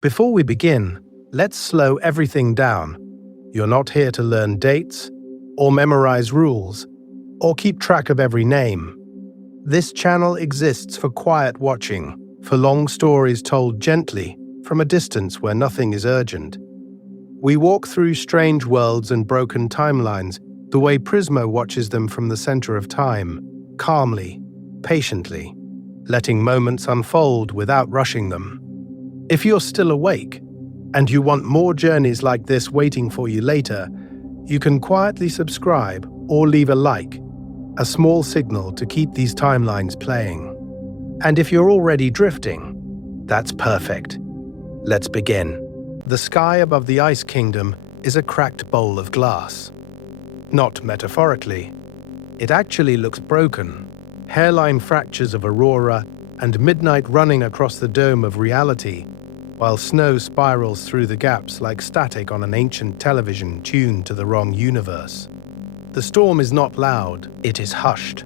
Before we begin, let's slow everything down. You're not here to learn dates, or memorize rules, or keep track of every name. This channel exists for quiet watching, for long stories told gently, from a distance where nothing is urgent. We walk through strange worlds and broken timelines, the way Prismo watches them from the center of time, calmly, patiently, letting moments unfold without rushing them. If you're still awake, and you want more journeys like this waiting for you later, you can quietly subscribe or leave a like, a small signal to keep these timelines playing. And if you're already drifting, that's perfect. Let's begin. The sky above the Ice Kingdom is a cracked bowl of glass. Not metaphorically. It actually looks broken. Hairline fractures of aurora and midnight running across the dome of reality, while snow spirals through the gaps like static on an ancient television tuned to the wrong universe. The storm is not loud, it is hushed,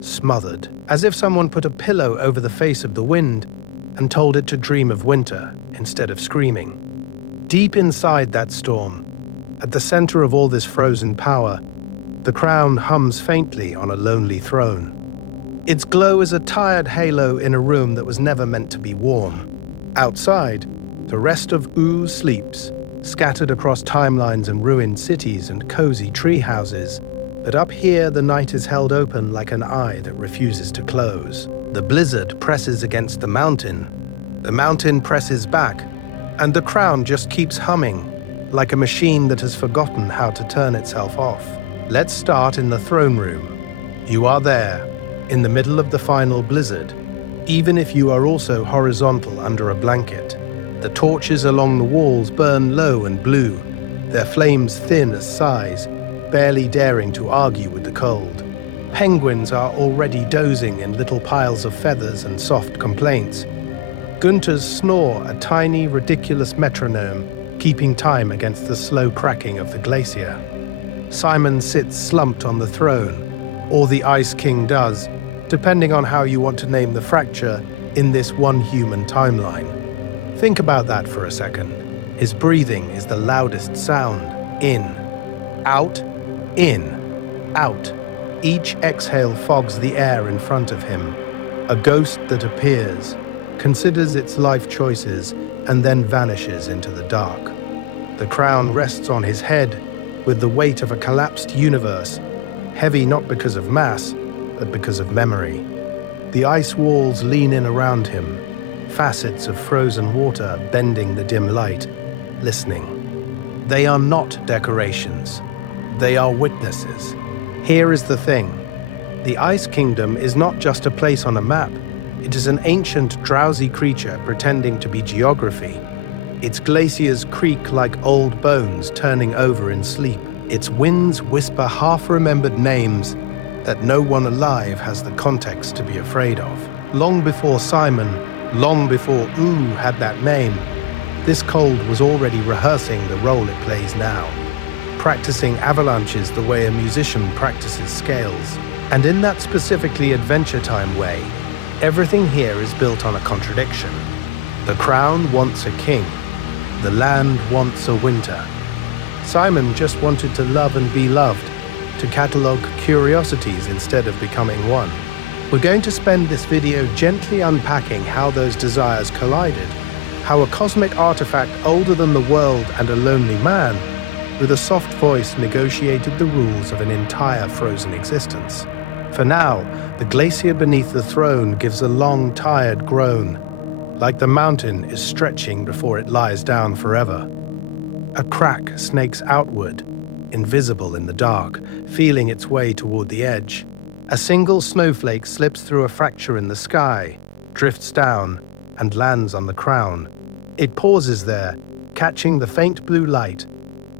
smothered, as if someone put a pillow over the face of the wind and told it to dream of winter instead of screaming. Deep inside that storm, at the center of all this frozen power, the crown hums faintly on a lonely throne. Its glow is a tired halo in a room that was never meant to be warm. Outside, the rest of Ooo sleeps, scattered across timelines and ruined cities and cozy tree houses. But up here, the night is held open like an eye that refuses to close. The blizzard presses against the mountain presses back, and the crown just keeps humming, like a machine that has forgotten how to turn itself off. Let's start in the throne room. You are there, in the middle of the final blizzard, even if you are also horizontal under a blanket. The torches along the walls burn low and blue, their flames thin as sighs, barely daring to argue with the cold. Penguins are already dozing in little piles of feathers and soft complaints. Gunters snore a tiny, ridiculous metronome, keeping time against the slow cracking of the glacier. Simon sits slumped on the throne, or the Ice King does, depending on how you want to name the fracture in this one human timeline. Think about that for a second. His breathing is the loudest sound. In, out, in, out. Each exhale fogs the air in front of him. A ghost that appears, considers its life choices, and then vanishes into the dark. The crown rests on his head with the weight of a collapsed universe, heavy not because of mass, but because of memory. The ice walls lean in around him, facets of frozen water bending the dim light, listening. They are not decorations. They are witnesses. Here is the thing. The Ice Kingdom is not just a place on a map. It is an ancient, drowsy creature pretending to be geography. Its glaciers creak like old bones turning over in sleep. Its winds whisper half-remembered names that no one alive has the context to be afraid of. Long before Simon, long before Ooo had that name, this cold was already rehearsing the role it plays now, practicing avalanches the way a musician practices scales. And in that specifically Adventure Time way, everything here is built on a contradiction. The crown wants a king. The land wants a winter. Simon just wanted to love and be loved, to catalogue curiosities instead of becoming one. We're going to spend this video gently unpacking how those desires collided, how a cosmic artifact older than the world and a lonely man, with a soft voice negotiated the rules of an entire frozen existence. For now, the glacier beneath the throne gives a long, tired groan, like the mountain is stretching before it lies down forever. A crack snakes outward, invisible in the dark, feeling its way toward the edge. A single snowflake slips through a fracture in the sky, drifts down, and lands on the crown. It pauses there, catching the faint blue light,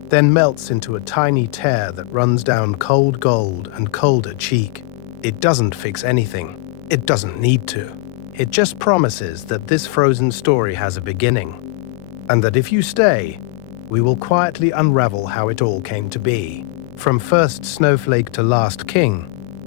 then melts into a tiny tear that runs down cold gold and colder cheek. It doesn't fix anything. It doesn't need to. It just promises that this frozen story has a beginning, and that if you stay, we will quietly unravel how it all came to be. From first snowflake to last king,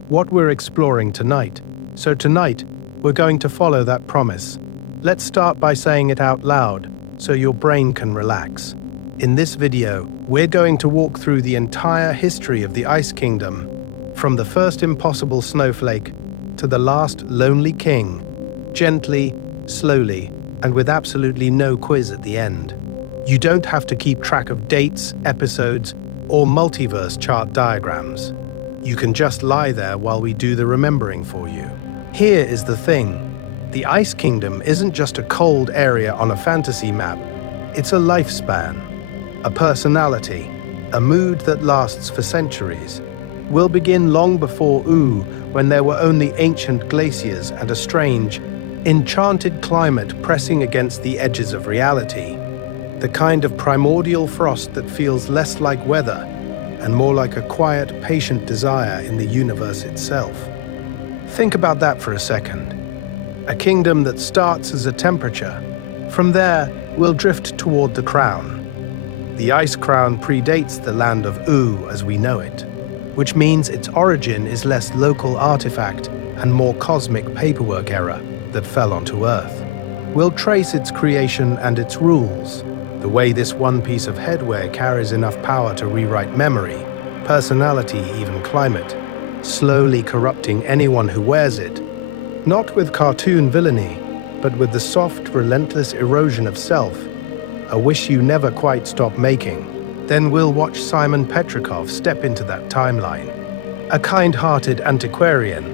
what we're exploring tonight. So tonight, we're going to follow that promise. Let's start by saying it out loud. so your brain can relax. In this video, we're going to walk through the entire history of the Ice Kingdom, from the first impossible snowflake to the last lonely king, gently, slowly, and with absolutely no quiz at the end. You don't have to keep track of dates, episodes, or multiverse chart diagrams. You can just lie there while we do the remembering for you. Here is the thing. The Ice Kingdom isn't just a cold area on a fantasy map. It's a lifespan, a personality, a mood that lasts for centuries. We'll begin long before Uu, when there were only ancient glaciers and a strange, enchanted climate pressing against the edges of reality. The kind of primordial frost that feels less like weather and more like a quiet, patient desire in the universe itself. Think about that for a second. A kingdom that starts as a temperature. From there, we'll drift toward the crown. The Ice Crown predates the land of Uu as we know it, which means its origin is less local artifact and more cosmic paperwork error that fell onto Earth. We'll trace its creation and its rules, the way this one piece of headwear carries enough power to rewrite memory, personality, even climate, slowly corrupting anyone who wears it. Not with cartoon villainy, but with the soft, relentless erosion of self, a wish you never quite stop making. Then we'll watch Simon Petrikov step into that timeline. A kind-hearted antiquarian,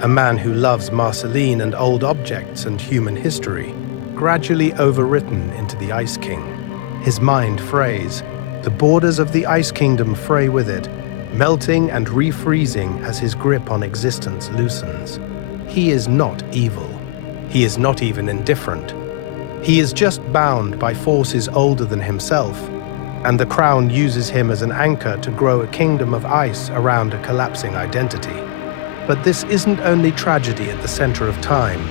a man who loves Marceline and old objects and human history, gradually overwritten into the Ice King. His mind frays. The borders of the Ice Kingdom fray with it, melting and refreezing as his grip on existence loosens. He is not evil. He is not even indifferent. He is just bound by forces older than himself, and the crown uses him as an anchor to grow a kingdom of ice around a collapsing identity. But this isn't only tragedy at the center of time.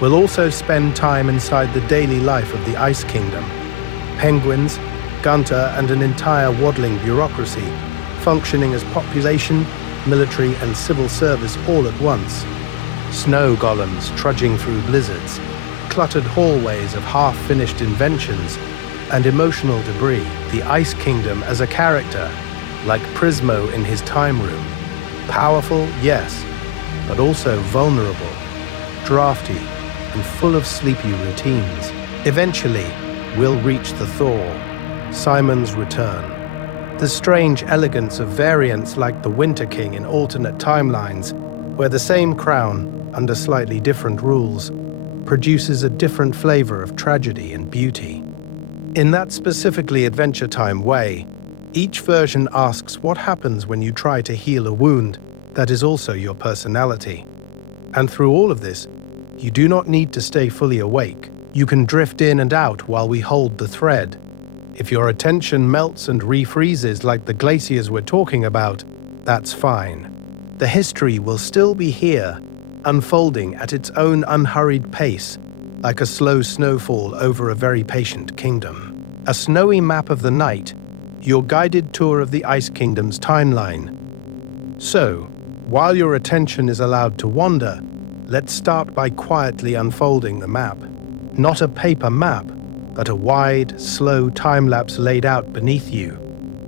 We'll also spend time inside the daily life of the Ice Kingdom. Penguins, Gunter, and an entire waddling bureaucracy, functioning as population, military, and civil service all at once. Snow golems trudging through blizzards, cluttered hallways of half-finished inventions, and emotional debris. The Ice Kingdom as a character, like Prismo in his time room. Powerful, yes, but also vulnerable, drafty, and full of sleepy routines. Eventually, we'll reach the thaw, Simon's return. The strange elegance of variants like the Winter King in alternate timelines, where the same crown, under slightly different rules, produces a different flavor of tragedy and beauty. In that specifically Adventure Time way, each version asks what happens when you try to heal a wound that is also your personality. And through all of this, you do not need to stay fully awake. You can drift in and out while we hold the thread. If your attention melts and refreezes like the glaciers we're talking about, that's fine. The history will still be here, unfolding at its own unhurried pace, like a slow snowfall over a very patient kingdom. A snowy map of the night, your guided tour of the Ice Kingdom's timeline. So, while your attention is allowed to wander, let's start by quietly unfolding the map. Not a paper map, but a wide, slow time-lapse laid out beneath you,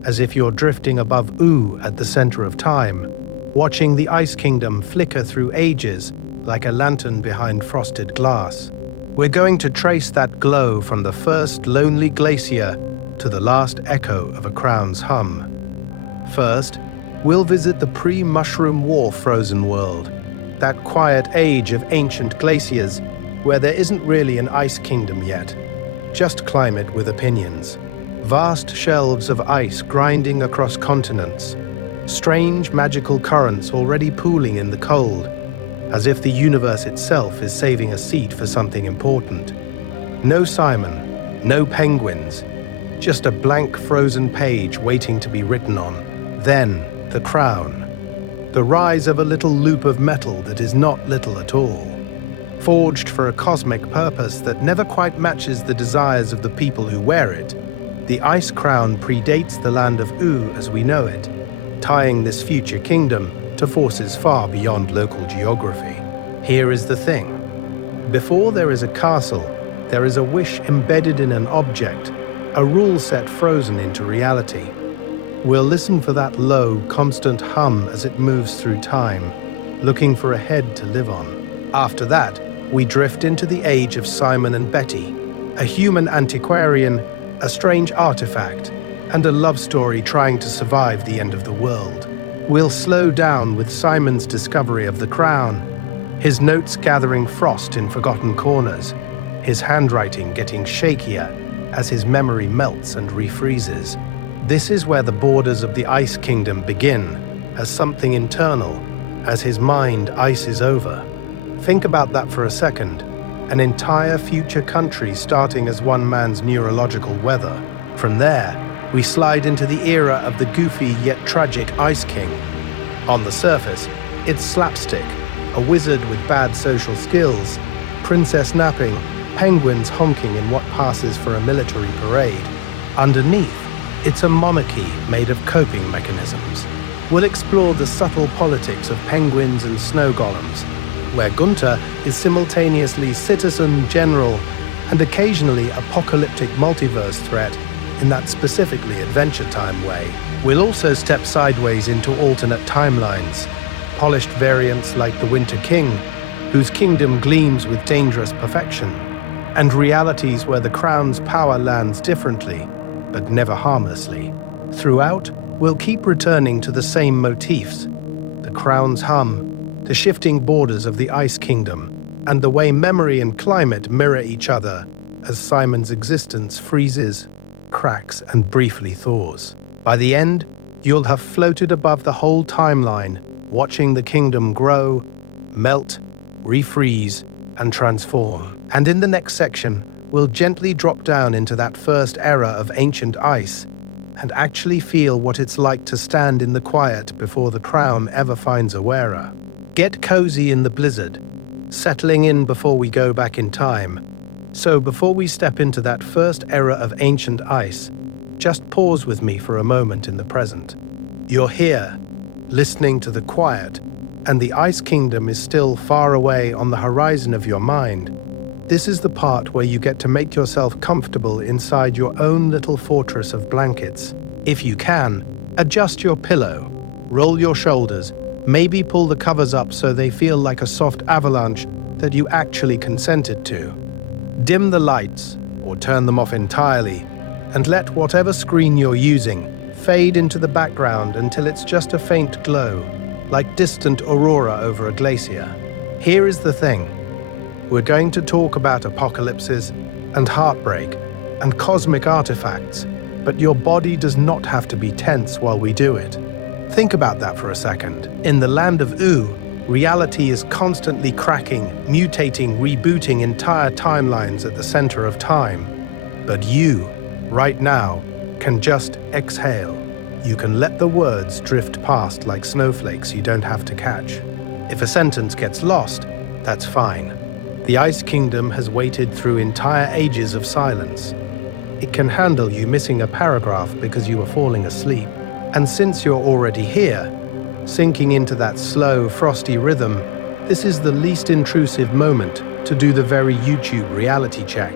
as if you're drifting above Uu at the center of time, watching the Ice Kingdom flicker through ages like a lantern behind frosted glass. We're going to trace that glow from the first lonely glacier to the last echo of a crown's hum. First, we'll visit the pre-Mushroom War frozen world, that quiet age of ancient glaciers where there isn't really an Ice Kingdom yet, just climate with opinions. Vast shelves of ice grinding across continents, strange magical currents already pooling in the cold, as if the universe itself is saving a seat for something important. No Simon, no penguins, just a blank frozen page waiting to be written on. Then, the crown. The rise of a little loop of metal that is not little at all. Forged for a cosmic purpose that never quite matches the desires of the people who wear it, the Ice Crown predates the land of Uu as we know it, tying this future kingdom to forces far beyond local geography. Here is the thing. Before there is a castle, There is a wish embedded in an object, a rule set frozen into reality. We'll listen for that low, constant hum as it moves through time, looking for a head to live on. After that, we drift into the age of Simon and Betty, a human antiquarian, a strange artifact, and a love story trying to survive the end of the world. We'll slow down with Simon's discovery of the crown, his notes gathering frost in forgotten corners, his handwriting getting shakier as his memory melts and refreezes. This is where the borders of the Ice Kingdom begin, as something internal, as his mind ices over. Think about that for a second. An entire future country starting as one man's neurological weather. From there, we slide into the era of the goofy yet tragic Ice King. On the surface, it's slapstick, a wizard with bad social skills, princess napping, penguins honking in what passes for a military parade. Underneath, it's a monarchy made of coping mechanisms. We'll explore the subtle politics of penguins and snow golems, where Gunther is simultaneously citizen, general, and occasionally apocalyptic multiverse threat in that specifically Adventure Time way. We'll also step sideways into alternate timelines, polished variants like the Winter King, whose kingdom gleams with dangerous perfection, and realities where the crown's power lands differently, but never harmlessly. Throughout, we'll keep returning to the same motifs: the crown's hum, the shifting borders of the Ice Kingdom, and the way memory and climate mirror each other as Simon's existence freezes, cracks, and briefly thaws. By the end, you'll have floated above the whole timeline, watching the kingdom grow, melt, refreeze, and transform. And in the next section, we'll gently drop down into that first era of ancient ice and actually feel what it's like to stand in the quiet before the crown ever finds a wearer. Get cozy in the blizzard, settling in before we go back in time. So before we step into that first era of ancient ice, just pause with me for a moment in the present. You're here, listening to the quiet, and the Ice Kingdom is still far away on the horizon of your mind. This is the part where you get to make yourself comfortable inside your own little fortress of blankets. If you can, adjust your pillow, roll your shoulders, maybe pull the covers up so they feel like a soft avalanche that you actually consented to. Dim the lights, or turn them off entirely, and let whatever screen you're using fade into the background until it's just a faint glow, like distant aurora over a glacier. Here is the thing. We're going to talk about apocalypses and heartbreak and cosmic artifacts, but your body does not have to be tense while we do it. Think about that for a second. In the land of Ooh, reality is constantly cracking, mutating, rebooting entire timelines at the center of time. But you, right now, can just exhale. You can let the words drift past like snowflakes you don't have to catch. If a sentence gets lost, that's fine. The Ice Kingdom has waited through entire ages of silence. It can handle you missing a paragraph because you were falling asleep. And since you're already here, sinking into that slow, frosty rhythm, this is the least intrusive moment to do the very YouTube reality check.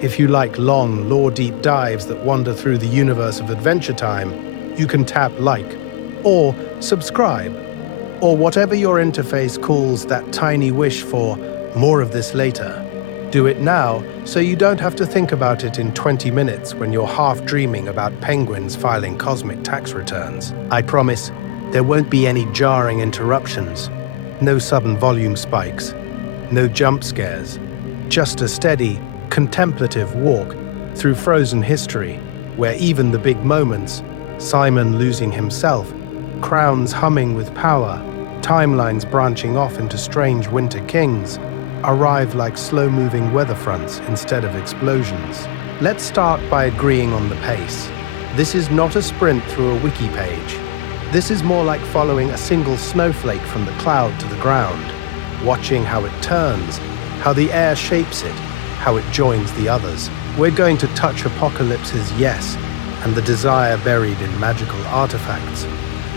If you like long, lore-deep dives that wander through the universe of Adventure Time, you can tap like, or subscribe, or whatever your interface calls that tiny wish for more of this later. Do it now so you don't have to think about it in 20 minutes when you're half dreaming about penguins filing cosmic tax returns. I promise there won't be any jarring interruptions, no sudden volume spikes, no jump scares, just a steady, contemplative walk through frozen history where even the big moments, Simon losing himself, crowns humming with power, timelines branching off into strange winter kings, arrive like slow-moving weather fronts instead of explosions. Let's start by agreeing on the pace. This is not a sprint through a wiki page. This is more like following a single snowflake from the cloud to the ground, watching how it turns, how the air shapes it, how it joins the others. We're going to touch apocalypses, yes, and the desire buried in magical artifacts,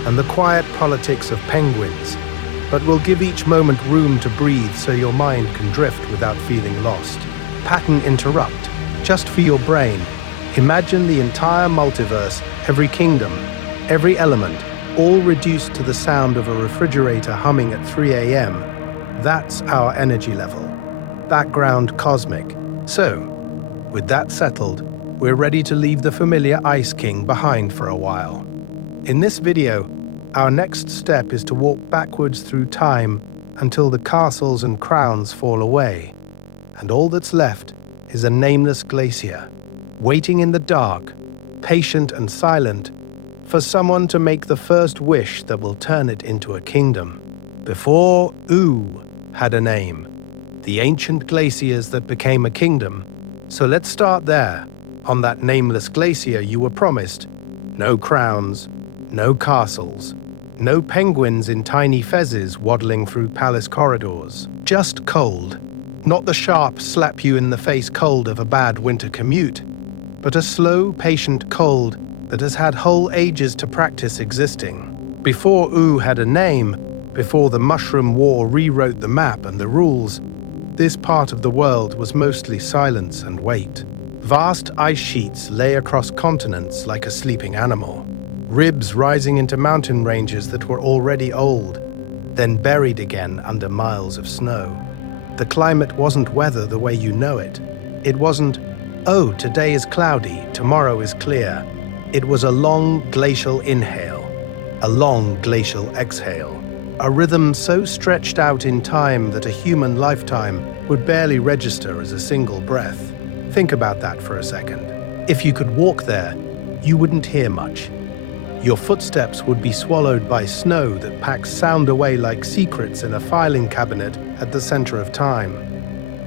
and the quiet politics of penguins, but we'll give each moment room to breathe so your mind can drift without feeling lost. pattern interrupt, just for your brain. Imagine the entire multiverse, every kingdom, every element, all reduced to the sound of a refrigerator humming at 3 a.m. That's our energy level. Background cosmic. So, with that settled, we're ready to leave the familiar Ice King behind for a while. In this video, our next step is to walk backwards through time until the castles and crowns fall away, and all that's left is a nameless glacier, waiting in the dark, patient and silent, for someone to make the first wish that will turn it into a kingdom. Before Oo had a name, the ancient glaciers that became a kingdom. So let's start there, on that nameless glacier you were promised. No crowns, no castles, no penguins in tiny fezzes waddling through palace corridors. Just cold. Not the sharp slap-you-in-the-face cold of a bad winter commute, but a slow, patient cold that has had whole ages to practice existing. Before Oo had a name, before the Mushroom War rewrote the map and the rules, this part of the world was mostly silence and wait. Vast ice sheets lay across continents like a sleeping animal, ribs rising into mountain ranges that were already old, then buried again under miles of snow. The climate wasn't weather the way you know it. It wasn't, oh, today is cloudy, tomorrow is clear. It was a long glacial inhale, a long glacial exhale, a rhythm so stretched out in time that a human lifetime would barely register as a single breath. Think about that for a second. If you could walk there, you wouldn't hear much. Your footsteps would be swallowed by snow that packs sound away like secrets in a filing cabinet at the center of time.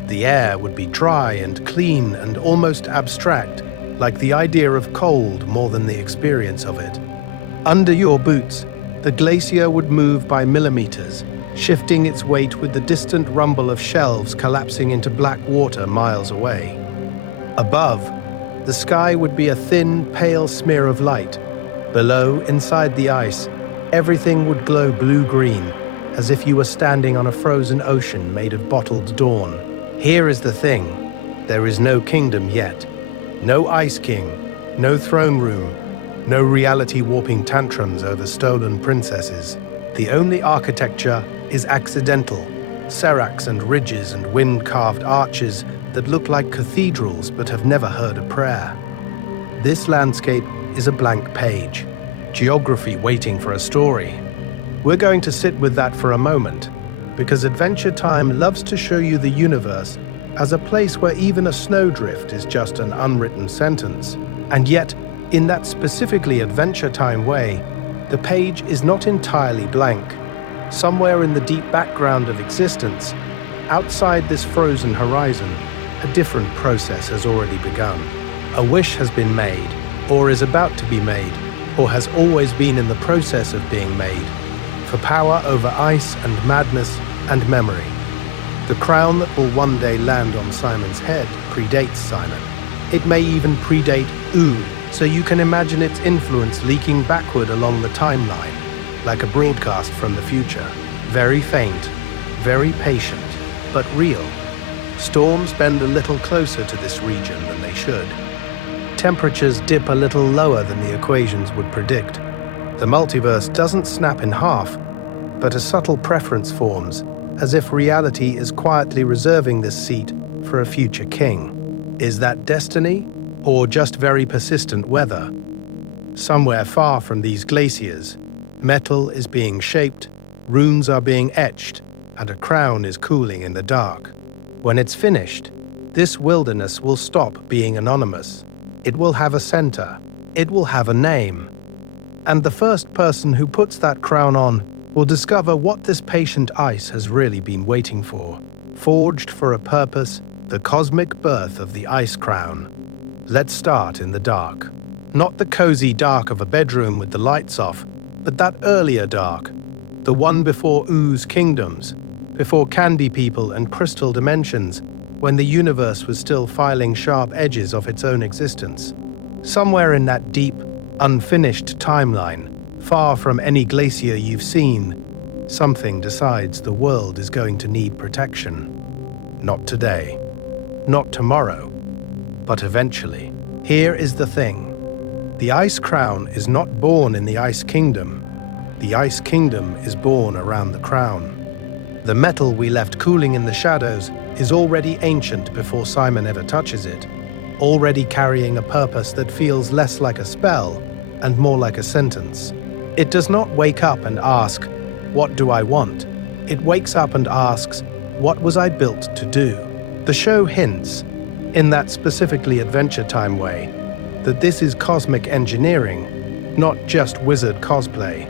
The air would be dry and clean and almost abstract, like the idea of cold more than the experience of it. Under your boots, the glacier would move by millimeters, shifting its weight with the distant rumble of shelves collapsing into black water miles away. Above, the sky would be a thin, pale smear of light. Below, inside the ice, everything would glow blue-green, as if you were standing on a frozen ocean made of bottled dawn. Here is the thing. There is no kingdom yet. No Ice King, no throne room, no reality-warping tantrums over stolen princesses. The only architecture is accidental, seracs and ridges and wind-carved arches that look like cathedrals but have never heard a prayer. This landscape is a blank page, geography waiting for a story. We're going to sit with that for a moment, because Adventure Time loves to show you the universe as a place where even a snowdrift is just an unwritten sentence. And yet, in that specifically Adventure Time way, the page is not entirely blank. Somewhere in the deep background of existence, outside this frozen horizon, a different process has already begun. A wish has been made, or is about to be made, or has always been in the process of being made, for power over ice and madness and memory. The crown that will one day land on Simon's head predates Simon. It may even predate Oo, so you can imagine its influence leaking backward along the timeline, like a broadcast from the future. Very faint, very patient, but real. Storms bend a little closer to this region than they should. Temperatures dip a little lower than the equations would predict. The multiverse doesn't snap in half, but a subtle preference forms, as if reality is quietly reserving this seat for a future king. Is that destiny, or just very persistent weather? Somewhere far from these glaciers, metal is being shaped, runes are being etched, and a crown is cooling in the dark. When it's finished, this wilderness will stop being anonymous. It will have a center. It will have a name. And the first person who puts that crown on will discover what this patient ice has really been waiting for. Forged for a purpose, the cosmic birth of the ice crown. Let's start in the dark. Not the cozy dark of a bedroom with the lights off, but that earlier dark, the one before Oo's kingdoms, before candy people and crystal dimensions, when the universe was still filing sharp edges of its own existence. Somewhere in that deep, unfinished timeline, far from any glacier you've seen, something decides the world is going to need protection. Not today. not tomorrow, but eventually. Here is the thing. The Ice Crown is not born in the Ice Kingdom. The Ice Kingdom is born around the crown. The metal we left cooling in the shadows is already ancient before Simon ever touches it, already carrying a purpose that feels less like a spell and more like a sentence. It does not wake up and ask, "What do I want?" It wakes up and asks, "What was I built to do?" The show hints, in that specifically Adventure Time way, that this is cosmic engineering, not just wizard cosplay.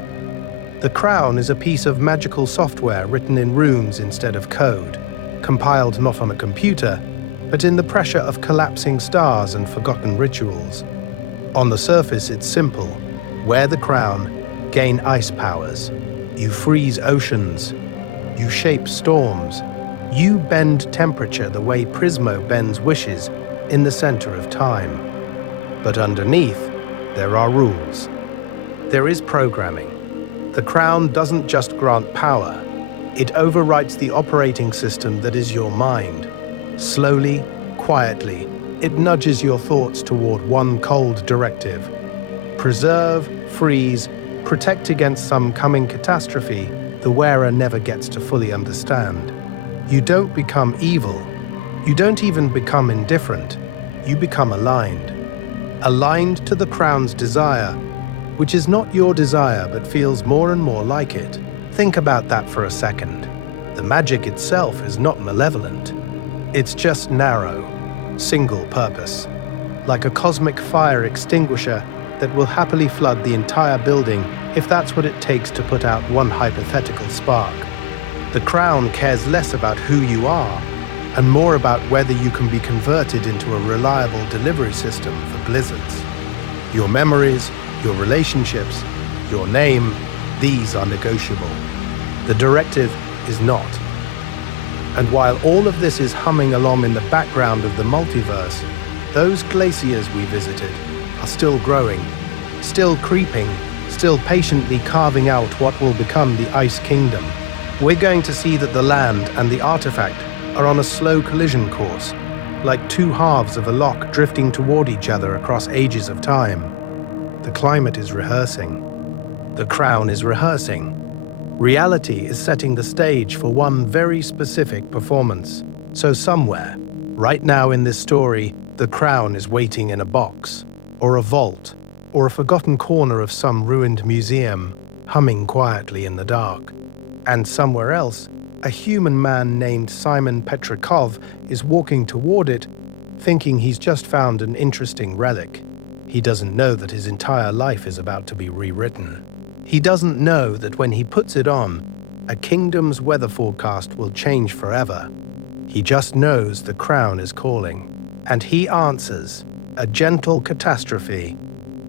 The crown is a piece of magical software written in runes instead of code, compiled not on a computer, but in the pressure of collapsing stars and forgotten rituals. On the surface, it's simple. Wear the crown, gain ice powers. You freeze oceans. You shape storms. You bend temperature the way Prismo bends wishes in the center of time. But underneath, there are rules. There is programming. The crown doesn't just grant power. It overwrites the operating system that is your mind. Slowly, quietly, it nudges your thoughts toward one cold directive. Preserve, freeze, protect against some coming catastrophe the wearer never gets to fully understand. You don't become evil. You don't even become indifferent. You become aligned. Aligned to the crown's desire, which is not your desire but feels more and more like it. Think about that for a second. The magic itself is not malevolent. It's just narrow, single purpose, like a cosmic fire extinguisher that will happily flood the entire building if that's what it takes to put out one hypothetical spark. The crown cares less about who you are and more about whether you can be converted into a reliable delivery system for blizzards. Your memories, your relationships, your name, these are negotiable. The directive is not. And while all of this is humming along in the background of the multiverse, those glaciers we visited are still growing, still creeping, still patiently carving out what will become the Ice Kingdom. We're going to see that the land and the artifact are on a slow collision course, like two halves of a lock drifting toward each other across ages of time. The climate is rehearsing. The crown is rehearsing. Reality is setting the stage for one very specific performance. So somewhere, right now in this story, the crown is waiting in a box, or a vault, or a forgotten corner of some ruined museum, humming quietly in the dark. And somewhere else, a human man named Simon Petrikov is walking toward it, thinking he's just found an interesting relic. He doesn't know that his entire life is about to be rewritten. He doesn't know that when he puts it on, a kingdom's weather forecast will change forever. He just knows the crown is calling. And he answers, a gentle catastrophe,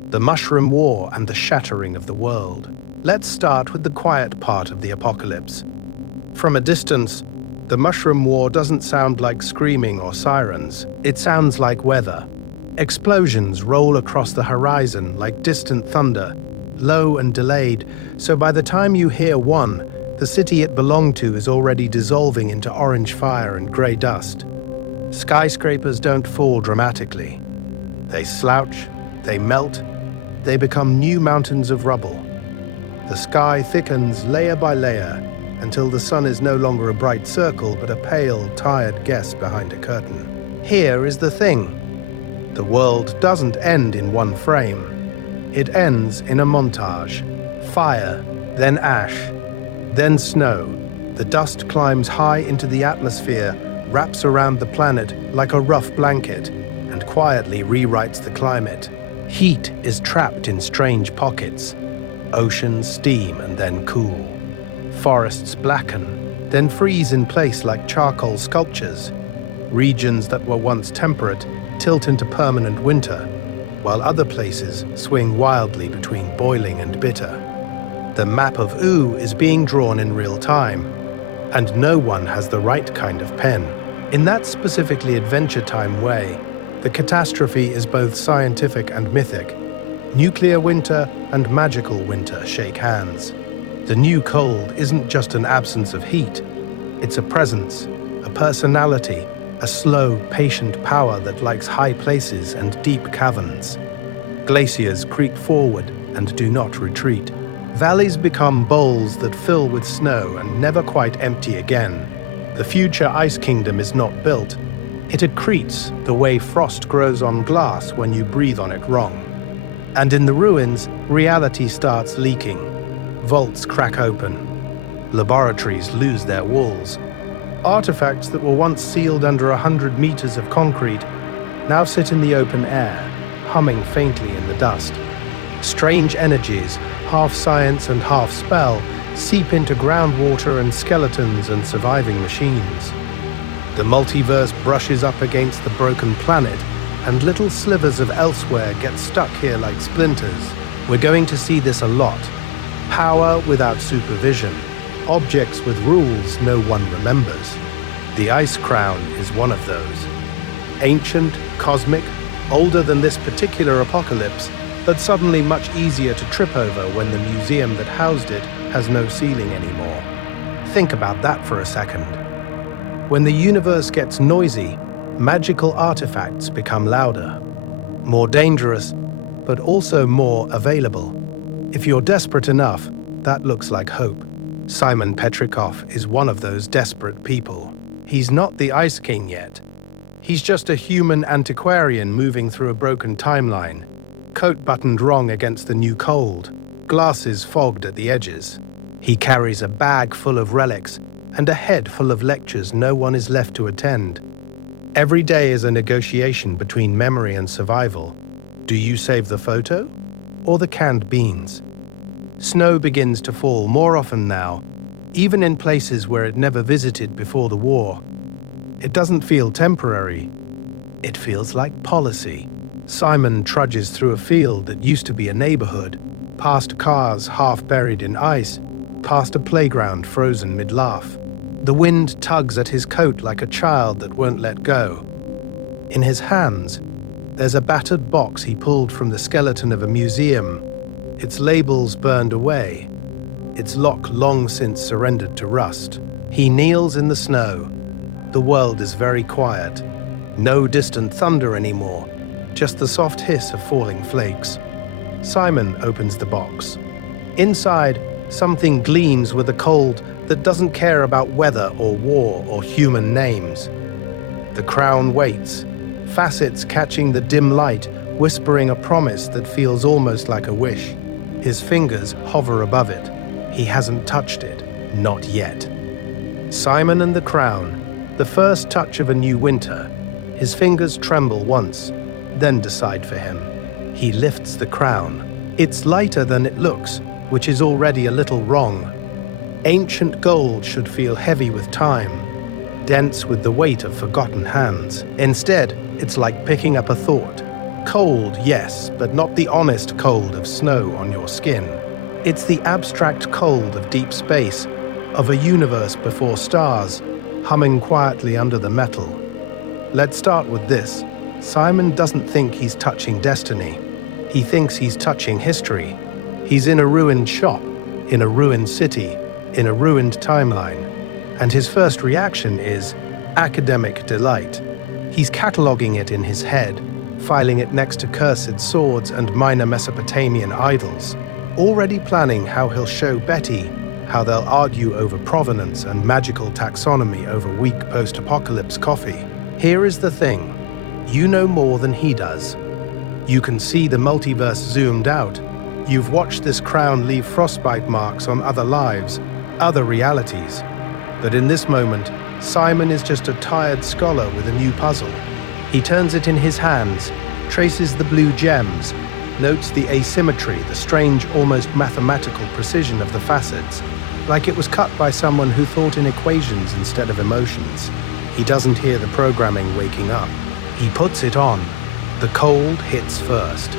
the mushroom war and the shattering of the world. Let's start with the quiet part of the apocalypse. From a distance, the mushroom war doesn't sound like screaming or sirens. It sounds like weather. Explosions roll across the horizon like distant thunder, low and delayed, so by the time you hear one, the city it belonged to is already dissolving into orange fire and grey dust. Skyscrapers don't fall dramatically. They slouch, they melt, they become new mountains of rubble. The sky thickens layer by layer until the sun is no longer a bright circle but a pale, tired guest behind a curtain. Here is the thing. The world doesn't end in one frame. It ends in a montage. Fire, then ash, then snow. The dust climbs high into the atmosphere, wraps around the planet like a rough blanket, and quietly rewrites the climate. Heat is trapped in strange pockets. Oceans steam and then cool. Forests blacken, then freeze in place like charcoal sculptures. Regions that were once temperate tilt into permanent winter, while other places swing wildly between boiling and bitter. The map of Ooh is being drawn in real time, and no one has the right kind of pen. In that specifically Adventure Time way, the catastrophe is both scientific and mythic. Nuclear winter and magical winter shake hands. The new cold isn't just an absence of heat, it's a presence, a personality, a slow, patient power that likes high places and deep caverns. Glaciers creep forward and do not retreat. Valleys become bowls that fill with snow and never quite empty again. The future Ice Kingdom is not built. It accretes the way frost grows on glass when you breathe on it wrong. And in the ruins, reality starts leaking. Vaults crack open. Laboratories lose their walls. Artifacts that were once sealed under 100 meters of concrete now sit in the open air, humming faintly in the dust. Strange energies, half science and half spell, seep into groundwater and skeletons and surviving machines. The multiverse brushes up against the broken planet, and little slivers of elsewhere get stuck here like splinters. We're going to see this a lot. Power without supervision. Objects with rules no one remembers. The Ice Crown is one of those. Ancient, cosmic, older than this particular apocalypse, but suddenly much easier to trip over when the museum that housed it has no ceiling anymore. Think about that for a second. When the universe gets noisy, magical artifacts become louder, more dangerous, but also more available. If you're desperate enough, that looks like hope. Simon Petrikov is one of those desperate people. He's not the Ice King yet. He's just a human antiquarian moving through a broken timeline, coat buttoned wrong against the new cold, glasses fogged at the edges. He carries a bag full of relics and a head full of lectures no one is left to attend. Every day is a negotiation between memory and survival. Do you save the photo or the canned beans? Snow begins to fall more often now, even in places where it never visited before the war. It doesn't feel temporary. It feels like policy. Simon trudges through a field that used to be a neighborhood, past cars half buried in ice, past a playground frozen mid-laugh. The wind tugs at his coat like a child that won't let go. In his hands, there's a battered box he pulled from the skeleton of a museum, its labels burned away, its lock long since surrendered to rust. He kneels in the snow. The world is very quiet. No distant thunder anymore, just the soft hiss of falling flakes. Simon opens the box. Inside, something gleams with a cold that doesn't care about weather or war or human names. The crown waits, facets catching the dim light, whispering a promise that feels almost like a wish. His fingers hover above it. He hasn't touched it, not yet. Simon and the crown, the first touch of a new winter. His fingers tremble once, then decide for him. He lifts the crown. It's lighter than it looks, which is already a little wrong. Ancient gold should feel heavy with time, dense with the weight of forgotten hands. Instead, it's like picking up a thought. Cold, yes, but not the honest cold of snow on your skin. It's the abstract cold of deep space, of a universe before stars, humming quietly under the metal. Let's start with this. Simon doesn't think he's touching destiny. He thinks he's touching history. He's in a ruined shop, in a ruined city, in a ruined timeline. And his first reaction is academic delight. He's cataloging it in his head, filing it next to cursed swords and minor Mesopotamian idols, already planning how he'll show Betty how they'll argue over provenance and magical taxonomy over weak post-apocalypse coffee. Here is the thing. You know more than he does. You can see the multiverse zoomed out. You've watched this crown leave frostbite marks on other lives, other realities. But in this moment, Simon is just a tired scholar with a new puzzle. He turns it in his hands, traces the blue gems, notes the asymmetry, the strange, almost mathematical precision of the facets, like it was cut by someone who thought in equations instead of emotions. He doesn't hear the programming waking up. He puts it on. The cold hits first.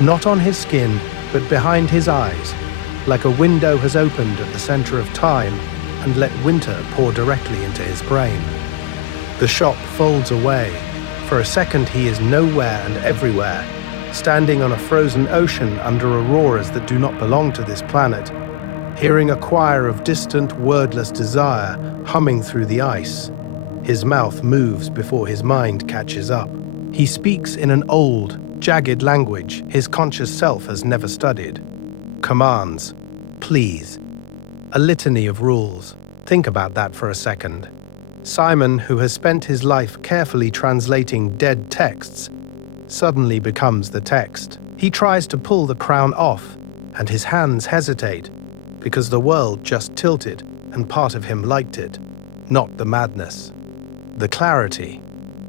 Not on his skin, but behind his eyes, like a window has opened at the center of time and let winter pour directly into his brain. The shop folds away. For a second, he is nowhere and everywhere, standing on a frozen ocean under auroras that do not belong to this planet, hearing a choir of distant, wordless desire humming through the ice. His mouth moves before his mind catches up. He speaks in an old, jagged language his conscious self has never studied. Commands, please, a litany of rules. Think about that for a second. Simon, who has spent his life carefully translating dead texts, suddenly becomes the text. He tries to pull the crown off, and his hands hesitate, because the world just tilted and part of him liked it, not the madness. The clarity,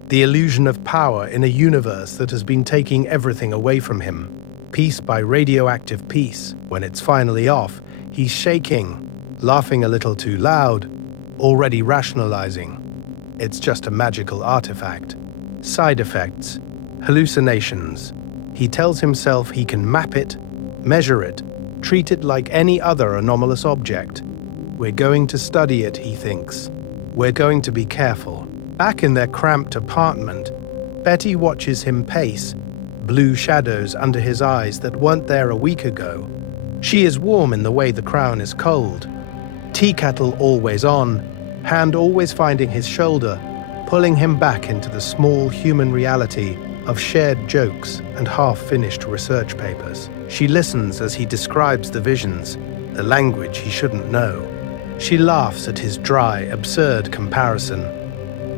the illusion of power in a universe that has been taking everything away from him, piece by radioactive piece. When it's finally off, he's shaking, laughing a little too loud, already rationalizing. It's just a magical artifact. Side effects, hallucinations. He tells himself he can map it, measure it, treat it like any other anomalous object. We're going to study it, he thinks. We're going to be careful. Back in their cramped apartment, Betty watches him pace, blue shadows under his eyes that weren't there a week ago. She is warm in the way the crown is cold. Tea kettle always on, hand always finding his shoulder, pulling him back into the small human reality of shared jokes and half-finished research papers. She listens as he describes the visions, the language he shouldn't know. She laughs at his dry, absurd comparison.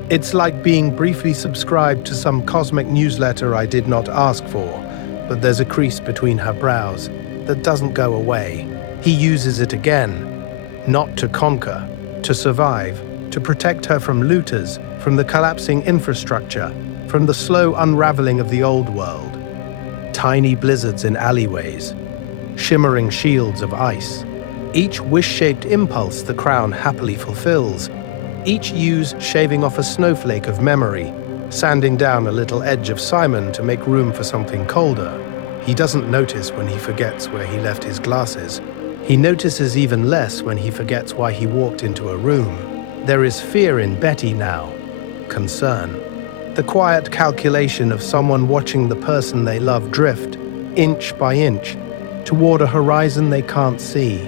It's like being briefly subscribed to some cosmic newsletter I did not ask for, but there's a crease between her brows that doesn't go away. He uses it again, not to conquer, to survive, to protect her from looters, from the collapsing infrastructure, from the slow unraveling of the old world. Tiny blizzards in alleyways, shimmering shields of ice. Each wish-shaped impulse the crown happily fulfills, each use shaving off a snowflake of memory, sanding down a little edge of Simon to make room for something colder. He doesn't notice when he forgets where he left his glasses. He notices even less when he forgets why he walked into a room. There is fear in Betty now, concern. The quiet calculation of someone watching the person they love drift, inch by inch, toward a horizon they can't see.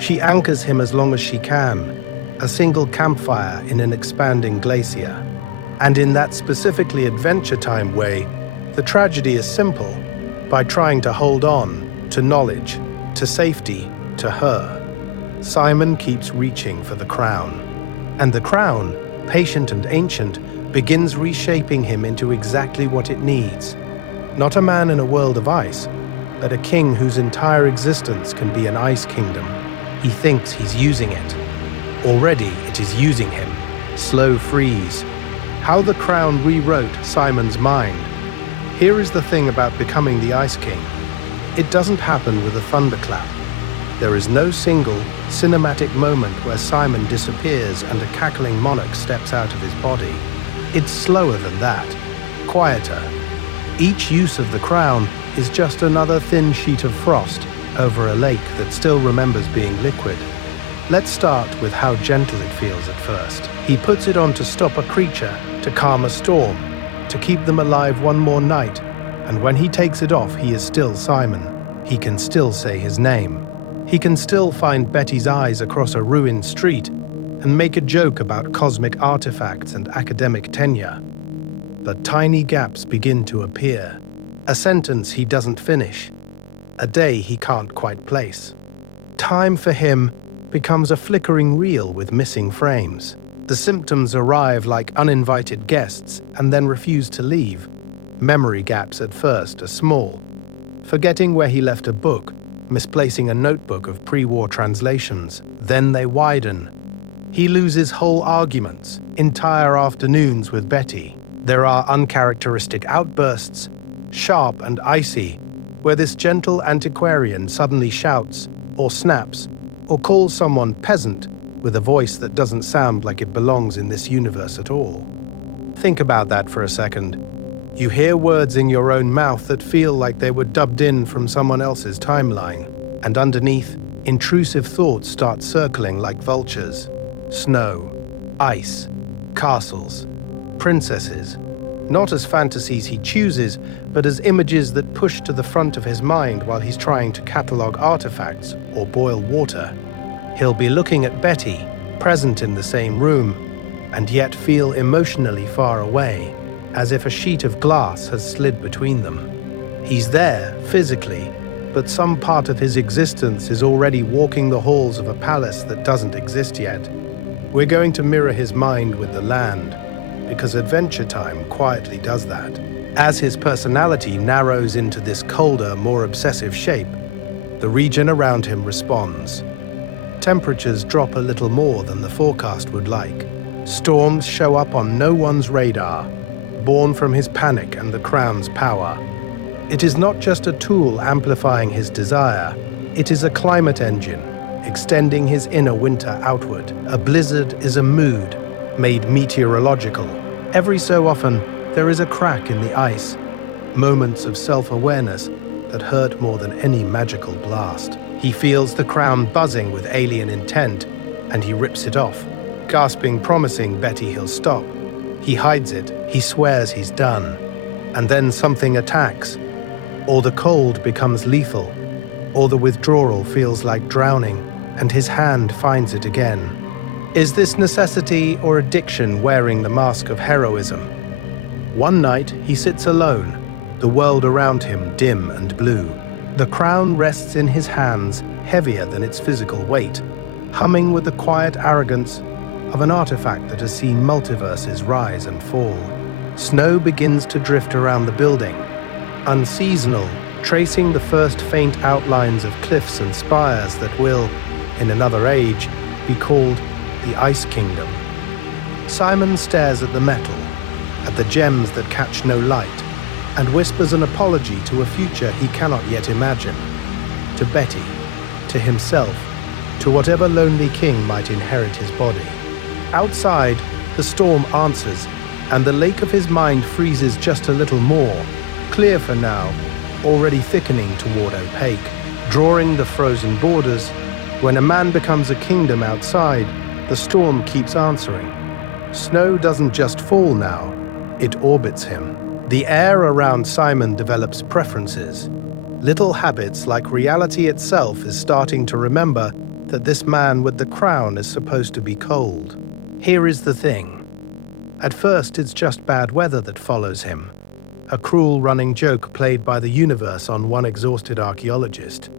She anchors him as long as she can, a single campfire in an expanding glacier. And in that specifically Adventure Time way, the tragedy is simple. By trying to hold on to knowledge, to safety, to her, Simon keeps reaching for the crown. And the crown, patient and ancient, begins reshaping him into exactly what it needs. Not a man in a world of ice, but a king whose entire existence can be an ice kingdom. He thinks he's using it. Already it is using him. Slow freeze. How the crown rewrote Simon's mind. Here is the thing about becoming the Ice King. It doesn't happen with a thunderclap. There is no single, cinematic moment where Simon disappears and a cackling monarch steps out of his body. It's slower than that, quieter. Each use of the crown is just another thin sheet of frost over a lake that still remembers being liquid. Let's start with how gentle it feels at first. He puts it on to stop a creature, to calm a storm, to keep them alive one more night, and when he takes it off, he is still Simon. He can still say his name. He can still find Betty's eyes across a ruined street and make a joke about cosmic artifacts and academic tenure. But tiny gaps begin to appear. A sentence he doesn't finish. A day he can't quite place. Time for him becomes a flickering reel with missing frames. The symptoms arrive like uninvited guests and then refuse to leave. Memory gaps at first are small. Forgetting where he left a book, misplacing a notebook of pre-war translations. Then they widen. He loses whole arguments, entire afternoons with Betty. There are uncharacteristic outbursts, sharp and icy, where this gentle antiquarian suddenly shouts, or snaps, or calls someone peasant with a voice that doesn't sound like it belongs in this universe at all. Think about that for a second. You hear words in your own mouth that feel like they were dubbed in from someone else's timeline, and underneath, intrusive thoughts start circling like vultures. Snow, ice, castles, princesses, not as fantasies he chooses, but as images that push to the front of his mind while he's trying to catalog artifacts or boil water. He'll be looking at Betty, present in the same room, and yet feel emotionally far away, as if a sheet of glass has slid between them. He's there, physically, but some part of his existence is already walking the halls of a palace that doesn't exist yet. We're going to mirror his mind with the land, because Adventure Time quietly does that. As his personality narrows into this colder, more obsessive shape, the region around him responds. Temperatures drop a little more than the forecast would like. Storms show up on no one's radar, born from his panic and the crown's power. It is not just a tool amplifying his desire, it is a climate engine, extending his inner winter outward. A blizzard is a mood, made meteorological. Every so often, there is a crack in the ice, moments of self-awareness that hurt more than any magical blast. He feels the crown buzzing with alien intent, and he rips it off, gasping, promising Betty he'll stop. He hides it, he swears he's done, and then something attacks. Or the cold becomes lethal, or the withdrawal feels like drowning, and his hand finds it again. Is this necessity or addiction wearing the mask of heroism? One night, he sits alone, the world around him dim and blue. The crown rests in his hands, heavier than its physical weight, humming with the quiet arrogance of an artifact that has seen multiverses rise and fall. Snow begins to drift around the building, unseasonal, tracing the first faint outlines of cliffs and spires that will, in another age, be called the Ice Kingdom. Simon stares at the metal, at the gems that catch no light, and whispers an apology to a future he cannot yet imagine. To Betty, to himself, to whatever lonely king might inherit his body. Outside, the storm answers, and the lake of his mind freezes just a little more, clear for now, already thickening toward opaque, drawing the frozen borders. When a man becomes a kingdom outside, the storm keeps answering. Snow doesn't just fall now, it orbits him. The air around Simon develops preferences. Little habits like reality itself is starting to remember that this man with the crown is supposed to be cold. Here is the thing. At first, it's just bad weather that follows him. A cruel running joke played by the universe on one exhausted archaeologist.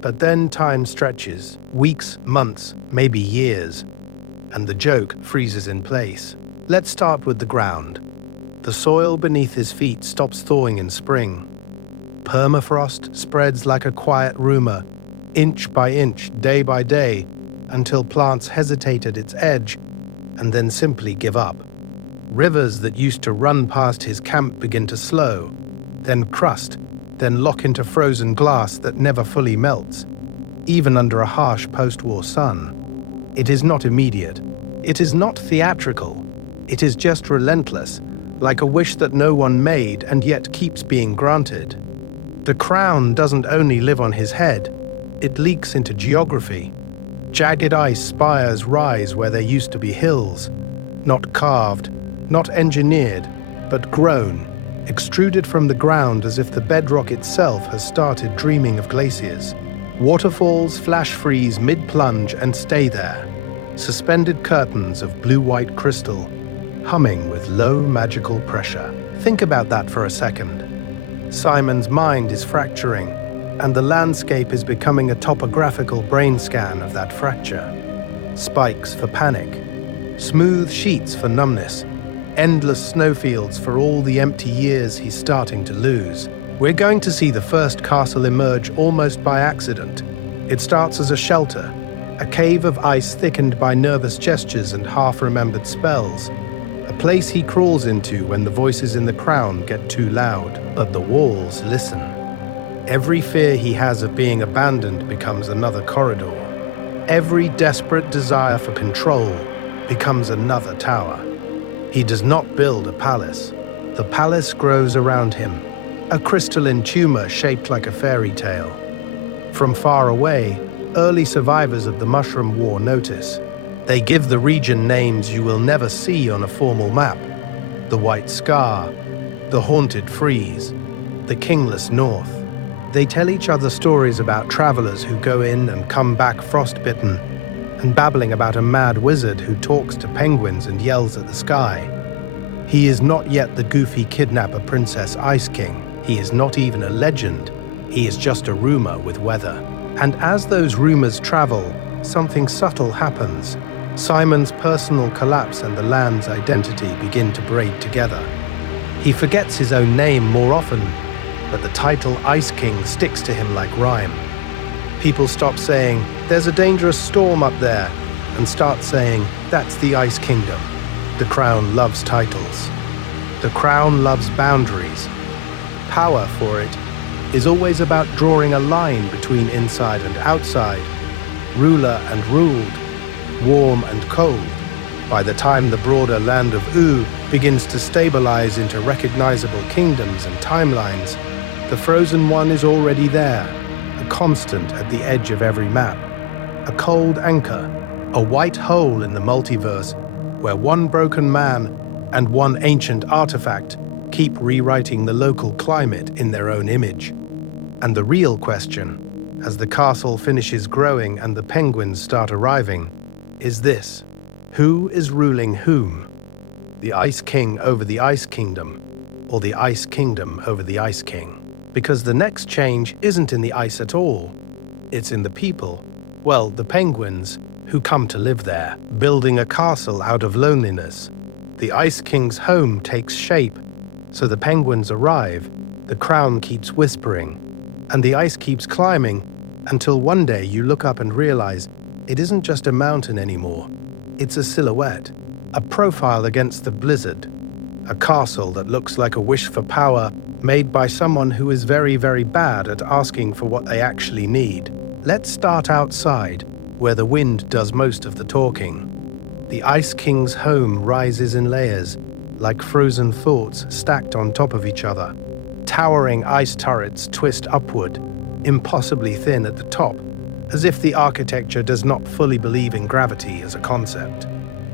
But then time stretches, weeks, months, maybe years, and the joke freezes in place. Let's start with the ground. The soil beneath his feet stops thawing in spring. Permafrost spreads like a quiet rumor, inch by inch, day by day, until plants hesitate at its edge and then simply give up. Rivers that used to run past his camp begin to slow, then crust, then lock into frozen glass that never fully melts, even under a harsh post-war sun. It is not immediate. It is not theatrical. It is just relentless, like a wish that no one made and yet keeps being granted. The crown doesn't only live on his head, it leaks into geography. Jagged ice spires rise where there used to be hills, not carved, not engineered, but grown, extruded from the ground as if the bedrock itself has started dreaming of glaciers. Waterfalls flash freeze mid-plunge and stay there, suspended curtains of blue-white crystal, humming with low magical pressure. Think about that for a second. Simon's mind is fracturing, and the landscape is becoming a topographical brain scan of that fracture. Spikes for panic, smooth sheets for numbness, endless snowfields for all the empty years he's starting to lose. We're going to see the first castle emerge almost by accident. It starts as a shelter, a cave of ice thickened by nervous gestures and half-remembered spells. A place he crawls into when the voices in the crown get too loud, but the walls listen. Every fear he has of being abandoned becomes another corridor. Every desperate desire for control becomes another tower. He does not build a palace. The palace grows around him, a crystalline tumor shaped like a fairy tale. From far away, early survivors of the Mushroom War notice. They give the region names you will never see on a formal map. The White Scar, the Haunted Freeze, the Kingless North. They tell each other stories about travelers who go in and come back frostbitten, and babbling about a mad wizard who talks to penguins and yells at the sky. He is not yet the goofy kidnapper Princess Ice King. He is not even a legend. He is just a rumor with weather. And as those rumors travel, something subtle happens. Simon's personal collapse and the land's identity begin to braid together. He forgets his own name more often, but the title Ice King sticks to him like rhyme. People stop saying, "There's a dangerous storm up there," and start saying, "That's the Ice Kingdom." The crown loves titles. The crown loves boundaries. Power for it is always about drawing a line between inside and outside, ruler and ruled, warm and cold. By the time the broader land of Ooo begins to stabilize into recognizable kingdoms and timelines, the Frozen One is already there, a constant at the edge of every map, a cold anchor, a white hole in the multiverse where one broken man and one ancient artifact keep rewriting the local climate in their own image. And the real question, as the castle finishes growing and the penguins start arriving, is this: who is ruling whom? The Ice King over the Ice Kingdom, or the Ice Kingdom over the Ice King? Because the next change isn't in the ice at all. It's in the people, well, the penguins, who come to live there, building a castle out of loneliness. The Ice King's home takes shape, so the penguins arrive, the crown keeps whispering, and the ice keeps climbing, until one day you look up and realize it isn't just a mountain anymore. It's a silhouette, a profile against the blizzard, a castle that looks like a wish for power made by someone who is very, very bad at asking for what they actually need. Let's start outside, where the wind does most of the talking. The Ice King's home rises in layers, like frozen thoughts stacked on top of each other. Towering ice turrets twist upward, impossibly thin at the top, as if the architecture does not fully believe in gravity as a concept.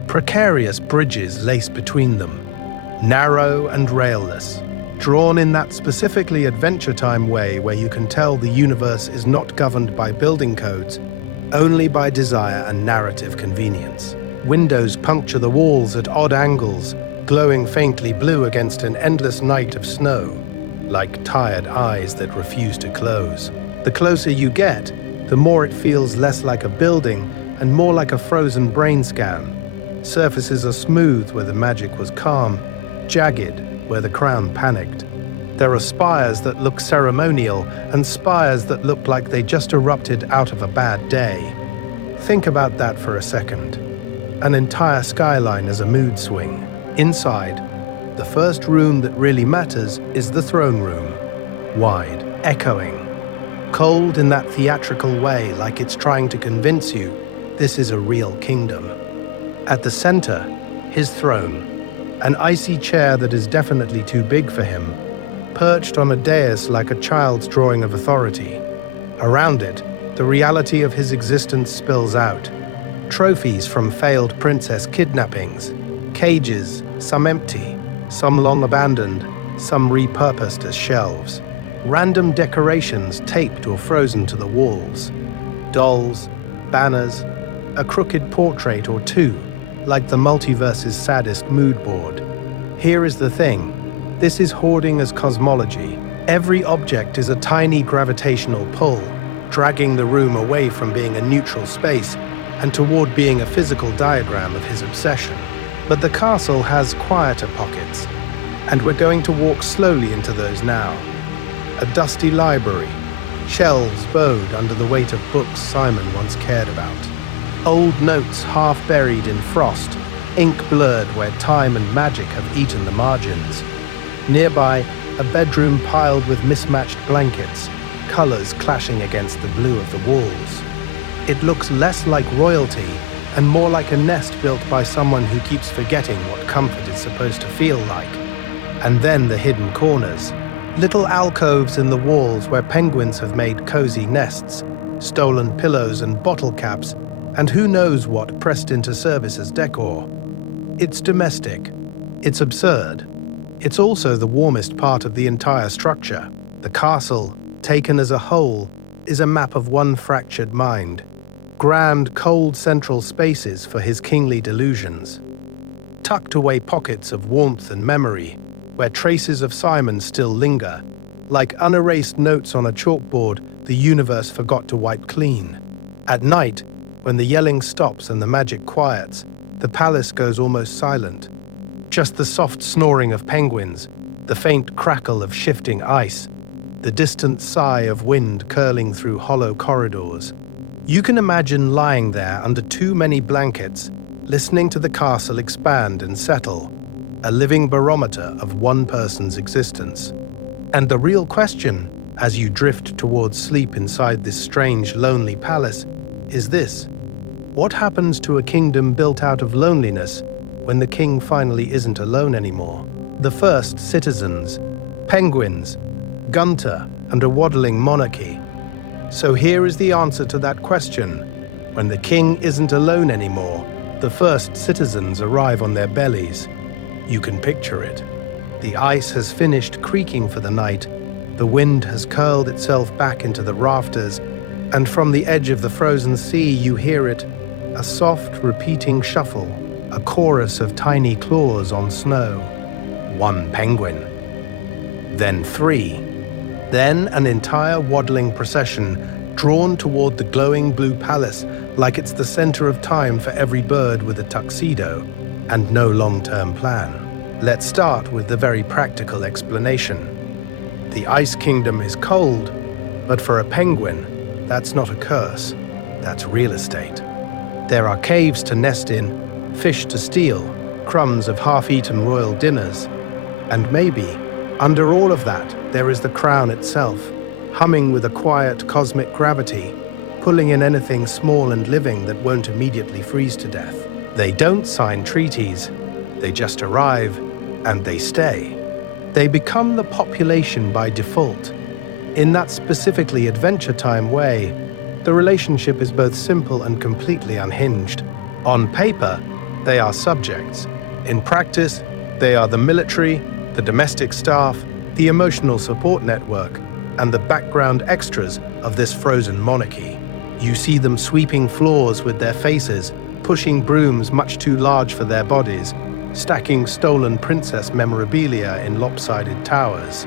Precarious bridges lace between them, narrow and railless, drawn in that specifically Adventure Time way where you can tell the universe is not governed by building codes, only by desire and narrative convenience. Windows puncture the walls at odd angles, glowing faintly blue against an endless night of snow, like tired eyes that refuse to close. The closer you get, the more it feels less like a building and more like a frozen brain scan. Surfaces are smooth where the magic was calm, jagged where the crown panicked. There are spires that look ceremonial and spires that look like they just erupted out of a bad day. Think about that for a second. An entire skyline is a mood swing. Inside, the first room that really matters is the throne room. Wide, echoing, cold in that theatrical way, like it's trying to convince you this is a real kingdom. At the center, his throne, an icy chair that is definitely too big for him, perched on a dais like a child's drawing of authority. Around it, the reality of his existence spills out. Trophies from failed princess kidnappings, cages, some empty, some long abandoned, some repurposed as shelves. Random decorations taped or frozen to the walls. Dolls, banners, a crooked portrait or two, like the multiverse's saddest mood board. Here is the thing. This is hoarding as cosmology. Every object is a tiny gravitational pull, dragging the room away from being a neutral space and toward being a physical diagram of his obsession. But the castle has quieter pockets, and we're going to walk slowly into those now. A dusty library, shelves bowed under the weight of books Simon once cared about. Old notes half buried in frost, ink blurred where time and magic have eaten the margins. Nearby, a bedroom piled with mismatched blankets, colors clashing against the blue of the walls. It looks less like royalty and more like a nest built by someone who keeps forgetting what comfort is supposed to feel like. And then the hidden corners, little alcoves in the walls where penguins have made cozy nests, stolen pillows and bottle caps, and who knows what pressed into service as decor. It's domestic. It's absurd. It's also the warmest part of the entire structure. The castle, taken as a whole, is a map of one fractured mind. grand, cold central spaces for his kingly delusions, tucked away pockets of warmth and memory, where traces of Simon still linger, like unerased notes on a chalkboard the universe forgot to wipe clean. At night, when the yelling stops and the magic quiets, the palace goes almost silent. Just the soft snoring of penguins, the faint crackle of shifting ice, the distant sigh of wind curling through hollow corridors. You can imagine lying there under too many blankets, listening to the castle expand and settle, a living barometer of one person's existence. And the real question, as you drift towards sleep inside this strange, lonely palace, is this: what happens to a kingdom built out of loneliness when the king finally isn't alone anymore? The first citizens, penguins, Gunter, and a waddling monarchy. So here is the answer to that question. When the king isn't alone anymore, the first citizens arrive on their bellies. You can picture it. The ice has finished creaking for the night, the wind has curled itself back into the rafters, and from the edge of the frozen sea you hear it, a soft, repeating shuffle, a chorus of tiny claws on snow. One penguin. Then three. Then an entire waddling procession, drawn toward the glowing blue palace like it's the center of time for every bird with a tuxedo and no long-term plan. Let's start with the very practical explanation. The Ice Kingdom is cold, but for a penguin, that's not a curse, that's real estate. There are caves to nest in, fish to steal, crumbs of half-eaten royal dinners, and maybe, under all of that, there is the crown itself, humming with a quiet cosmic gravity, pulling in anything small and living that won't immediately freeze to death. They don't sign treaties, they just arrive, and they stay. They become the population by default. In that specifically Adventure Time way, the relationship is both simple and completely unhinged. On paper, they are subjects. In practice, they are the military, the domestic staff, the emotional support network, and the background extras of this frozen monarchy. You see them sweeping floors with their faces, pushing brooms much too large for their bodies, stacking stolen princess memorabilia in lopsided towers.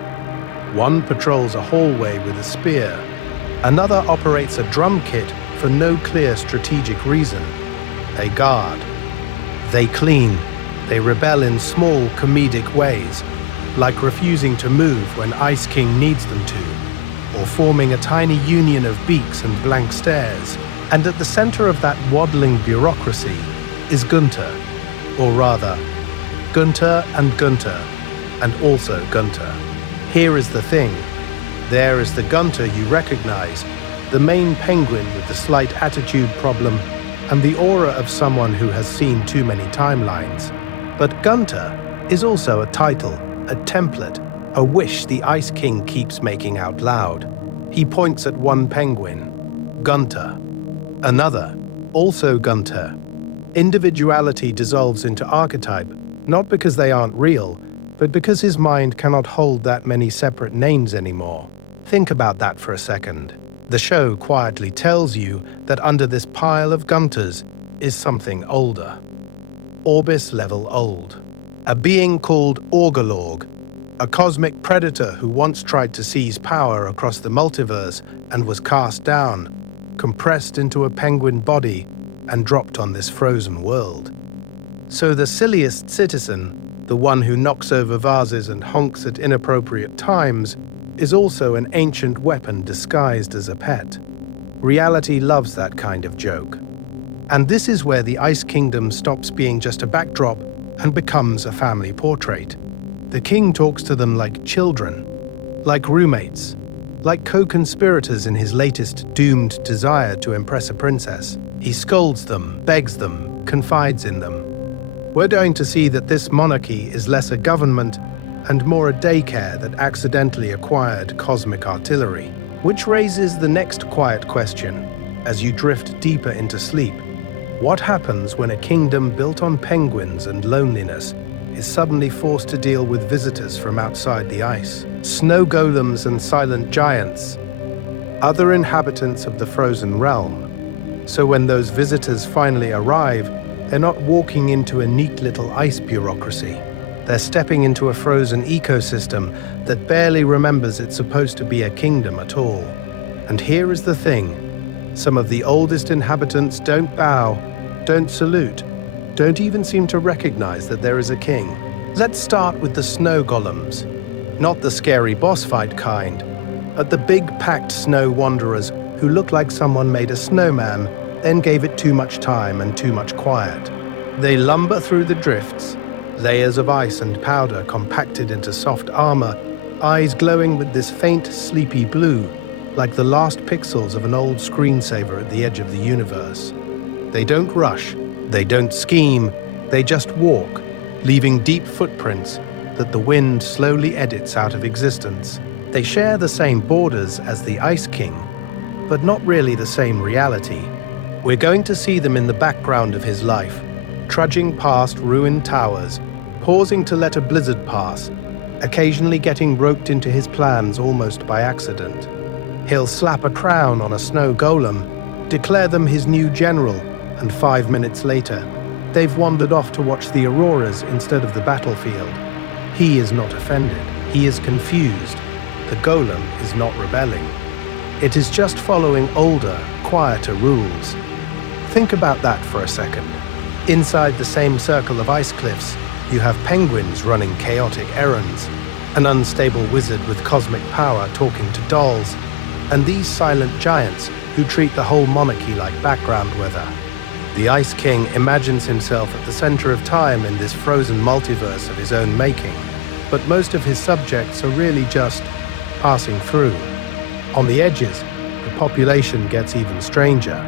One patrols a hallway with a spear. Another operates a drum kit for no clear strategic reason. They guard. They clean. They rebel in small comedic ways, like refusing to move when Ice King needs them to, or forming a tiny union of beaks and blank stares. And at the center of that waddling bureaucracy is Gunter, or rather, Gunter, and also Gunter. Here is the thing. There is the Gunter you recognize, the main penguin with the slight attitude problem and the aura of someone who has seen too many timelines. But Gunter is also a title, a template, a wish the Ice King keeps making out loud. He points at one penguin, Gunter. Another, also Gunter. Individuality dissolves into archetype, not because they aren't real, but because his mind cannot hold that many separate names anymore. Think about that for a second. The show quietly tells you that under this pile of Gunters is something older. Orbis level old. A being called Orgalorg, a cosmic predator who once tried to seize power across the multiverse and was cast down, compressed into a penguin body, and dropped on this frozen world. So the silliest citizen, the one who knocks over vases and honks at inappropriate times, is also an ancient weapon disguised as a pet. Reality loves that kind of joke. And this is where the Ice Kingdom stops being just a backdrop and becomes a family portrait. The king talks to them like children, like roommates, like co-conspirators in his latest doomed desire to impress a princess. He scolds them, begs them, confides in them. We're going to see that this monarchy is less a government and more a daycare that accidentally acquired cosmic artillery. Which raises the next quiet question as you drift deeper into sleep. What happens when a kingdom built on penguins and loneliness is suddenly forced to deal with visitors from outside the ice? Snow golems and silent giants, other inhabitants of the frozen realm. So when those visitors finally arrive, they're not walking into a neat little ice bureaucracy. They're stepping into a frozen ecosystem that barely remembers it's supposed to be a kingdom at all. And here is the thing. Some of the oldest inhabitants don't bow, don't salute, don't even seem to recognize that there is a king. Let's start with the snow golems. Not the scary boss fight kind, but the big packed snow wanderers who look like someone made a snowman, then gave it too much time and too much quiet. They lumber through the drifts, layers of ice and powder compacted into soft armor, eyes glowing with this faint, sleepy blue, like the last pixels of an old screensaver at the edge of the universe. They don't rush, they don't scheme, they just walk, leaving deep footprints that the wind slowly edits out of existence. They share the same borders as the Ice King, but not really the same reality. We're going to see them in the background of his life, trudging past ruined towers, pausing to let a blizzard pass, occasionally getting roped into his plans almost by accident. He'll slap a crown on a snow golem, declare them his new general, and 5 minutes later, they've wandered off to watch the auroras instead of the battlefield. He is not offended. He is confused. The golem is not rebelling. It is just following older, quieter rules. Think about that for a second. Inside the same circle of ice cliffs, you have penguins running chaotic errands, an unstable wizard with cosmic power talking to dolls, and these silent giants who treat the whole monarchy like background weather. The Ice King imagines himself at the center of time in this frozen multiverse of his own making, but most of his subjects are really just passing through. On the edges, the population gets even stranger.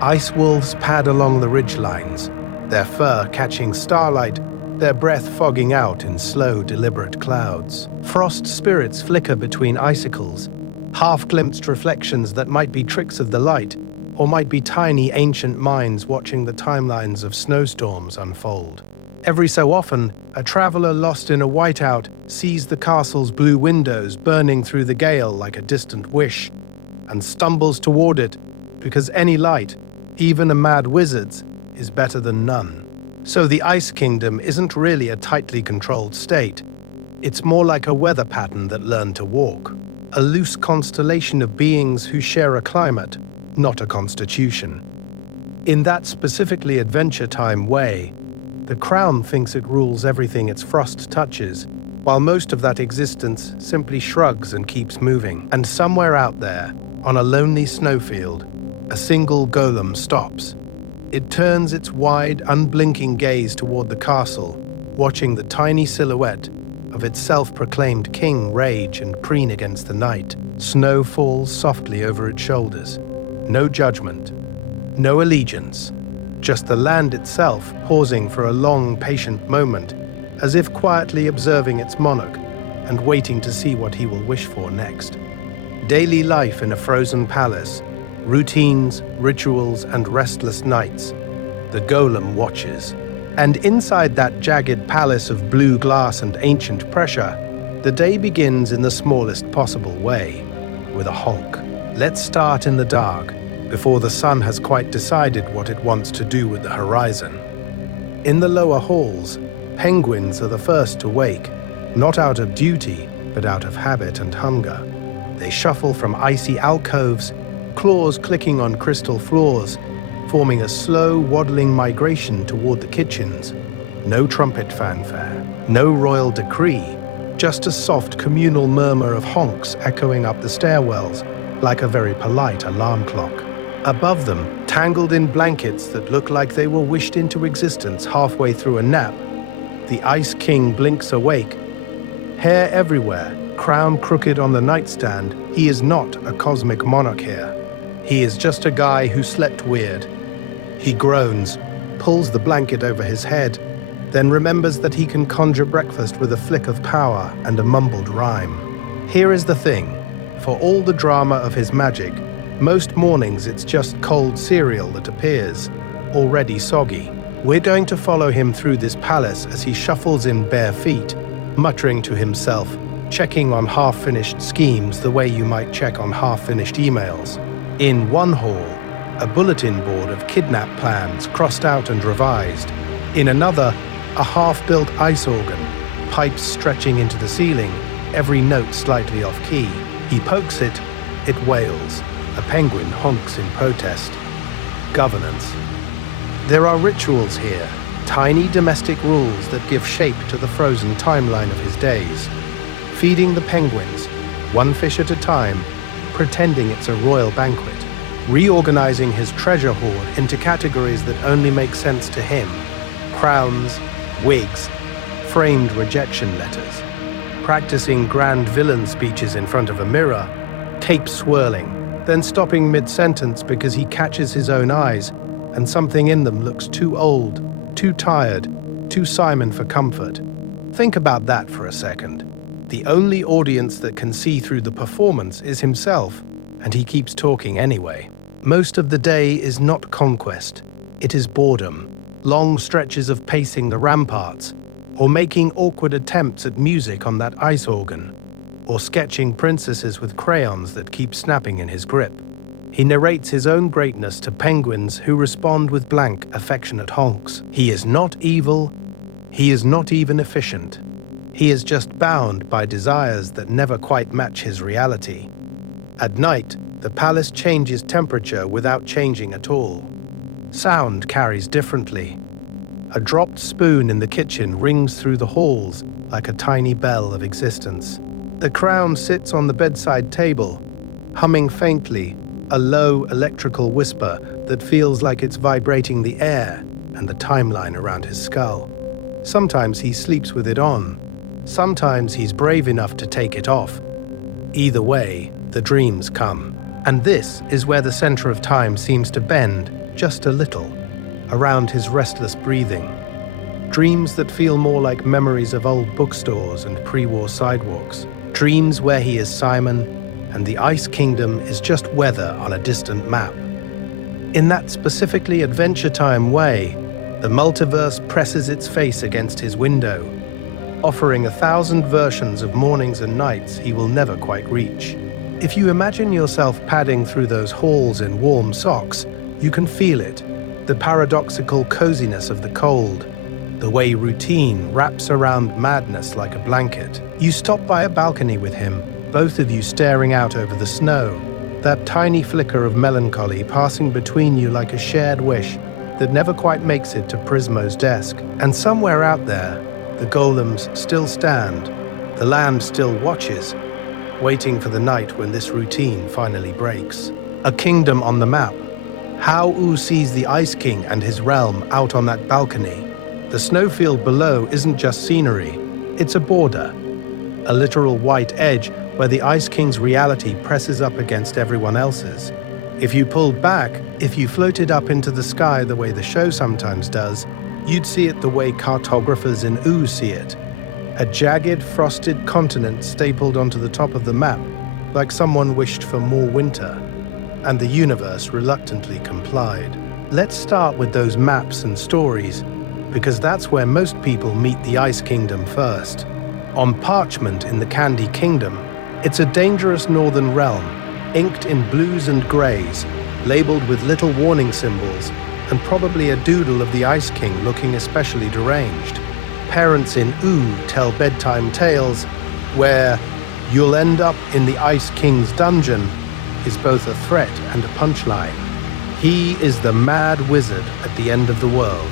Ice wolves pad along the ridgelines, their fur catching starlight, their breath fogging out in slow, deliberate clouds. Frost spirits flicker between icicles, half-glimpsed reflections that might be tricks of the light, or might be tiny ancient minds watching the timelines of snowstorms unfold. Every so often, a traveler lost in a whiteout sees the castle's blue windows burning through the gale like a distant wish, and stumbles toward it because any light, even a mad wizard's, is better than none. So the Ice Kingdom isn't really a tightly controlled state. It's more like a weather pattern that learned to walk, a loose constellation of beings who share a climate, not a constitution. In that specifically Adventure Time way, the crown thinks it rules everything its frost touches, while most of that existence simply shrugs and keeps moving. And somewhere out there, on a lonely snowfield, a single golem stops. It turns its wide, unblinking gaze toward the castle, watching the tiny silhouette of its self-proclaimed king rage and preen against the night. Snow falls softly over its shoulders. No judgment, no allegiance, just the land itself pausing for a long, patient moment, as if quietly observing its monarch and waiting to see what he will wish for next. Daily life in a frozen palace, routines, rituals, and restless nights. The golem watches. And inside that jagged palace of blue glass and ancient pressure, the day begins in the smallest possible way, with a honk. Let's start in the dark, before the sun has quite decided what it wants to do with the horizon. In the lower halls, penguins are the first to wake, not out of duty, but out of habit and hunger. They shuffle from icy alcoves, claws clicking on crystal floors, forming a slow, waddling migration toward the kitchens. No trumpet fanfare, no royal decree, just a soft communal murmur of honks echoing up the stairwells, like a very polite alarm clock. Above them, tangled in blankets that look like they were wished into existence halfway through a nap, the Ice King blinks awake. Hair everywhere, crown crooked on the nightstand, he is not a cosmic monarch here. He is just a guy who slept weird. He groans, pulls the blanket over his head, then remembers that he can conjure breakfast with a flick of power and a mumbled rhyme. Here is the thing. For all the drama of his magic, most mornings it's just cold cereal that appears, already soggy. We're going to follow him through this palace as he shuffles in bare feet, muttering to himself, checking on half-finished schemes the way you might check on half-finished emails. In one hall, a bulletin board of kidnap plans crossed out and revised. In another, a half-built ice organ, pipes stretching into the ceiling, every note slightly off-key. He pokes it, it wails. A penguin honks in protest. Governance. There are rituals here, tiny domestic rules that give shape to the frozen timeline of his days. Feeding the penguins, one fish at a time, pretending it's a royal banquet. Reorganizing his treasure hoard into categories that only make sense to him. Crowns, wigs, framed rejection letters. Practicing grand villain speeches in front of a mirror, cape swirling, then stopping mid-sentence because he catches his own eyes and something in them looks too old, too tired, too Simon for comfort. Think about that for a second. The only audience that can see through the performance is himself, and he keeps talking anyway. Most of the day is not conquest. It is boredom, long stretches of pacing the ramparts, or making awkward attempts at music on that ice organ, or sketching princesses with crayons that keep snapping in his grip. He narrates his own greatness to penguins who respond with blank, affectionate honks. He is not evil. He is not even efficient. He is just bound by desires that never quite match his reality. At night, the palace changes temperature without changing at all. Sound carries differently. A dropped spoon in the kitchen rings through the halls like a tiny bell of existence. The crown sits on the bedside table, humming faintly, a low electrical whisper that feels like it's vibrating the air and the timeline around his skull. Sometimes he sleeps with it on. Sometimes he's brave enough to take it off. Either way, the dreams come. And this is where the center of time seems to bend just a little, around his restless breathing. Dreams that feel more like memories of old bookstores and pre-war sidewalks. Dreams where he is Simon, and the Ice Kingdom is just weather on a distant map. In that specifically Adventure Time way, the multiverse presses its face against his window, offering 1,000 versions of mornings and nights he will never quite reach. If you imagine yourself padding through those halls in warm socks, you can feel it, the paradoxical coziness of the cold, the way routine wraps around madness like a blanket. You stop by a balcony with him, both of you staring out over the snow, that tiny flicker of melancholy passing between you like a shared wish that never quite makes it to Prismo's desk. And somewhere out there, the golems still stand, the land still watches, waiting for the night when this routine finally breaks. A kingdom on the map. How Wu sees the Ice King and his realm out on that balcony. The snowfield below isn't just scenery, it's a border, a literal white edge where the Ice King's reality presses up against everyone else's. If you pulled back, if you floated up into the sky the way the show sometimes does, you'd see it the way cartographers in Wu see it. A jagged, frosted continent stapled onto the top of the map, like someone wished for more winter. And the universe reluctantly complied. Let's start with those maps and stories, because that's where most people meet the Ice Kingdom first. On parchment in the Candy Kingdom, it's a dangerous northern realm, inked in blues and grays, labeled with little warning symbols, and probably a doodle of the Ice King looking especially deranged. Parents in Wu tell bedtime tales where "you'll end up in the Ice King's dungeon" is both a threat and a punchline. He is the mad wizard at the end of the world.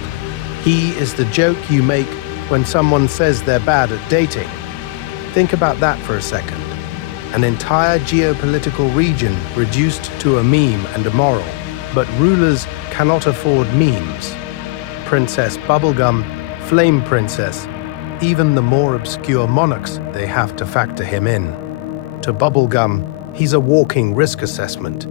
He is the joke you make when someone says they're bad at dating. Think about that for a second. An entire geopolitical region reduced to a meme and a moral. But rulers cannot afford memes. Princess Bubblegum, Flame Princess, even the more obscure monarchs, they have to factor him in. To Bubblegum, he's a walking risk assessment.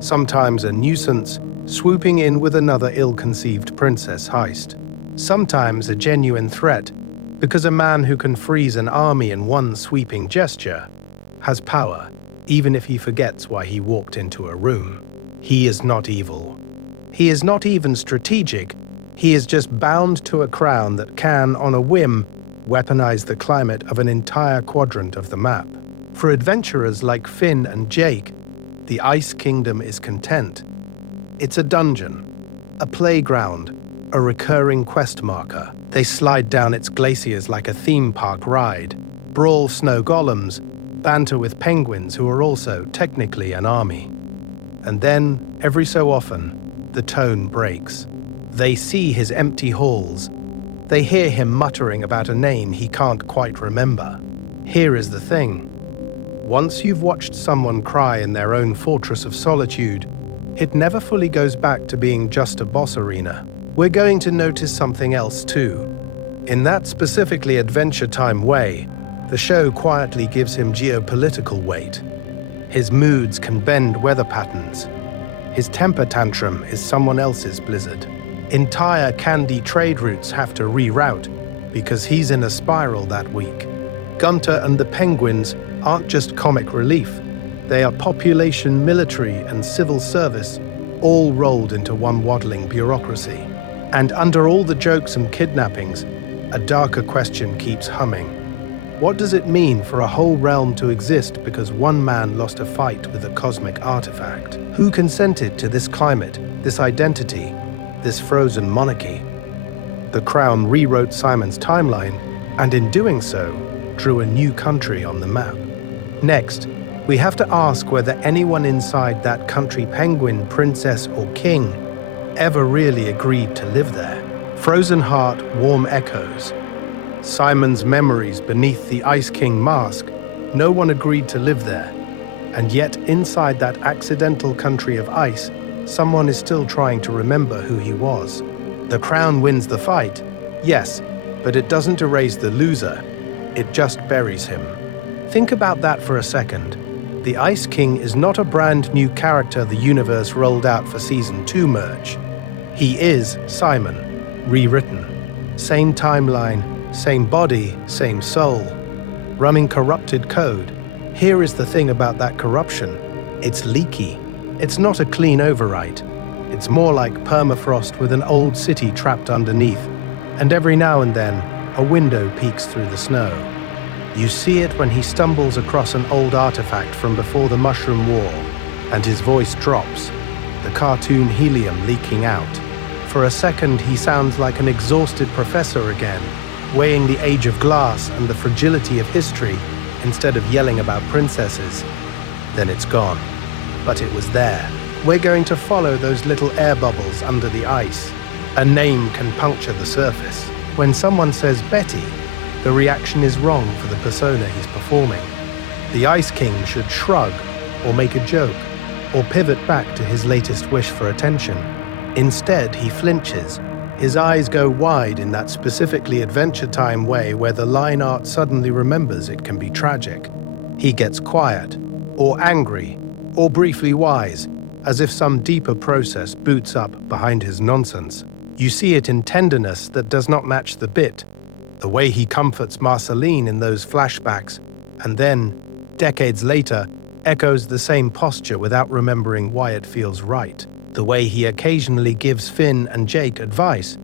Sometimes a nuisance, swooping in with another ill-conceived princess heist. Sometimes a genuine threat, because a man who can freeze an army in one sweeping gesture has power, even if he forgets why he walked into a room. He is not evil. He is not even strategic. He is just bound to a crown that can, on a whim, weaponize the climate of an entire quadrant of the map. For adventurers like Finn and Jake, the Ice Kingdom is content. It's a dungeon, a playground, a recurring quest marker. They slide down its glaciers like a theme park ride, brawl snow golems, banter with penguins who are also technically an army. And then, every so often, the tone breaks. They see his empty halls. They hear him muttering about a name he can't quite remember. Here is the thing. Once you've watched someone cry in their own fortress of solitude, it never fully goes back to being just a boss arena. We're going to notice something else too. In that specifically Adventure Time way, the show quietly gives him geopolitical weight. His moods can bend weather patterns. His temper tantrum is someone else's blizzard. Entire candy trade routes have to reroute because he's in a spiral that week. Gunter and the Penguins aren't just comic relief. They are population, military, and civil service, all rolled into one waddling bureaucracy. And under all the jokes and kidnappings, a darker question keeps humming. What does it mean for a whole realm to exist because one man lost a fight with a cosmic artifact? Who consented to this climate, this identity, this frozen monarchy? The Crown rewrote Simon's timeline, and in doing so, drew a new country on the map. Next, we have to ask whether anyone inside that country, penguin, princess, or king, ever really agreed to live there. Frozen heart, warm echoes. Simon's memories beneath the Ice King mask. No one agreed to live there. And yet, inside that accidental country of ice, someone is still trying to remember who he was. The Crown wins the fight, yes, but it doesn't erase the loser. It just buries him. Think about that for a second. The Ice King is not a brand new character the universe rolled out for Season 2 merge. He is Simon, rewritten. Same timeline, same body, same soul. Running corrupted code. Here is the thing about that corruption. It's leaky. It's not a clean overwrite. It's more like permafrost with an old city trapped underneath. And every now and then, a window peeks through the snow. You see it when he stumbles across an old artifact from before the Mushroom War, and his voice drops, the cartoon helium leaking out. For a second, he sounds like an exhausted professor again, weighing the age of glass and the fragility of history instead of yelling about princesses. Then it's gone. But it was there. We're going to follow those little air bubbles under the ice. A name can puncture the surface. When someone says Betty, the reaction is wrong for the persona he's performing. The Ice King should shrug, or make a joke, or pivot back to his latest wish for attention. Instead, he flinches. His eyes go wide in that specifically Adventure Time way where the line art suddenly remembers it can be tragic. He gets quiet, or angry, or briefly wise, as if some deeper process boots up behind his nonsense. You see it in tenderness that does not match the bit, the way he comforts Marceline in those flashbacks, and then, decades later, echoes the same posture without remembering why it feels right. The way he occasionally gives Finn and Jake advice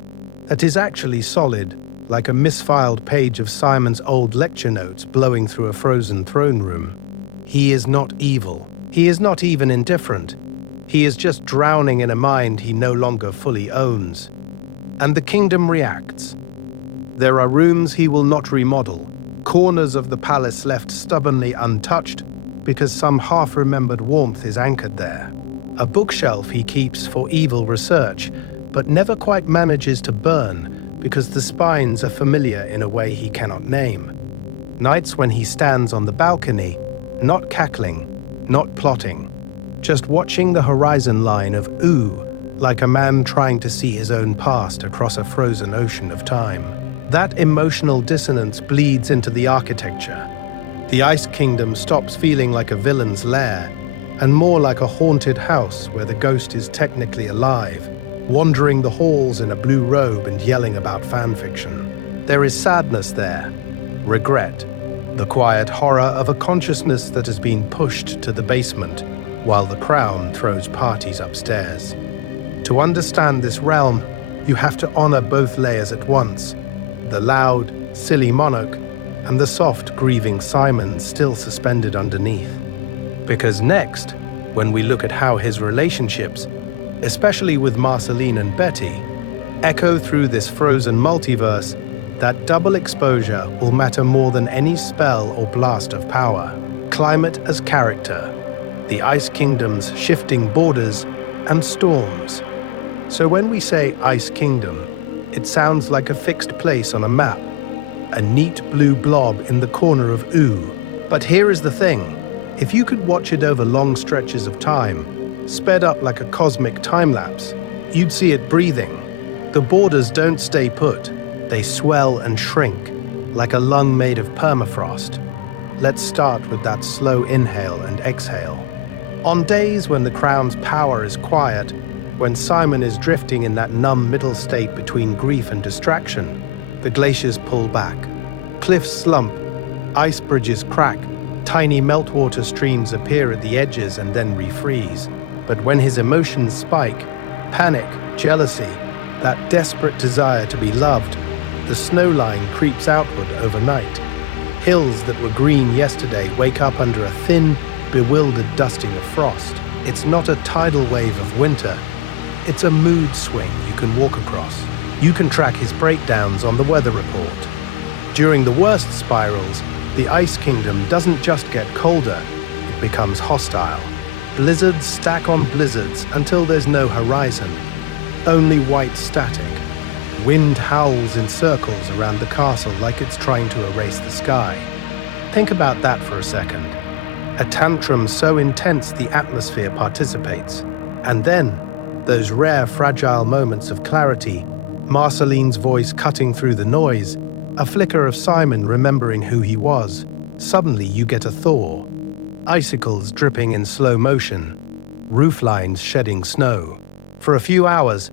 that is actually solid, like a misfiled page of Simon's old lecture notes blowing through a frozen throne room. He is not evil. He is not even indifferent. He is just drowning in a mind he no longer fully owns. And the kingdom reacts. There are rooms he will not remodel, corners of the palace left stubbornly untouched because some half-remembered warmth is anchored there. A bookshelf he keeps for evil research, but never quite manages to burn because the spines are familiar in a way he cannot name. Nights when he stands on the balcony, not cackling, not plotting, just watching the horizon line of ooh, like a man trying to see his own past across a frozen ocean of time. That emotional dissonance bleeds into the architecture. The Ice Kingdom stops feeling like a villain's lair, and more like a haunted house where the ghost is technically alive, wandering the halls in a blue robe and yelling about fanfiction. There is sadness there, regret, the quiet horror of a consciousness that has been pushed to the basement, while the Crown throws parties upstairs. To understand this realm, you have to honor both layers at once, the loud, silly monarch, and the soft, grieving Simon still suspended underneath. Because next, when we look at how his relationships, especially with Marceline and Betty, echo through this frozen multiverse. That double exposure will matter more than any spell or blast of power. Climate as character, the Ice Kingdom's shifting borders, and storms. So when we say Ice Kingdom, it sounds like a fixed place on a map, a neat blue blob in the corner of Ooh. But here is the thing, if you could watch it over long stretches of time, sped up like a cosmic time-lapse, you'd see it breathing. The borders don't stay put, they swell and shrink, like a lung made of permafrost. Let's start with that slow inhale and exhale. On days when the Crown's power is quiet, when Simon is drifting in that numb middle state between grief and distraction, the glaciers pull back. Cliffs slump, ice bridges crack, tiny meltwater streams appear at the edges and then refreeze. But when his emotions spike, panic, jealousy, that desperate desire to be loved, the snow line creeps outward overnight. Hills that were green yesterday wake up under a thin, bewildered dusting of frost. It's not a tidal wave of winter, it's a mood swing you can walk across. You can track his breakdowns on the weather report. During the worst spirals, the Ice Kingdom doesn't just get colder, it becomes hostile. Blizzards stack on blizzards until there's no horizon, only white static. Wind howls in circles around the castle like it's trying to erase the sky. Think about that for a second. A tantrum so intense the atmosphere participates. And then, those rare fragile moments of clarity, Marceline's voice cutting through the noise, a flicker of Simon remembering who he was. Suddenly you get a thaw. Icicles dripping in slow motion, roof lines shedding snow. For a few hours,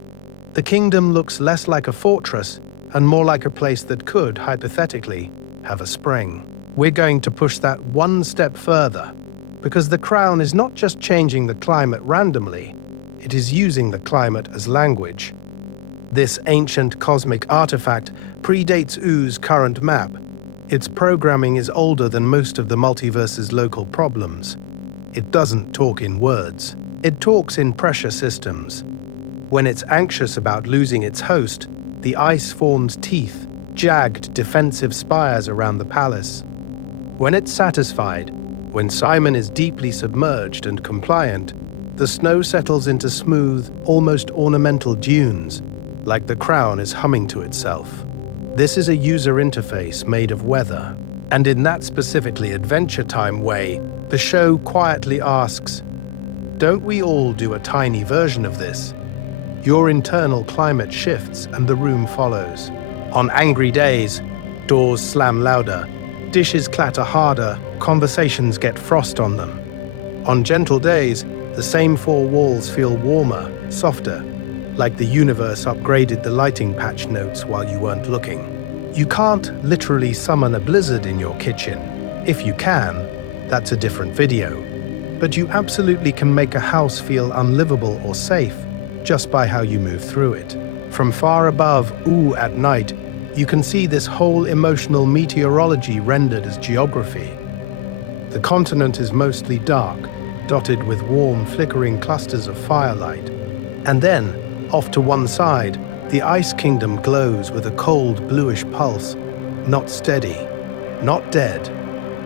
the kingdom looks less like a fortress and more like a place that could, hypothetically, have a spring. We're going to push that one step further, because the Crown is not just changing the climate randomly, it is using the climate as language. This ancient cosmic artifact predates Ooh's current map. Its programming is older than most of the multiverse's local problems. It doesn't talk in words. It talks in pressure systems. When it's anxious about losing its host, the ice forms teeth, jagged defensive spires around the palace. When it's satisfied, when Simon is deeply submerged and compliant, the snow settles into smooth, almost ornamental dunes, like the Crown is humming to itself. This is a user interface made of weather. And in that specifically Adventure Time way, the show quietly asks, don't we all do a tiny version of this? Your internal climate shifts and the room follows. On angry days, doors slam louder, dishes clatter harder, conversations get frost on them. On gentle days, the same four walls feel warmer, softer, like the universe upgraded the lighting patch notes while you weren't looking. You can't literally summon a blizzard in your kitchen. If you can, that's a different video. But you absolutely can make a house feel unlivable or safe just by how you move through it. From far above Ooh at night, you can see this whole emotional meteorology rendered as geography. The continent is mostly dark, dotted with warm, flickering clusters of firelight. And then, off to one side, the Ice Kingdom glows with a cold, bluish pulse, not steady, not dead.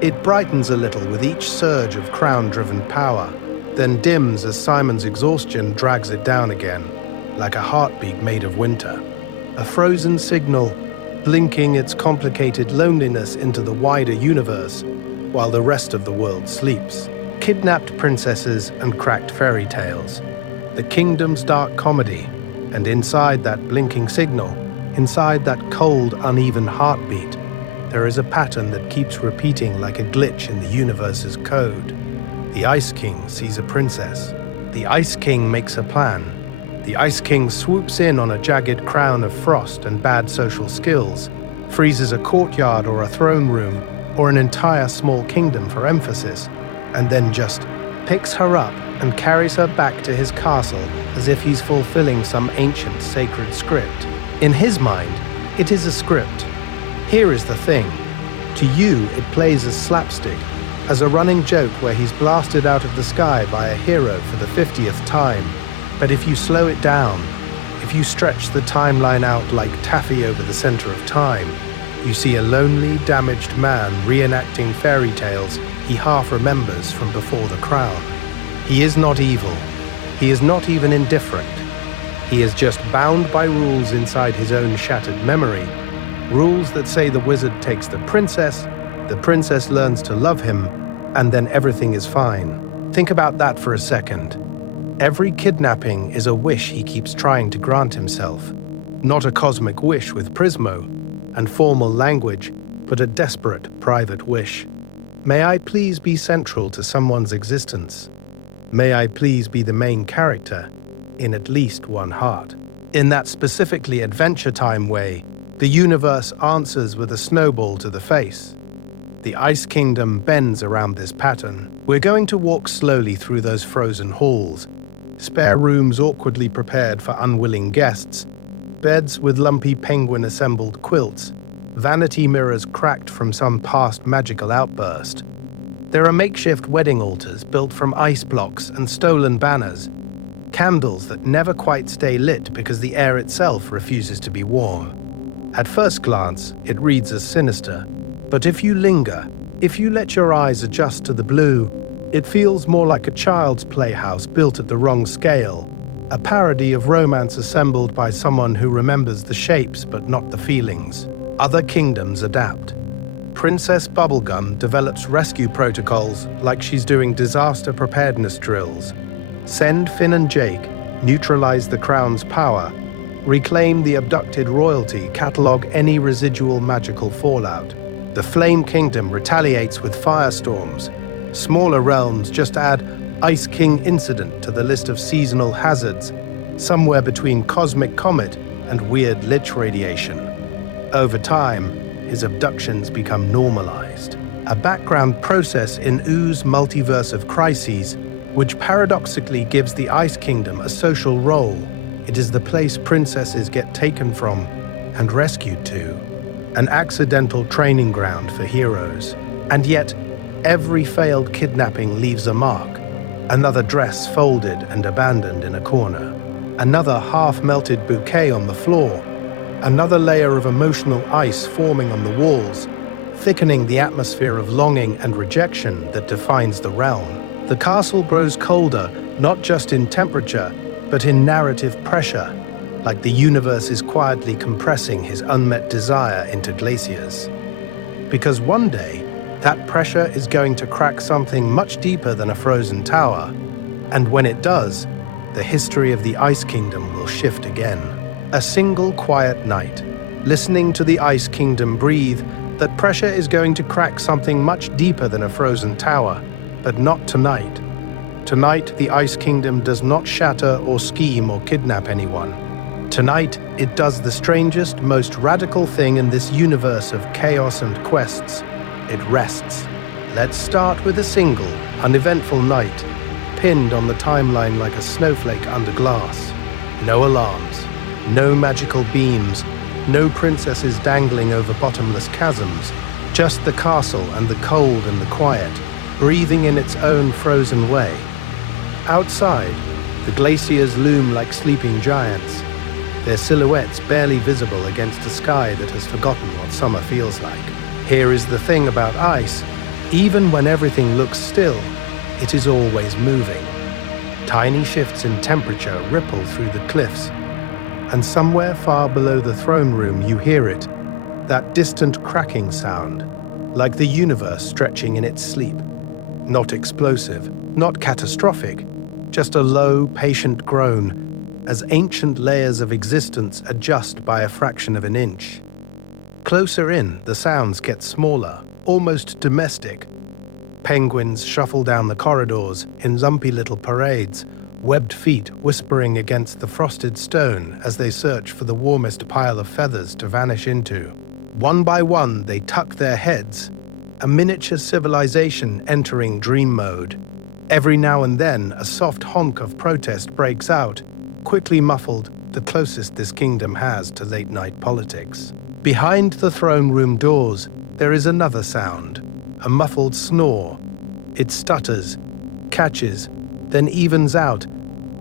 It brightens a little with each surge of crown-driven power, then dims as Simon's exhaustion drags it down again, like a heartbeat made of winter. A frozen signal, blinking its complicated loneliness into the wider universe, while the rest of the world sleeps. Kidnapped princesses and cracked fairy tales. The kingdom's dark comedy, and inside that blinking signal, inside that cold, uneven heartbeat, there is a pattern that keeps repeating like a glitch in the universe's code. The Ice King sees a princess. The Ice King makes a plan. The Ice King swoops in on a jagged crown of frost and bad social skills, freezes a courtyard or a throne room, or an entire small kingdom for emphasis, and then just picks her up and carries her back to his castle as if he's fulfilling some ancient sacred script. In his mind, it is a script. Here is the thing. To you, it plays as slapstick, as a running joke where he's blasted out of the sky by a hero for the 50th time. But if you slow it down, if you stretch the timeline out like taffy over the center of time, you see a lonely, damaged man reenacting fairy tales he half remembers from before the crown. He is not evil. He is not even indifferent. He is just bound by rules inside his own shattered memory, rules that say the wizard takes the princess learns to love him, and then everything is fine. Think about that for a second. Every kidnapping is a wish he keeps trying to grant himself. Not a cosmic wish with Prismo and formal language, but a desperate private wish. May I please be central to someone's existence? May I please be the main character in at least one heart? In that specifically Adventure Time way, the universe answers with a snowball to the face. The Ice Kingdom bends around this pattern. We're going to walk slowly through those frozen halls, spare rooms awkwardly prepared for unwilling guests, beds with lumpy penguin-assembled quilts, vanity mirrors cracked from some past magical outburst. There are makeshift wedding altars built from ice blocks and stolen banners, candles that never quite stay lit because the air itself refuses to be warm. At first glance, it reads as sinister, but if you linger, if you let your eyes adjust to the blue, it feels more like a child's playhouse built at the wrong scale, a parody of romance assembled by someone who remembers the shapes but not the feelings. Other kingdoms adapt. Princess Bubblegum develops rescue protocols like she's doing disaster preparedness drills. Send Finn and Jake, neutralize the crown's power, reclaim the abducted royalty, catalog any residual magical fallout. The Flame Kingdom retaliates with firestorms. Smaller realms just add Ice King Incident to the list of seasonal hazards, somewhere between Cosmic Comet and Weird Lich Radiation. Over time, his abductions become normalized, a background process in Oo's multiverse of crises, which paradoxically gives the Ice Kingdom a social role. It is the place princesses get taken from and rescued to, an accidental training ground for heroes. And yet, every failed kidnapping leaves a mark. Another dress folded and abandoned in a corner, another half-melted bouquet on the floor, another layer of emotional ice forming on the walls, thickening the atmosphere of longing and rejection that defines the realm. The castle grows colder, not just in temperature, but in narrative pressure, like the universe is quietly compressing his unmet desire into glaciers. Because one day, that pressure is going to crack something much deeper than a frozen tower, and when it does, the history of the Ice Kingdom will shift again. A single quiet night, listening to the Ice Kingdom breathe, that pressure is going to crack something much deeper than a frozen tower, but not tonight. Tonight, the Ice Kingdom does not shatter or scheme or kidnap anyone. Tonight, it does the strangest, most radical thing in this universe of chaos and quests. It rests. Let's start with a single, uneventful night, pinned on the timeline like a snowflake under glass. No alarms, no magical beams, no princesses dangling over bottomless chasms, just the castle and the cold and the quiet, breathing in its own frozen way. Outside, the glaciers loom like sleeping giants, their silhouettes barely visible against a sky that has forgotten what summer feels like. Here is the thing about ice: even when everything looks still, it is always moving. Tiny shifts in temperature ripple through the cliffs, and somewhere far below the throne room you hear it, that distant cracking sound, like the universe stretching in its sleep. Not explosive, not catastrophic, just a low, patient groan as ancient layers of existence adjust by a fraction of an inch. Closer in, the sounds get smaller, almost domestic. Penguins shuffle down the corridors in lumpy little parades, webbed feet whispering against the frosted stone as they search for the warmest pile of feathers to vanish into. One by one, they tuck their heads, a miniature civilization entering dream mode. Every now and then, a soft honk of protest breaks out, quickly muffled, the closest this kingdom has to late-night politics. Behind the throne room doors, there is another sound, a muffled snore. It stutters, catches, then evens out,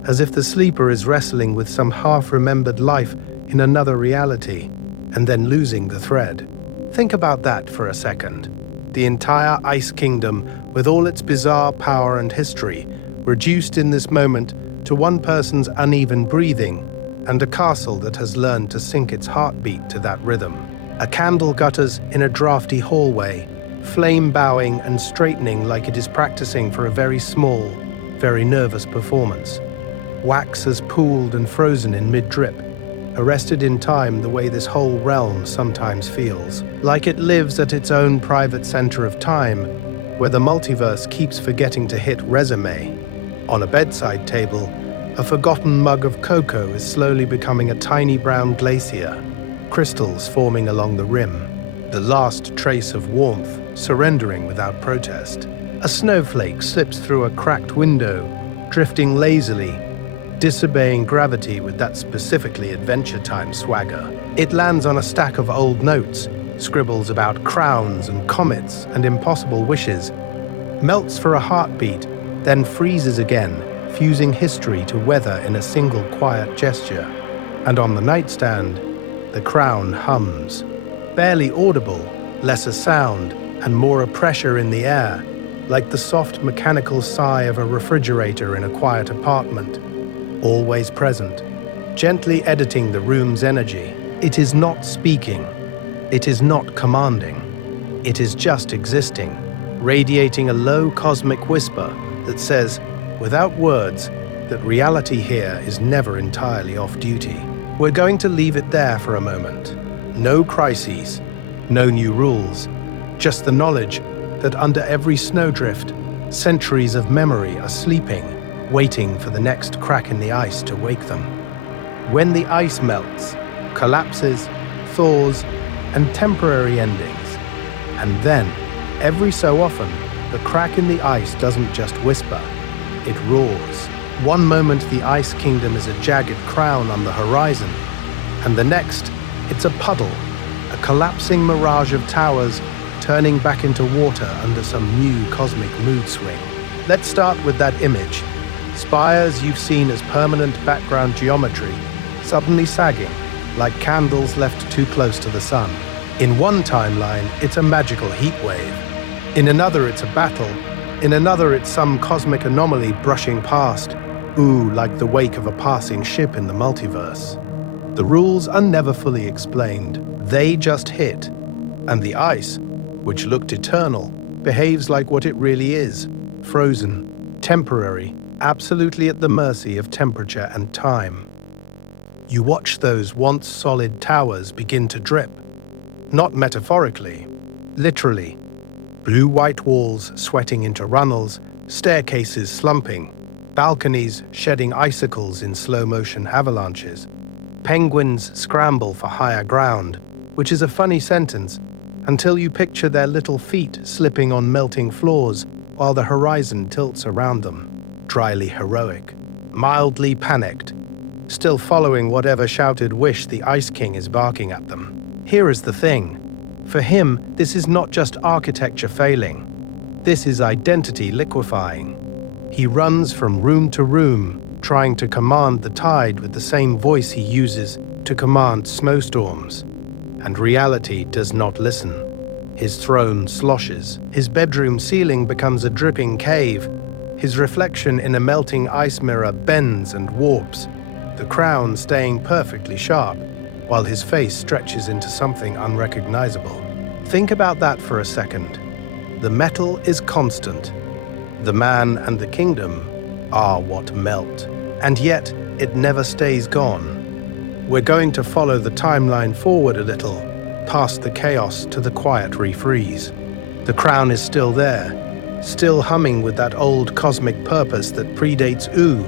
as if the sleeper is wrestling with some half-remembered life in another reality, and then losing the thread. Think about that for a second. The entire Ice Kingdom, with all its bizarre power and history, reduced in this moment to one person's uneven breathing and a castle that has learned to sync its heartbeat to that rhythm. A candle gutters in a drafty hallway, flame bowing and straightening like it is practicing for a very small, very nervous performance. Wax has pooled and frozen in mid-drip, arrested in time the way this whole realm sometimes feels, like it lives at its own private center of time, where the multiverse keeps forgetting to hit resume. On a bedside table, a forgotten mug of cocoa is slowly becoming a tiny brown glacier, crystals forming along the rim, the last trace of warmth surrendering without protest. A snowflake slips through a cracked window, drifting lazily, disobeying gravity with that specifically Adventure Time swagger. It lands on a stack of old notes, scribbles about crowns and comets and impossible wishes, melts for a heartbeat, then freezes again, fusing history to weather in a single quiet gesture. And on the nightstand, the crown hums. Barely audible, less a sound, and more a pressure in the air, like the soft mechanical sigh of a refrigerator in a quiet apartment. Always present, gently editing the room's energy. It is not speaking. It is not commanding. It is just existing, radiating a low cosmic whisper that says, without words, that reality here is never entirely off duty. We're going to leave it there for a moment. No crises, no new rules, just the knowledge that under every snowdrift, centuries of memory are sleeping, waiting for the next crack in the ice to wake them. When the ice melts, collapses, thaws, and temporary endings. And then, every so often, the crack in the ice doesn't just whisper, it roars. One moment the Ice Kingdom is a jagged crown on the horizon, and the next, it's a puddle, a collapsing mirage of towers turning back into water under some new cosmic mood swing. Let's start with that image. Spires you've seen as permanent background geometry, suddenly sagging, like candles left too close to the sun. In one timeline, it's a magical heat wave. In another, it's a battle. In another, it's some cosmic anomaly brushing past. Ooh, like the wake of a passing ship in the multiverse. The rules are never fully explained. They just hit. And the ice, which looked eternal, behaves like what it really is. Frozen, temporary, absolutely at the mercy of temperature and time. You watch those once solid towers begin to drip. Not metaphorically, literally. Blue-white walls sweating into runnels, staircases slumping, balconies shedding icicles in slow-motion avalanches. Penguins scramble for higher ground, which is a funny sentence, until you picture their little feet slipping on melting floors while the horizon tilts around them. Dryly heroic, mildly panicked, still following whatever shouted wish the Ice King is barking at them. Here is the thing. For him, this is not just architecture failing. This is identity liquefying. He runs from room to room, trying to command the tide with the same voice he uses to command snowstorms. And reality does not listen. His throne sloshes. His bedroom ceiling becomes a dripping cave. His reflection in a melting ice mirror bends and warps, the crown staying perfectly sharp, while his face stretches into something unrecognizable. Think about that for a second. The metal is constant. The man and the kingdom are what melt. And yet, it never stays gone. We're going to follow the timeline forward a little, past the chaos to the quiet refreeze. The crown is still there, still humming with that old cosmic purpose that predates Ooh,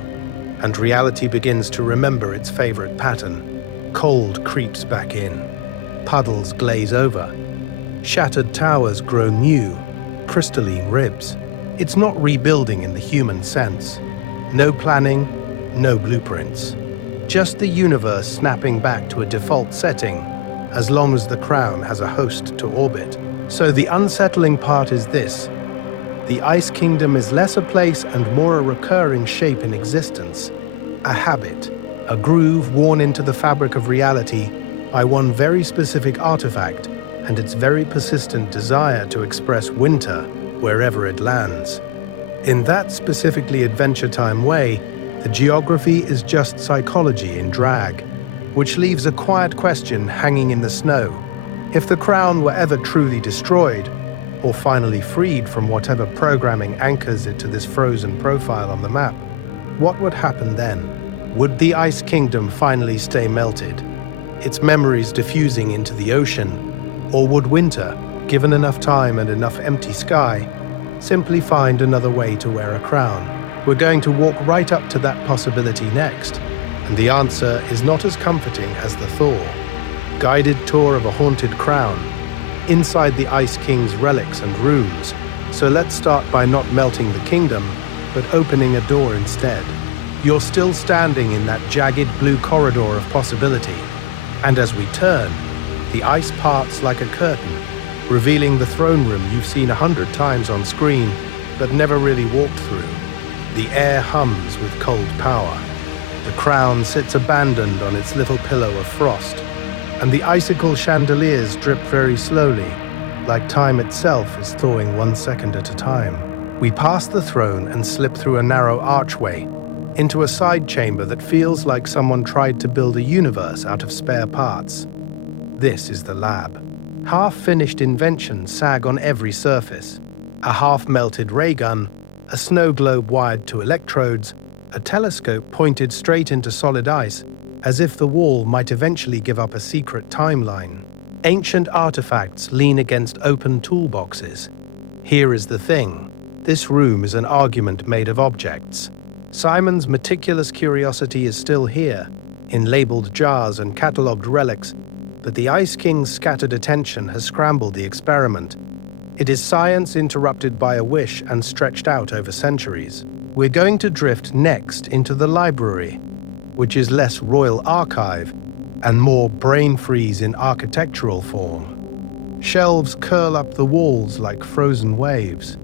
and reality begins to remember its favorite pattern. Cold creeps back in. Puddles glaze over. Shattered towers grow new, crystalline ribs. It's not rebuilding in the human sense. No planning, no blueprints. Just the universe snapping back to a default setting, as long as the crown has a host to orbit. So the unsettling part is this. The Ice Kingdom is less a place and more a recurring shape in existence, a habit, a groove worn into the fabric of reality by one very specific artifact and its very persistent desire to express winter wherever it lands. In that specifically Adventure Time way, the geography is just psychology in drag, which leaves a quiet question hanging in the snow. If the crown were ever truly destroyed, or finally freed from whatever programming anchors it to this frozen profile on the map, what would happen then? Would the Ice Kingdom finally stay melted, its memories diffusing into the ocean? Or would winter, given enough time and enough empty sky, simply find another way to wear a crown? We're going to walk right up to that possibility next, and the answer is not as comforting as the thaw. Guided tour of a haunted crown, inside the Ice King's relics and rooms. So let's start by not melting the kingdom, but opening a door instead. You're still standing in that jagged blue corridor of possibility, and as we turn, the ice parts like a curtain, revealing the throne room you've seen 100 times on screen, but never really walked through. The air hums with cold power. The crown sits abandoned on its little pillow of frost, and the icicle chandeliers drip very slowly, like time itself is thawing 1 second at a time. We pass the throne and slip through a narrow archway into a side chamber that feels like someone tried to build a universe out of spare parts. This is the lab. Half-finished inventions sag on every surface. A half-melted ray gun, a snow globe wired to electrodes, a telescope pointed straight into solid ice, as if the wall might eventually give up a secret timeline. Ancient artifacts lean against open toolboxes. Here is the thing. This room is an argument made of objects. Simon's meticulous curiosity is still here, in labeled jars and catalogued relics, but the Ice King's scattered attention has scrambled the experiment. It is science interrupted by a wish and stretched out over centuries. We're going to drift next into the library, which is less royal archive and more brain freeze in architectural form. Shelves curl up the walls like frozen waves.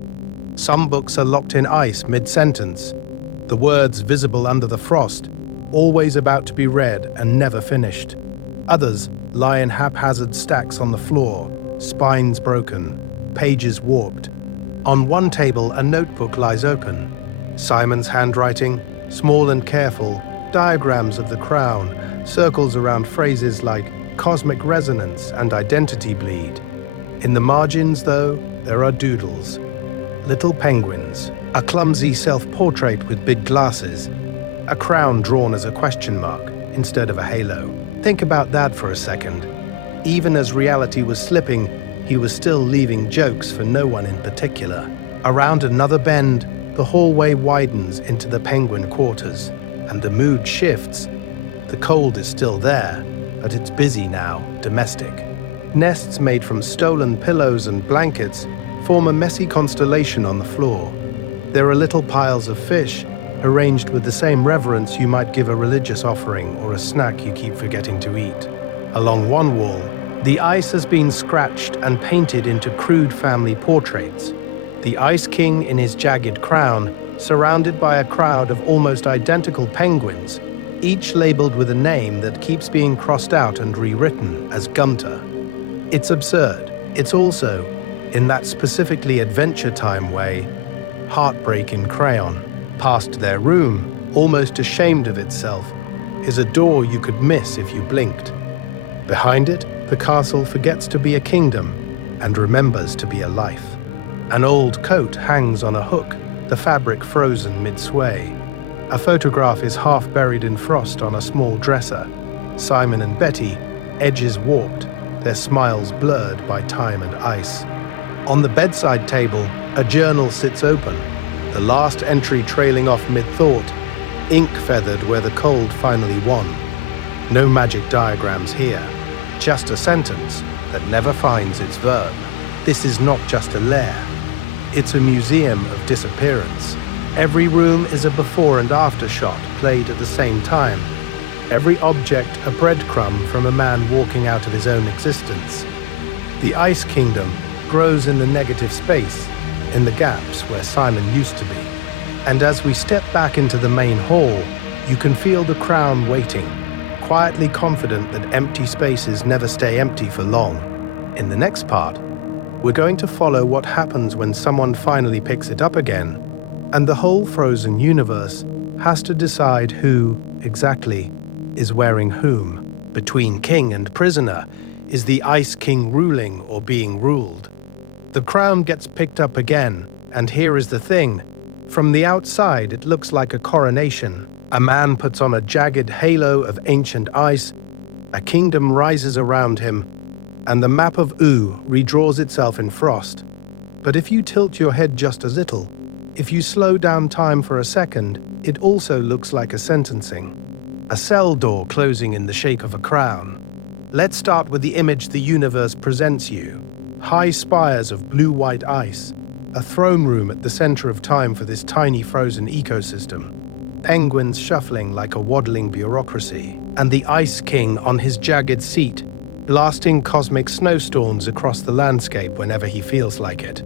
Some books are locked in ice mid-sentence, the words visible under the frost, always about to be read and never finished. Others lie in haphazard stacks on the floor, spines broken, pages warped. On one table, a notebook lies open. Simon's handwriting, small and careful, diagrams of the crown, circles around phrases like cosmic resonance and identity bleed. In the margins, though, there are doodles. Little penguins, a clumsy self-portrait with big glasses, a crown drawn as a question mark instead of a halo. Think about that for a second. Even as reality was slipping, he was still leaving jokes for no one in particular. Around another bend, the hallway widens into the penguin quarters, and the mood shifts. The cold is still there, but it's busy now, domestic. Nests made from stolen pillows and blankets form a messy constellation on the floor. There are little piles of fish, arranged with the same reverence you might give a religious offering or a snack you keep forgetting to eat. Along one wall, the ice has been scratched and painted into crude family portraits. The Ice King in his jagged crown, surrounded by a crowd of almost identical penguins, each labeled with a name that keeps being crossed out and rewritten as Gunter. It's absurd. It's also, in that specifically Adventure Time way, heartbreak in crayon. Past their room, almost ashamed of itself, is a door you could miss if you blinked. Behind it, the castle forgets to be a kingdom and remembers to be a life. An old coat hangs on a hook, the fabric frozen mid-sway. A photograph is half buried in frost on a small dresser. Simon and Betty, edges warped, their smiles blurred by time and ice. On the bedside table, a journal sits open, the last entry trailing off mid-thought, ink feathered where the cold finally won. No magic diagrams here, just a sentence that never finds its verb. This is not just a lair. It's a museum of disappearance. Every room is a before and after shot played at the same time. Every object a breadcrumb from a man walking out of his own existence. The Ice Kingdom grows in the negative space, in the gaps where Simon used to be. And as we step back into the main hall, You can feel the crown waiting, quietly confident that empty spaces never stay empty for long. In the next part, we're going to follow what happens when someone finally picks it up again, and the whole frozen universe has to decide who, exactly, is wearing whom. Between king and prisoner, is the Ice King ruling or being ruled? The crown gets picked up again, and here is the thing. From the outside, it looks like a coronation. A man puts on a jagged halo of ancient ice, a kingdom rises around him, and the map of Oo redraws itself in frost. But if you tilt your head just a little, if you slow down time for a second, it also looks like a sentencing. A cell door closing in the shape of a crown. Let's start with the image the universe presents you. High spires of blue-white ice, a throne room at the center of time for this tiny frozen ecosystem. Penguins shuffling like a waddling bureaucracy, and the Ice King on his jagged seat, blasting cosmic snowstorms across the landscape whenever he feels like it.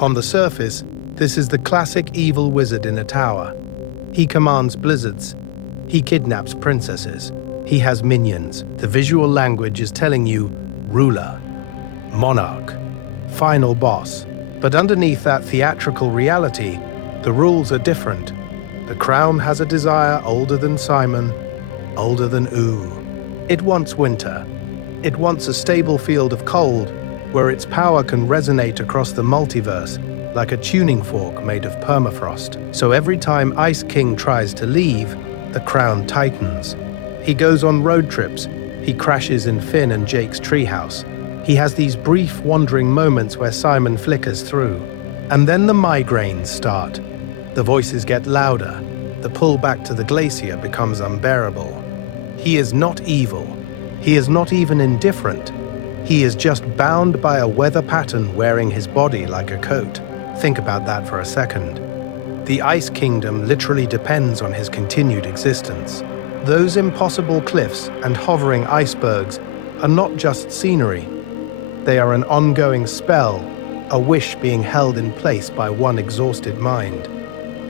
On the surface, this is the classic evil wizard in a tower. He commands blizzards. He kidnaps princesses. He has minions. The visual language is telling you ruler, monarch, final boss. But underneath that theatrical reality, the rules are different. The crown has a desire older than Simon, older than Oo. It wants winter. It wants a stable field of cold where its power can resonate across the multiverse like a tuning fork made of permafrost. So every time Ice King tries to leave, the crown tightens. He goes on road trips. He crashes in Finn and Jake's treehouse. He has these brief wandering moments where Simon flickers through. And then the migraines start. The voices get louder. The pull back to the glacier becomes unbearable. He is not evil. He is not even indifferent. He is just bound by a weather pattern wearing his body like a coat. Think about that for a second. The Ice Kingdom literally depends on his continued existence. Those impossible cliffs and hovering icebergs are not just scenery. They are an ongoing spell, a wish being held in place by one exhausted mind.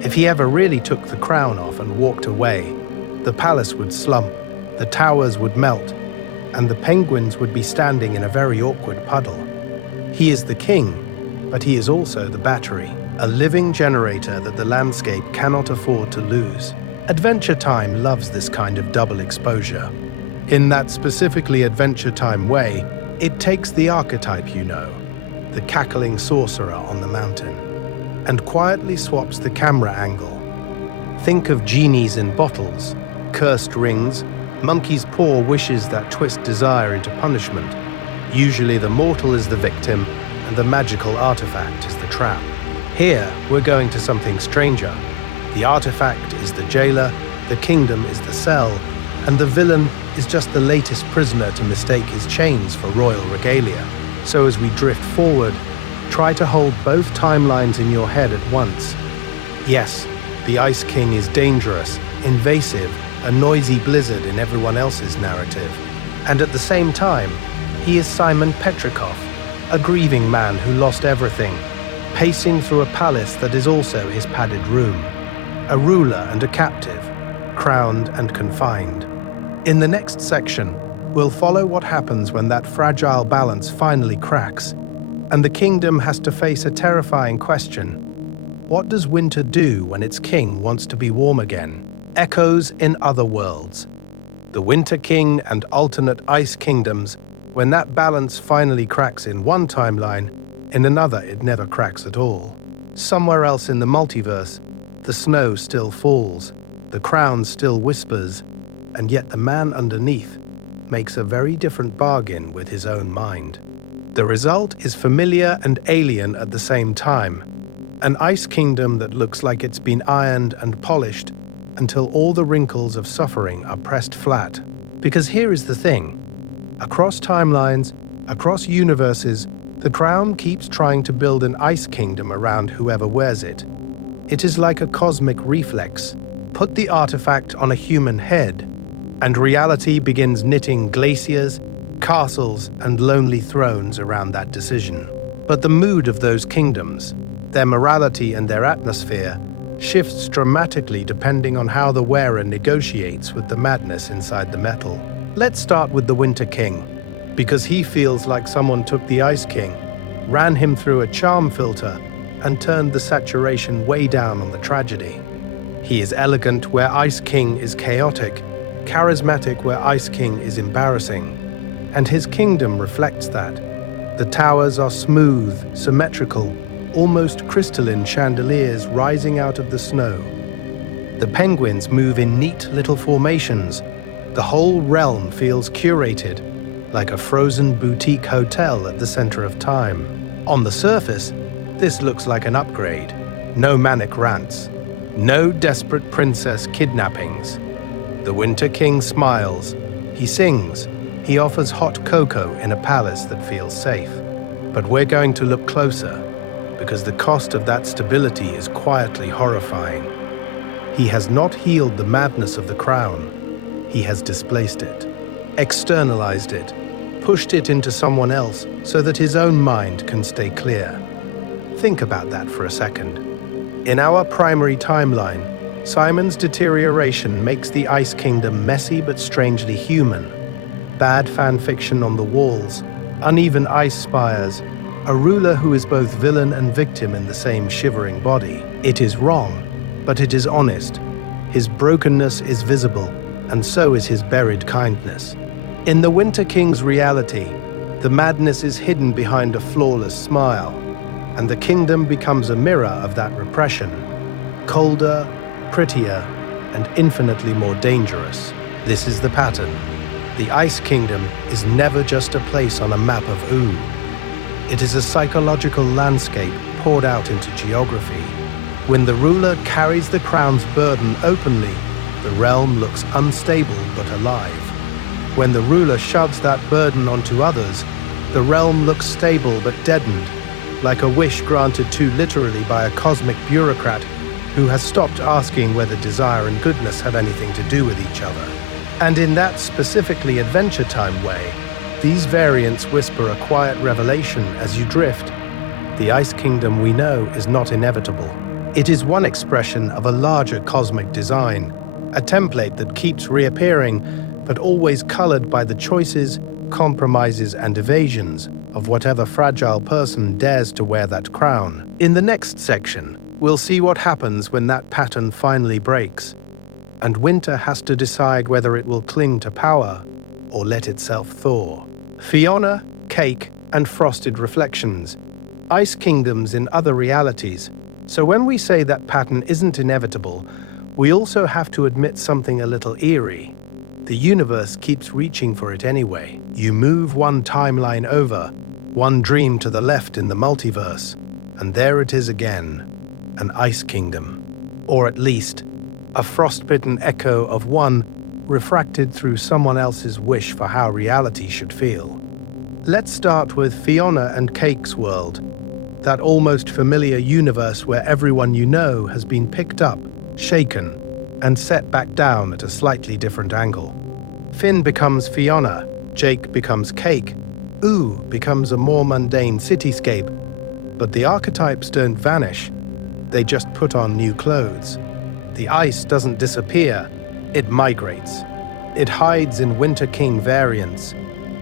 If he ever really took the crown off and walked away, the palace would slump, the towers would melt, and the penguins would be standing in a very awkward puddle. He is the king, but he is also the battery, a living generator that the landscape cannot afford to lose. Adventure Time loves this kind of double exposure. In that specifically Adventure Time way, it takes the archetype you know, the cackling sorcerer on the mountain, and quietly swaps the camera angle. Think of genies in bottles, cursed rings, monkey's paw wishes that twist desire into punishment. Usually the mortal is the victim, and the magical artifact is the trap. Here, we're going to something stranger. The artifact is the jailer, the kingdom is the cell, and the villain is just the latest prisoner to mistake his chains for royal regalia. So as we drift forward, try to hold both timelines in your head at once. Yes, the Ice King is dangerous, invasive, a noisy blizzard in everyone else's narrative. And at the same time, he is Simon Petrikov, a grieving man who lost everything, pacing through a palace that is also his padded room. A ruler and a captive, crowned and confined. In the next section, we'll follow what happens when that fragile balance finally cracks, and the kingdom has to face a terrifying question. What does winter do when its king wants to be warm again? Echoes in other worlds. The Winter King and alternate ice kingdoms, when that balance finally cracks in one timeline, in another it never cracks at all. Somewhere else in the multiverse, the snow still falls, the crown still whispers, and yet the man underneath makes a very different bargain with his own mind. The result is familiar and alien at the same time. An ice kingdom that looks like it's been ironed and polished until all the wrinkles of suffering are pressed flat. Because here is the thing. Across timelines, across universes, the crown keeps trying to build an ice kingdom around whoever wears it. It is like a cosmic reflex. Put the artifact on a human head, and reality begins knitting glaciers, castles, and lonely thrones around that decision. But the mood of those kingdoms, their morality and their atmosphere, shifts dramatically depending on how the wearer negotiates with the madness inside the metal. Let's start with the Winter King, because he feels like someone took the Ice King, ran him through a charm filter, and turned the saturation way down on the tragedy. He is elegant where Ice King is chaotic, charismatic where Ice King is embarrassing, and his kingdom reflects that. The towers are smooth, symmetrical, almost crystalline chandeliers rising out of the snow. The penguins move in neat little formations. The whole realm feels curated, like a frozen boutique hotel at the center of time. On the surface, this looks like an upgrade. No manic rants. No desperate princess kidnappings. The Winter King smiles. He sings. He offers hot cocoa in a palace that feels safe. But we're going to look closer, because the cost of that stability is quietly horrifying. He has not healed the madness of the crown. He has displaced it, externalized it, pushed it into someone else so that his own mind can stay clear. Think about that for a second. In our primary timeline, Simon's deterioration makes the Ice Kingdom messy but strangely human. Bad fan fiction on the walls, uneven ice spires, a ruler who is both villain and victim in the same shivering body. It is wrong, but it is honest. His brokenness is visible, and so is his buried kindness. In the Winter King's reality, the madness is hidden behind a flawless smile, and the kingdom becomes a mirror of that repression. Colder, prettier, and infinitely more dangerous. This is the pattern. The Ice Kingdom is never just a place on a map of ooh. It is a psychological landscape poured out into geography. When the ruler carries the crown's burden openly, the realm looks unstable but alive. When the ruler shoves that burden onto others, the realm looks stable but deadened, like a wish granted too literally by a cosmic bureaucrat who has stopped asking whether desire and goodness have anything to do with each other. And in that specifically Adventure Time way, these variants whisper a quiet revelation as you drift. The Ice Kingdom we know is not inevitable. It is one expression of a larger cosmic design, a template that keeps reappearing, but always colored by the choices, compromises, and evasions of whatever fragile person dares to wear that crown. In the next section, we'll see what happens when that pattern finally breaks, and winter has to decide whether it will cling to power or let itself thaw. Fiona, cake, and frosted reflections, ice kingdoms in other realities. So when we say that pattern isn't inevitable, we also have to admit something a little eerie. The universe keeps reaching for it anyway. You move one timeline over, one dream to the left in the multiverse, and there it is again, an ice kingdom. Or at least, a frostbitten echo of one refracted through someone else's wish for how reality should feel. Let's start with Fiona and Cake's world, that almost familiar universe where everyone you know has been picked up, shaken, and set back down at a slightly different angle. Finn becomes Fiona, Jake becomes Cake, Ooh becomes a more mundane cityscape, but the archetypes don't vanish, they just put on new clothes. The ice doesn't disappear, it migrates. It hides in Winter King variants,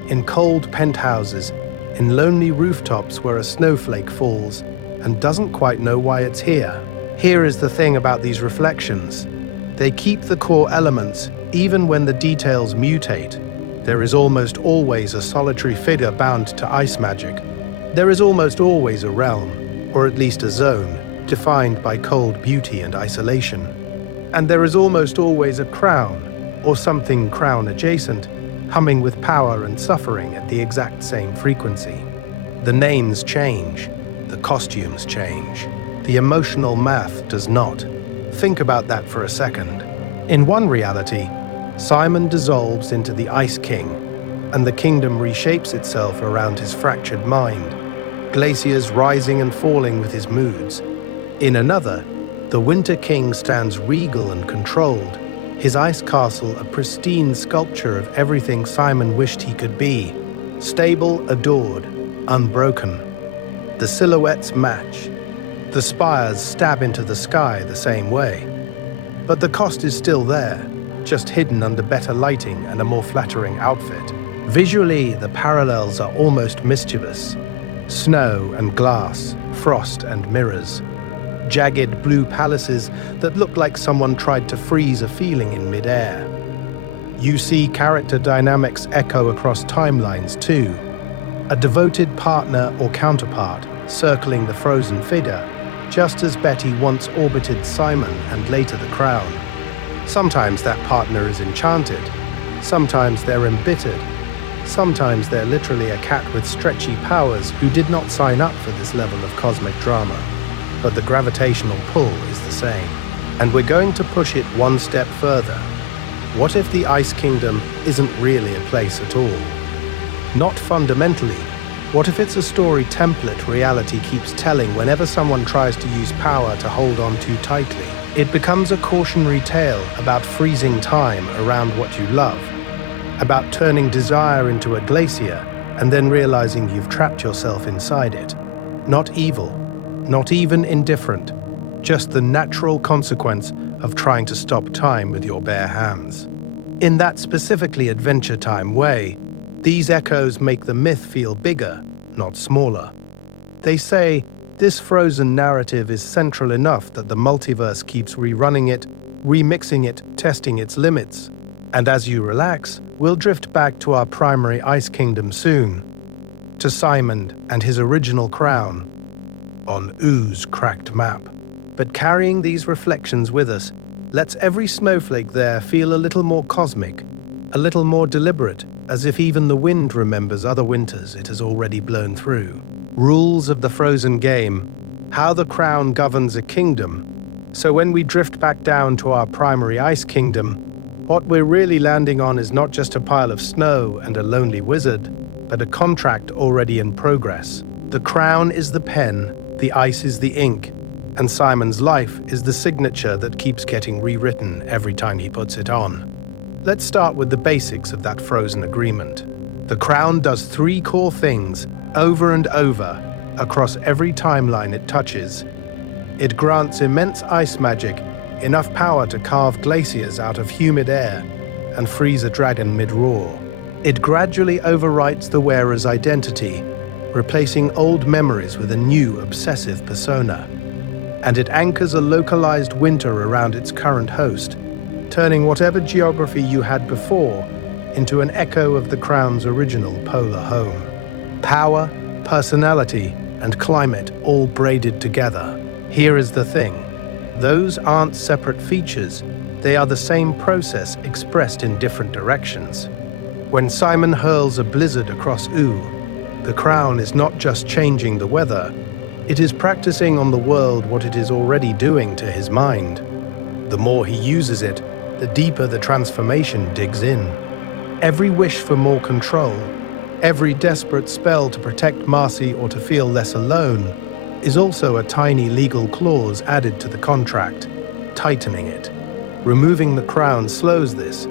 in cold penthouses, in lonely rooftops where a snowflake falls and doesn't quite know why it's here. Here is the thing about these reflections. They keep the core elements even when the details mutate. There is almost always a solitary figure bound to ice magic. There is almost always a realm, or at least a zone, defined by cold beauty and isolation. And there is almost always a crown, or something crown-adjacent, humming with power and suffering at the exact same frequency. The names change, the costumes change, the emotional math does not. Think about that for a second. In one reality, Simon dissolves into the Ice King, and the kingdom reshapes itself around his fractured mind, glaciers rising and falling with his moods. In another, the Winter King stands regal and controlled, his ice castle a pristine sculpture of everything Simon wished he could be, stable, adored, unbroken. The silhouettes match, The spires stab into the sky the same way. But the cost is still there, just hidden under better lighting and a more flattering outfit. Visually, the parallels are almost mischievous. Snow and glass, frost and mirrors. Jagged blue palaces that look like someone tried to freeze a feeling in mid-air. You see character dynamics echo across timelines too. A devoted partner or counterpart circling the frozen figure, just as Betty once orbited Simon and later the crown. Sometimes that partner is enchanted, sometimes they're embittered, sometimes they're literally a cat with stretchy powers who did not sign up for this level of cosmic drama. But the gravitational pull is the same. And we're going to push it one step further. What if the Ice Kingdom isn't really a place at all? Not fundamentally. What if it's a story template reality keeps telling whenever someone tries to use power to hold on too tightly? It becomes a cautionary tale about freezing time around what you love, about turning desire into a glacier and then realizing you've trapped yourself inside it. Not evil, not even indifferent, just the natural consequence of trying to stop time with your bare hands. In that specifically Adventure Time way, these echoes make the myth feel bigger, not smaller. They say, this frozen narrative is central enough that the multiverse keeps rerunning it, remixing it, testing its limits. And as you relax, we'll drift back to our primary Ice Kingdom soon, to Simon and his original crown, on Oo's cracked map. But carrying these reflections with us lets every snowflake there feel a little more cosmic, a little more deliberate, as if even the wind remembers other winters it has already blown through. Rules of the frozen game, how the crown governs a kingdom. So when we drift back down to our primary Ice Kingdom, what we're really landing on is not just a pile of snow and a lonely wizard, but a contract already in progress. The crown is the pen, the ice is the ink, and Simon's life is the signature that keeps getting rewritten every time he puts it on. Let's start with the basics of that frozen agreement. The crown does 3 core things over and over across every timeline it touches. It grants immense ice magic, enough power to carve glaciers out of humid air and freeze a dragon mid-roar. It gradually overwrites the wearer's identity, replacing old memories with a new obsessive persona. And it anchors a localized winter around its current host, turning whatever geography you had before into an echo of the crown's original polar home. Power, personality, and climate all braided together. Here is the thing. Those aren't separate features, they are the same process expressed in different directions. When Simon hurls a blizzard across Oo, the crown is not just changing the weather, it is practicing on the world what it is already doing to his mind. The more he uses it, the deeper the transformation digs in. Every wish for more control, every desperate spell to protect Marcy or to feel less alone, is also a tiny legal clause added to the contract, tightening it. Removing the crown slows this,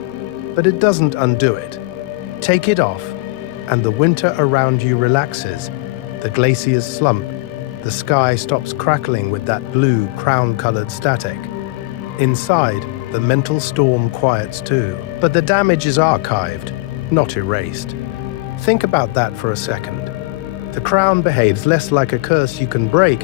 but it doesn't undo it. Take it off, and the winter around you relaxes, the glaciers slump, the sky stops crackling with that blue, crown-colored static. Inside, the mental storm quiets too, but the damage is archived, not erased. Think about that for a second. The crown behaves less like a curse you can break,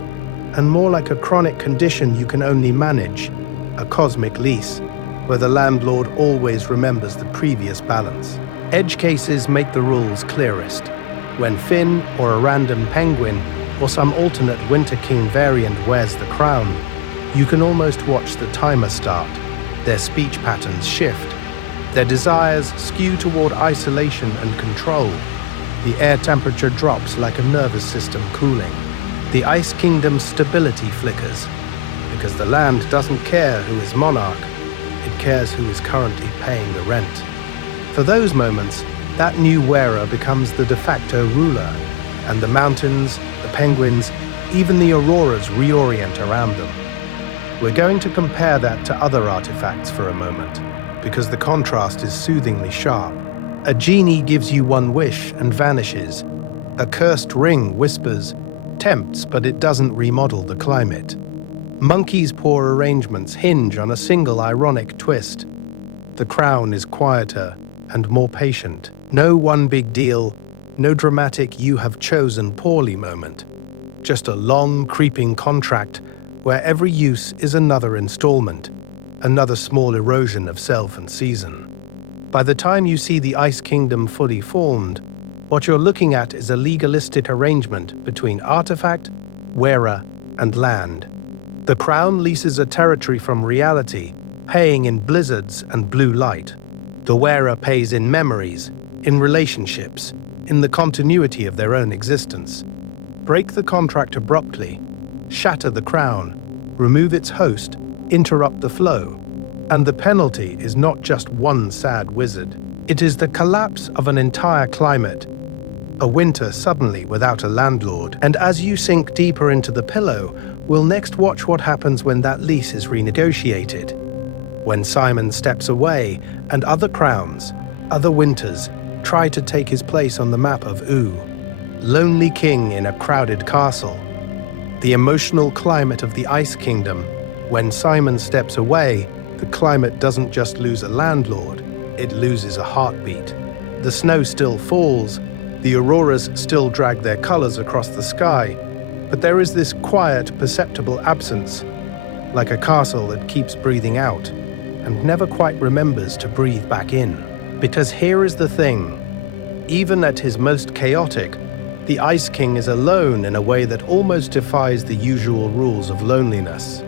and more like a chronic condition you can only manage, a cosmic lease, where the landlord always remembers the previous balance. Edge cases make the rules clearest. When Finn, or a random penguin, or some alternate Winter King variant wears the crown, you can almost watch the timer start, their speech patterns shift, their desires skew toward isolation and control. The air temperature drops like a nervous system cooling. The Ice Kingdom's stability flickers, because the land doesn't care who is monarch, it cares who is currently paying the rent. For those moments, that new wearer becomes the de facto ruler, and the mountains, the penguins, even the auroras reorient around them. We're going to compare that to other artifacts for a moment, because the contrast is soothingly sharp. A genie gives you one wish and vanishes. A cursed ring whispers, tempts, but it doesn't remodel the climate. Monkey's poor arrangements hinge on a single ironic twist. The crown is quieter and more patient. No one big deal, no dramatic "you have chosen poorly" moment. Just a long, creeping contract where every use is another installment, another small erosion of self and season. By the time you see the Ice Kingdom fully formed, what you're looking at is a legalistic arrangement between artifact, wearer, and land. The crown leases a territory from reality, paying in blizzards and blue light. The wearer pays in memories, in relationships, in the continuity of their own existence. Break the contract abruptly, shatter the crown, remove its host, interrupt the flow. And the penalty is not just one sad wizard. It is the collapse of an entire climate. A winter suddenly without a landlord. And as you sink deeper into the pillow, we'll next watch what happens when that lease is renegotiated. When Simon steps away and other crowns, other winters, try to take his place on the map of Ooh. Lonely king in a crowded castle. The emotional climate of the Ice Kingdom. When Simon steps away, the climate doesn't just lose a landlord, it loses a heartbeat. The snow still falls, the auroras still drag their colors across the sky, but there is this quiet, perceptible absence, like a castle that keeps breathing out and never quite remembers to breathe back in. Because here is the thing, even at his most chaotic, the Ice King is alone in a way that almost defies the usual rules of loneliness.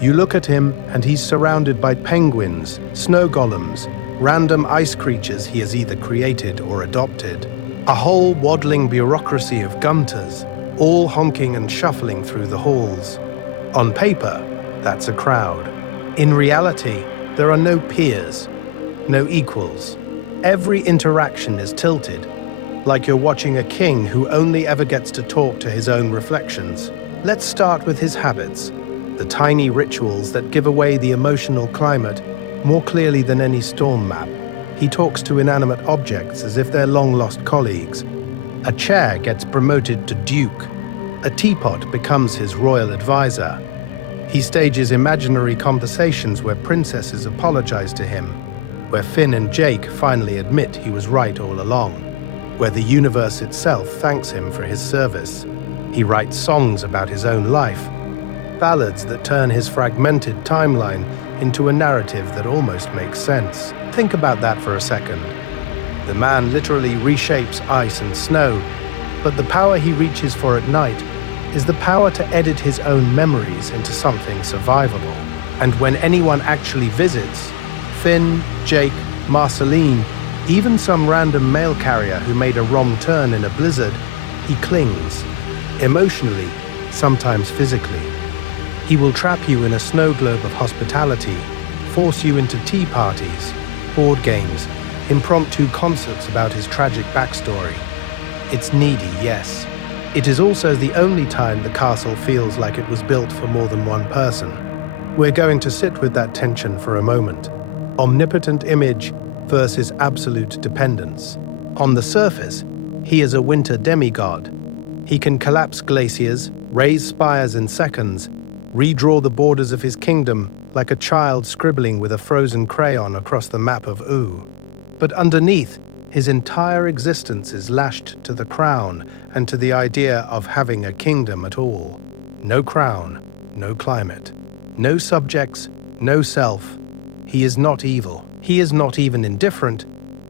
You look at him and he's surrounded by penguins, snow golems, random ice creatures he has either created or adopted. A whole waddling bureaucracy of gunters, all honking and shuffling through the halls. On paper, that's a crowd. In reality, there are no peers, no equals. Every interaction is tilted, like you're watching a king who only ever gets to talk to his own reflections. Let's start with his habits, the tiny rituals that give away the emotional climate more clearly than any storm map. He talks to inanimate objects as if they're long-lost colleagues. A chair gets promoted to duke. A teapot becomes his royal advisor. He stages imaginary conversations where princesses apologize to him, where Finn and Jake finally admit he was right all along, where the universe itself thanks him for his service. He writes songs about his own life, ballads that turn his fragmented timeline into a narrative that almost makes sense. Think about that for a second. The man literally reshapes ice and snow, but the power he reaches for at night is the power to edit his own memories into something survivable. And when anyone actually visits, Finn, Jake, Marceline, even some random mail carrier who made a wrong turn in a blizzard, he clings, emotionally, sometimes physically. He will trap you in a snow globe of hospitality, force you into tea parties, board games, impromptu concerts about his tragic backstory. It's needy, yes. It is also the only time the castle feels like it was built for more than one person. We're going to sit with that tension for a moment. Omnipotent image versus absolute dependence. On the surface, he is a winter demigod. He can collapse glaciers, raise spires in seconds, redraw the borders of his kingdom like a child scribbling with a frozen crayon across the map of Ooh. But underneath, his entire existence is lashed to the crown and to the idea of having a kingdom at all. No crown, no climate, no subjects, no self. He is not evil. He is not even indifferent.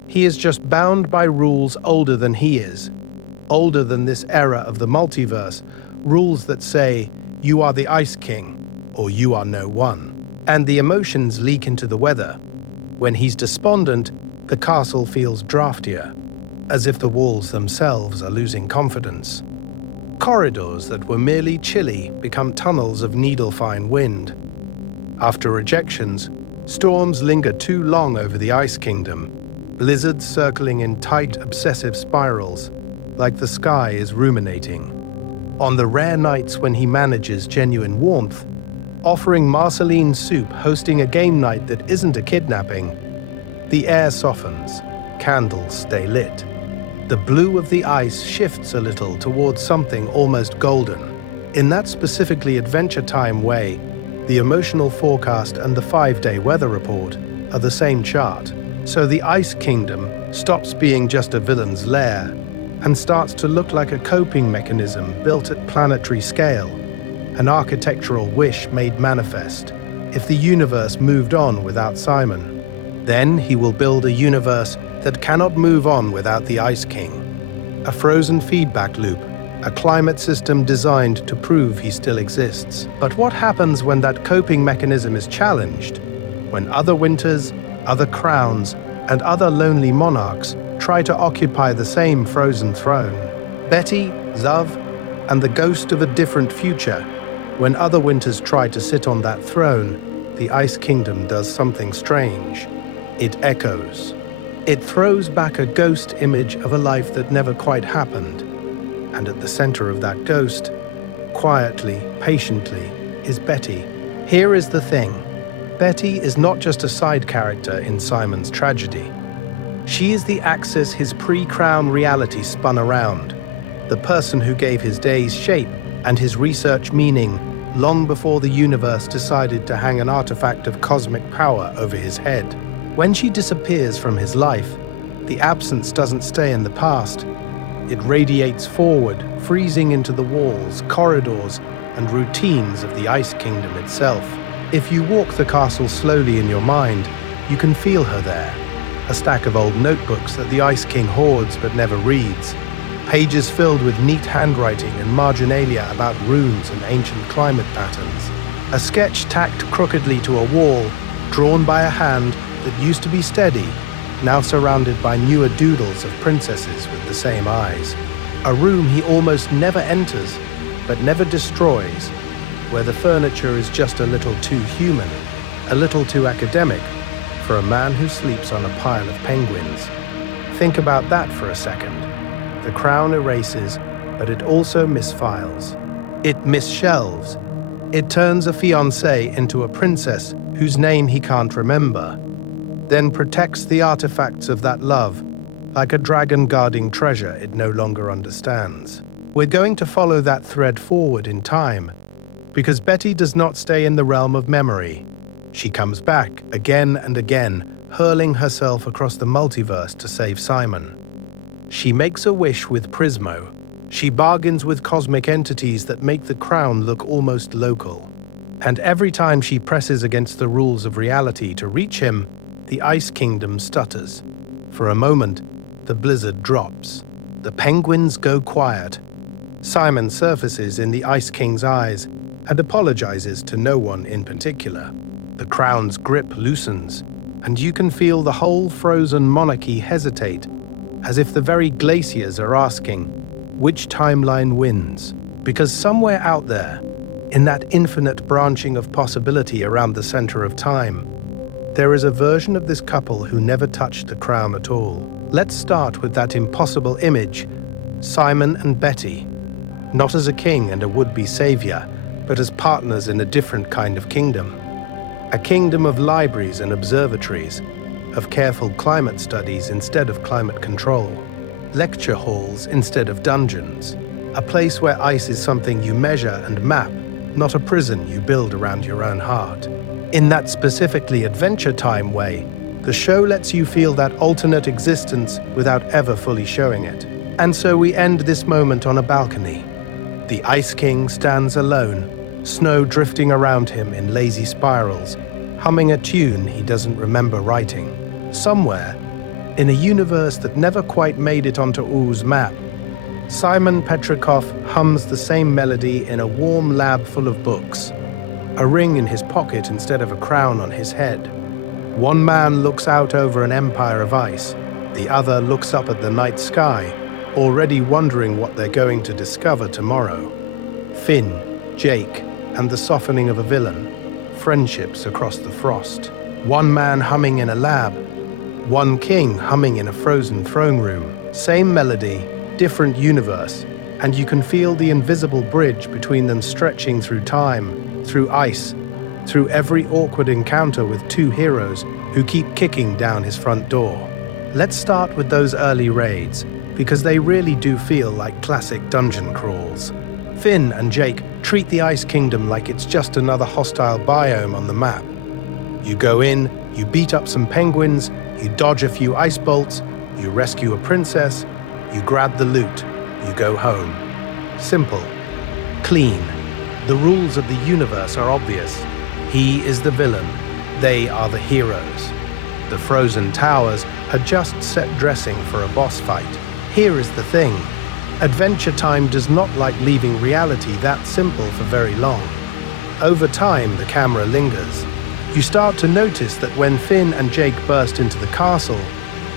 He is just bound by rules older than he is, older than this era of the multiverse, rules that say, you are the Ice King, or you are no one. And the emotions leak into the weather. When he's despondent, the castle feels draftier, as if the walls themselves are losing confidence. Corridors that were merely chilly become tunnels of needle-fine wind. After rejections, storms linger too long over the Ice Kingdom, blizzards circling in tight, obsessive spirals, like the sky is ruminating. On the rare nights when he manages genuine warmth, offering Marceline soup, hosting a game night that isn't a kidnapping, the air softens, candles stay lit. The blue of the ice shifts a little towards something almost golden. In that specifically Adventure Time way, the emotional forecast and the 5-day weather report are the same chart. So the Ice Kingdom stops being just a villain's lair and starts to look like a coping mechanism built at planetary scale, an architectural wish made manifest. If the universe moved on without Simon, then he will build a universe that cannot move on without the Ice King. A frozen feedback loop, a climate system designed to prove he still exists. But what happens when that coping mechanism is challenged? When other winters, other crowns, and other lonely monarchs try to occupy the same frozen throne? Betty, Zav, and the ghost of a different future. When other winters try to sit on that throne, the Ice Kingdom does something strange. It echoes. It throws back a ghost image of a life that never quite happened. And at the center of that ghost, quietly, patiently, is Betty. Here is the thing. Betty is not just a side character in Simon's tragedy. She is the axis his pre-crown reality spun around, the person who gave his days shape and his research meaning long before the universe decided to hang an artifact of cosmic power over his head. When she disappears from his life, the absence doesn't stay in the past. It radiates forward, freezing into the walls, corridors, and routines of the Ice Kingdom itself. If you walk the castle slowly in your mind, you can feel her there. A stack of old notebooks that the Ice King hoards but never reads. Pages filled with neat handwriting and marginalia about runes and ancient climate patterns. A sketch tacked crookedly to a wall, drawn by a hand that used to be steady, now surrounded by newer doodles of princesses with the same eyes. A room he almost never enters, but never destroys, where the furniture is just a little too human, a little too academic, for a man who sleeps on a pile of penguins. Think about that for a second. The crown erases, but it also misfiles. It misshelves. It turns a fiancée into a princess whose name he can't remember, then protects the artifacts of that love, like a dragon guarding treasure it no longer understands. We're going to follow that thread forward in time, because Betty does not stay in the realm of memory. She comes back again and again, hurling herself across the multiverse to save Simon. She makes a wish with Prismo. She bargains with cosmic entities that make the crown look almost local. And every time she presses against the rules of reality to reach him, the Ice Kingdom stutters. For a moment, the blizzard drops. The penguins go quiet. Simon surfaces in the Ice King's eyes and apologizes to no one in particular. The crown's grip loosens, and you can feel the whole frozen monarchy hesitate, as if the very glaciers are asking, which timeline wins? Because somewhere out there, in that infinite branching of possibility around the center of time, there is a version of this couple who never touched the crown at all. Let's start with that impossible image, Simon and Betty, not as a king and a would-be savior, but as partners in a different kind of kingdom. A kingdom of libraries and observatories, of careful climate studies instead of climate control, lecture halls instead of dungeons, a place where ice is something you measure and map, not a prison you build around your own heart. In that specifically Adventure Time way, the show lets you feel that alternate existence without ever fully showing it. And so we end this moment on a balcony. The Ice King stands alone, snow drifting around him in lazy spirals, humming a tune he doesn't remember writing. Somewhere, in a universe that never quite made it onto Oo's map, Simon Petrikov hums the same melody in a warm lab full of books, a ring in his pocket instead of a crown on his head. One man looks out over an empire of ice, the other looks up at the night sky, already wondering what they're going to discover tomorrow. Finn, Jake, and the softening of a villain, friendships across the frost. One man humming in a lab, one king humming in a frozen throne room. Same melody, different universe, and you can feel the invisible bridge between them stretching through time, through ice, through every awkward encounter with two heroes who keep kicking down his front door. Let's start with those early raids, because they really do feel like classic dungeon crawls. Finn and Jake treat the Ice Kingdom like it's just another hostile biome on the map. You go in, you beat up some penguins, you dodge a few ice bolts, you rescue a princess, you grab the loot, you go home. Simple. Clean. The rules of the universe are obvious. He is the villain. They are the heroes. The frozen towers had just set dressing for a boss fight. Here is the thing. Adventure Time does not like leaving reality that simple for very long. Over time, the camera lingers. You start to notice that when Finn and Jake burst into the castle,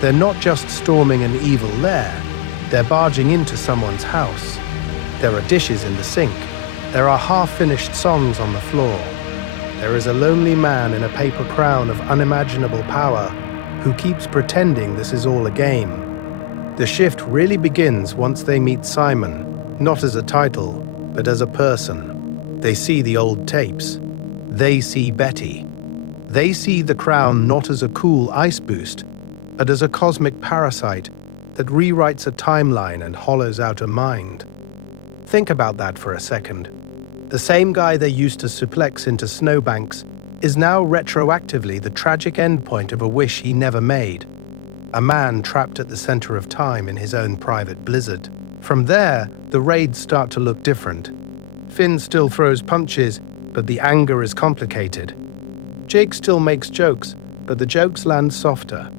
they're not just storming an evil lair, they're barging into someone's house. There are dishes in the sink. There are half-finished songs on the floor. There is a lonely man in a paper crown of unimaginable power who keeps pretending this is all a game. The shift really begins once they meet Simon, not as a title, but as a person. They see the old tapes. They see Betty. They see the crown not as a cool ice boost, but as a cosmic parasite that rewrites a timeline and hollows out a mind. Think about that for a second. The same guy they used to suplex into snowbanks is now retroactively the tragic endpoint of a wish he never made. A man trapped at the center of time in his own private blizzard. From there, the raids start to look different. Finn still throws punches, but the anger is complicated. Jake still makes jokes, but the jokes land softer.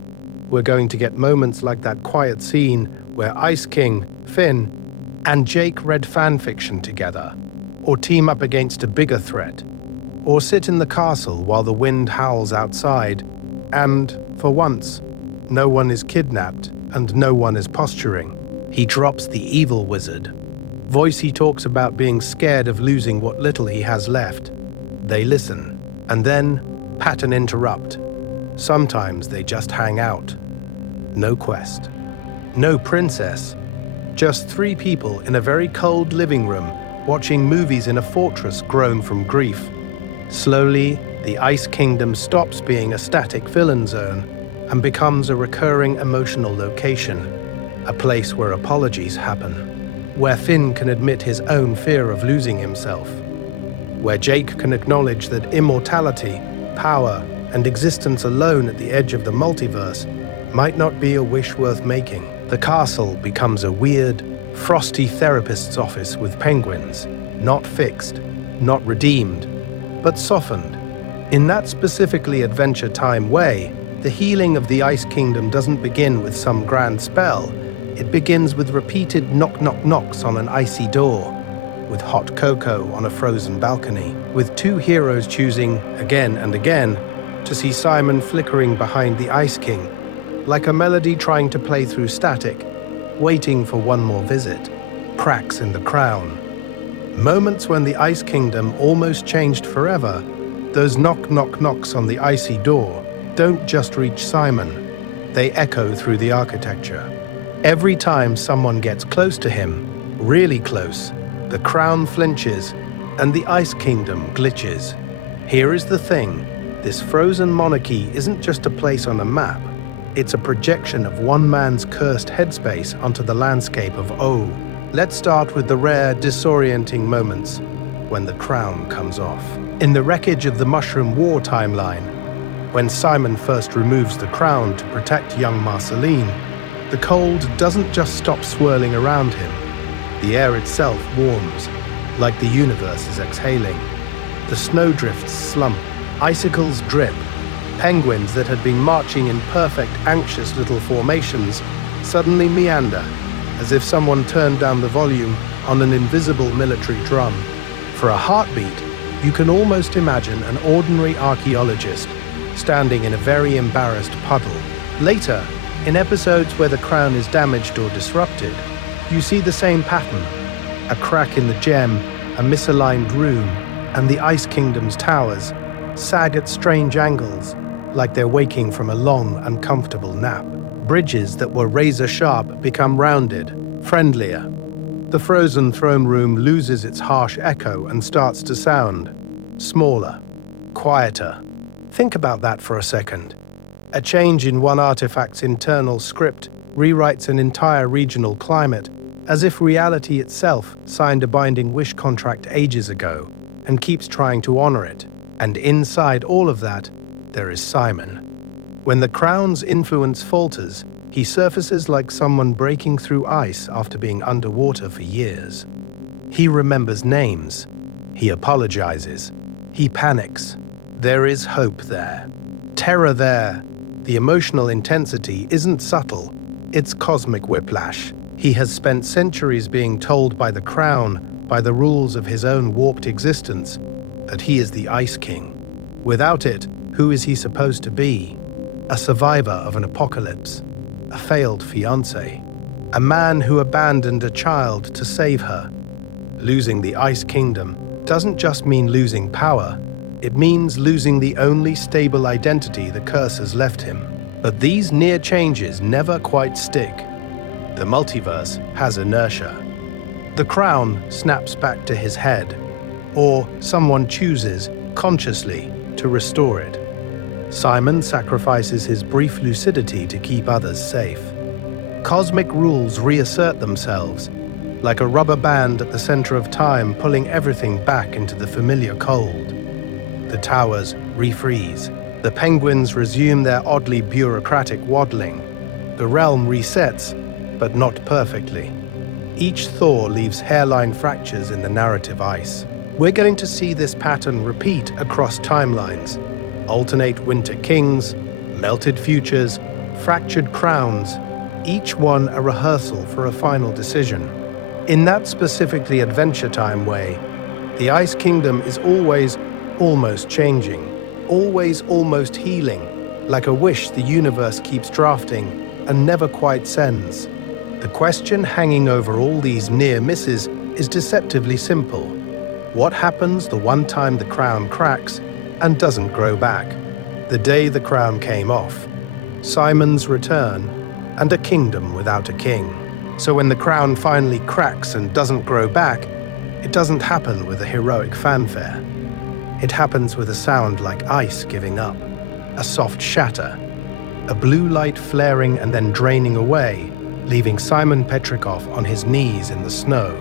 We're going to get moments like that quiet scene where Ice King, Finn, and Jake read fanfiction together, or team up against a bigger threat, or sit in the castle while the wind howls outside, and, for once, no one is kidnapped and no one is posturing. He drops the evil wizard. Voice he talks about being scared of losing what little he has left. They listen, and then pattern interrupt. Sometimes they just hang out. No quest. No princess. Just 3 people in a very cold living room watching movies in a fortress groan from grief. Slowly, the Ice Kingdom stops being a static villain zone and becomes a recurring emotional location, a place where apologies happen, where Finn can admit his own fear of losing himself, where Jake can acknowledge that immortality, power, and existence alone at the edge of the multiverse might not be a wish worth making. The castle becomes a weird, frosty therapist's office with penguins, not fixed, not redeemed, but softened. In that specifically Adventure Time way, the healing of the Ice Kingdom doesn't begin with some grand spell. It begins with repeated knock-knock-knocks on an icy door, with hot cocoa on a frozen balcony, with 2 heroes choosing, again and again, to see Simon flickering behind the Ice King, like a melody trying to play through static, waiting for one more visit. Cracks in the crown. Moments when the Ice Kingdom almost changed forever. Those knock-knock-knocks on the icy door don't just reach Simon. They echo through the architecture. Every time someone gets close to him, really close, the crown flinches and the Ice Kingdom glitches. Here is the thing. This frozen monarchy isn't just a place on a map. It's a projection of one man's cursed headspace onto the landscape of O. Let's start with the rare, disorienting moments when the crown comes off. In the wreckage of the Mushroom War timeline, when Simon first removes the crown to protect young Marceline, the cold doesn't just stop swirling around him. The air itself warms, like the universe is exhaling. The snowdrifts slump, icicles drip. Penguins that had been marching in perfect, anxious little formations suddenly meander, as if someone turned down the volume on an invisible military drum. For a heartbeat, you can almost imagine an ordinary archaeologist standing in a very embarrassed puddle. Later, in episodes where the crown is damaged or disrupted, you see the same pattern. A crack in the gem, a misaligned room, and the Ice Kingdom's towers sag at strange angles, like they're waking from a long, uncomfortable nap. Bridges that were razor-sharp become rounded, friendlier. The frozen throne room loses its harsh echo and starts to sound smaller, quieter. Think about that for a second. A change in one artifact's internal script rewrites an entire regional climate, as if reality itself signed a binding wish contract ages ago and keeps trying to honor it. And inside all of that, there is Simon. When the crown's influence falters, he surfaces like someone breaking through ice after being underwater for years. He remembers names. He apologizes. He panics. There is hope there. Terror there. The emotional intensity isn't subtle. It's cosmic whiplash. He has spent centuries being told by the crown, by the rules of his own warped existence, that he is the Ice King. Without it, who is he supposed to be? A survivor of an apocalypse, a failed fiancé, a man who abandoned a child to save her. Losing the Ice Kingdom doesn't just mean losing power, it means losing the only stable identity the curse has left him. But these near changes never quite stick. The multiverse has inertia. The crown snaps back to his head, or someone chooses, consciously, to restore it. Simon sacrifices his brief lucidity to keep others safe. Cosmic rules reassert themselves, like a rubber band at the center of time pulling everything back into the familiar cold. The towers refreeze. The penguins resume their oddly bureaucratic waddling. The realm resets, but not perfectly. Each thaw leaves hairline fractures in the narrative ice. We're going to see this pattern repeat across timelines. Alternate winter kings, melted futures, fractured crowns, each one a rehearsal for a final decision. In that specifically Adventure Time way, the Ice Kingdom is always almost changing, always almost healing, like a wish the universe keeps drafting and never quite sends. The question hanging over all these near misses is deceptively simple. What happens the one time the crown cracks and doesn't grow back? The day the crown came off. Simon's return, and a kingdom without a king. So when the crown finally cracks and doesn't grow back, it doesn't happen with a heroic fanfare. It happens with a sound like ice giving up, a soft shatter, a blue light flaring and then draining away, leaving Simon Petrikov on his knees in the snow,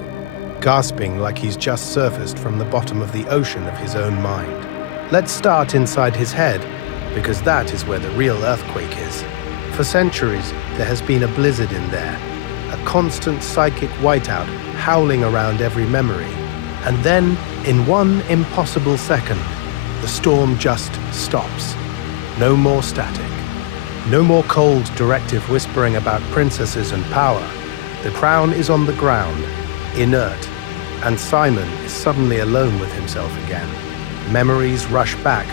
gasping like he's just surfaced from the bottom of the ocean of his own mind. Let's start inside his head, because that is where the real earthquake is. For centuries, there has been a blizzard in there, a constant psychic whiteout howling around every memory. And then, in one impossible second, the storm just stops. No more static. No more cold directive whispering about princesses and power. The crown is on the ground, inert, and Simon is suddenly alone with himself again. Memories rush back,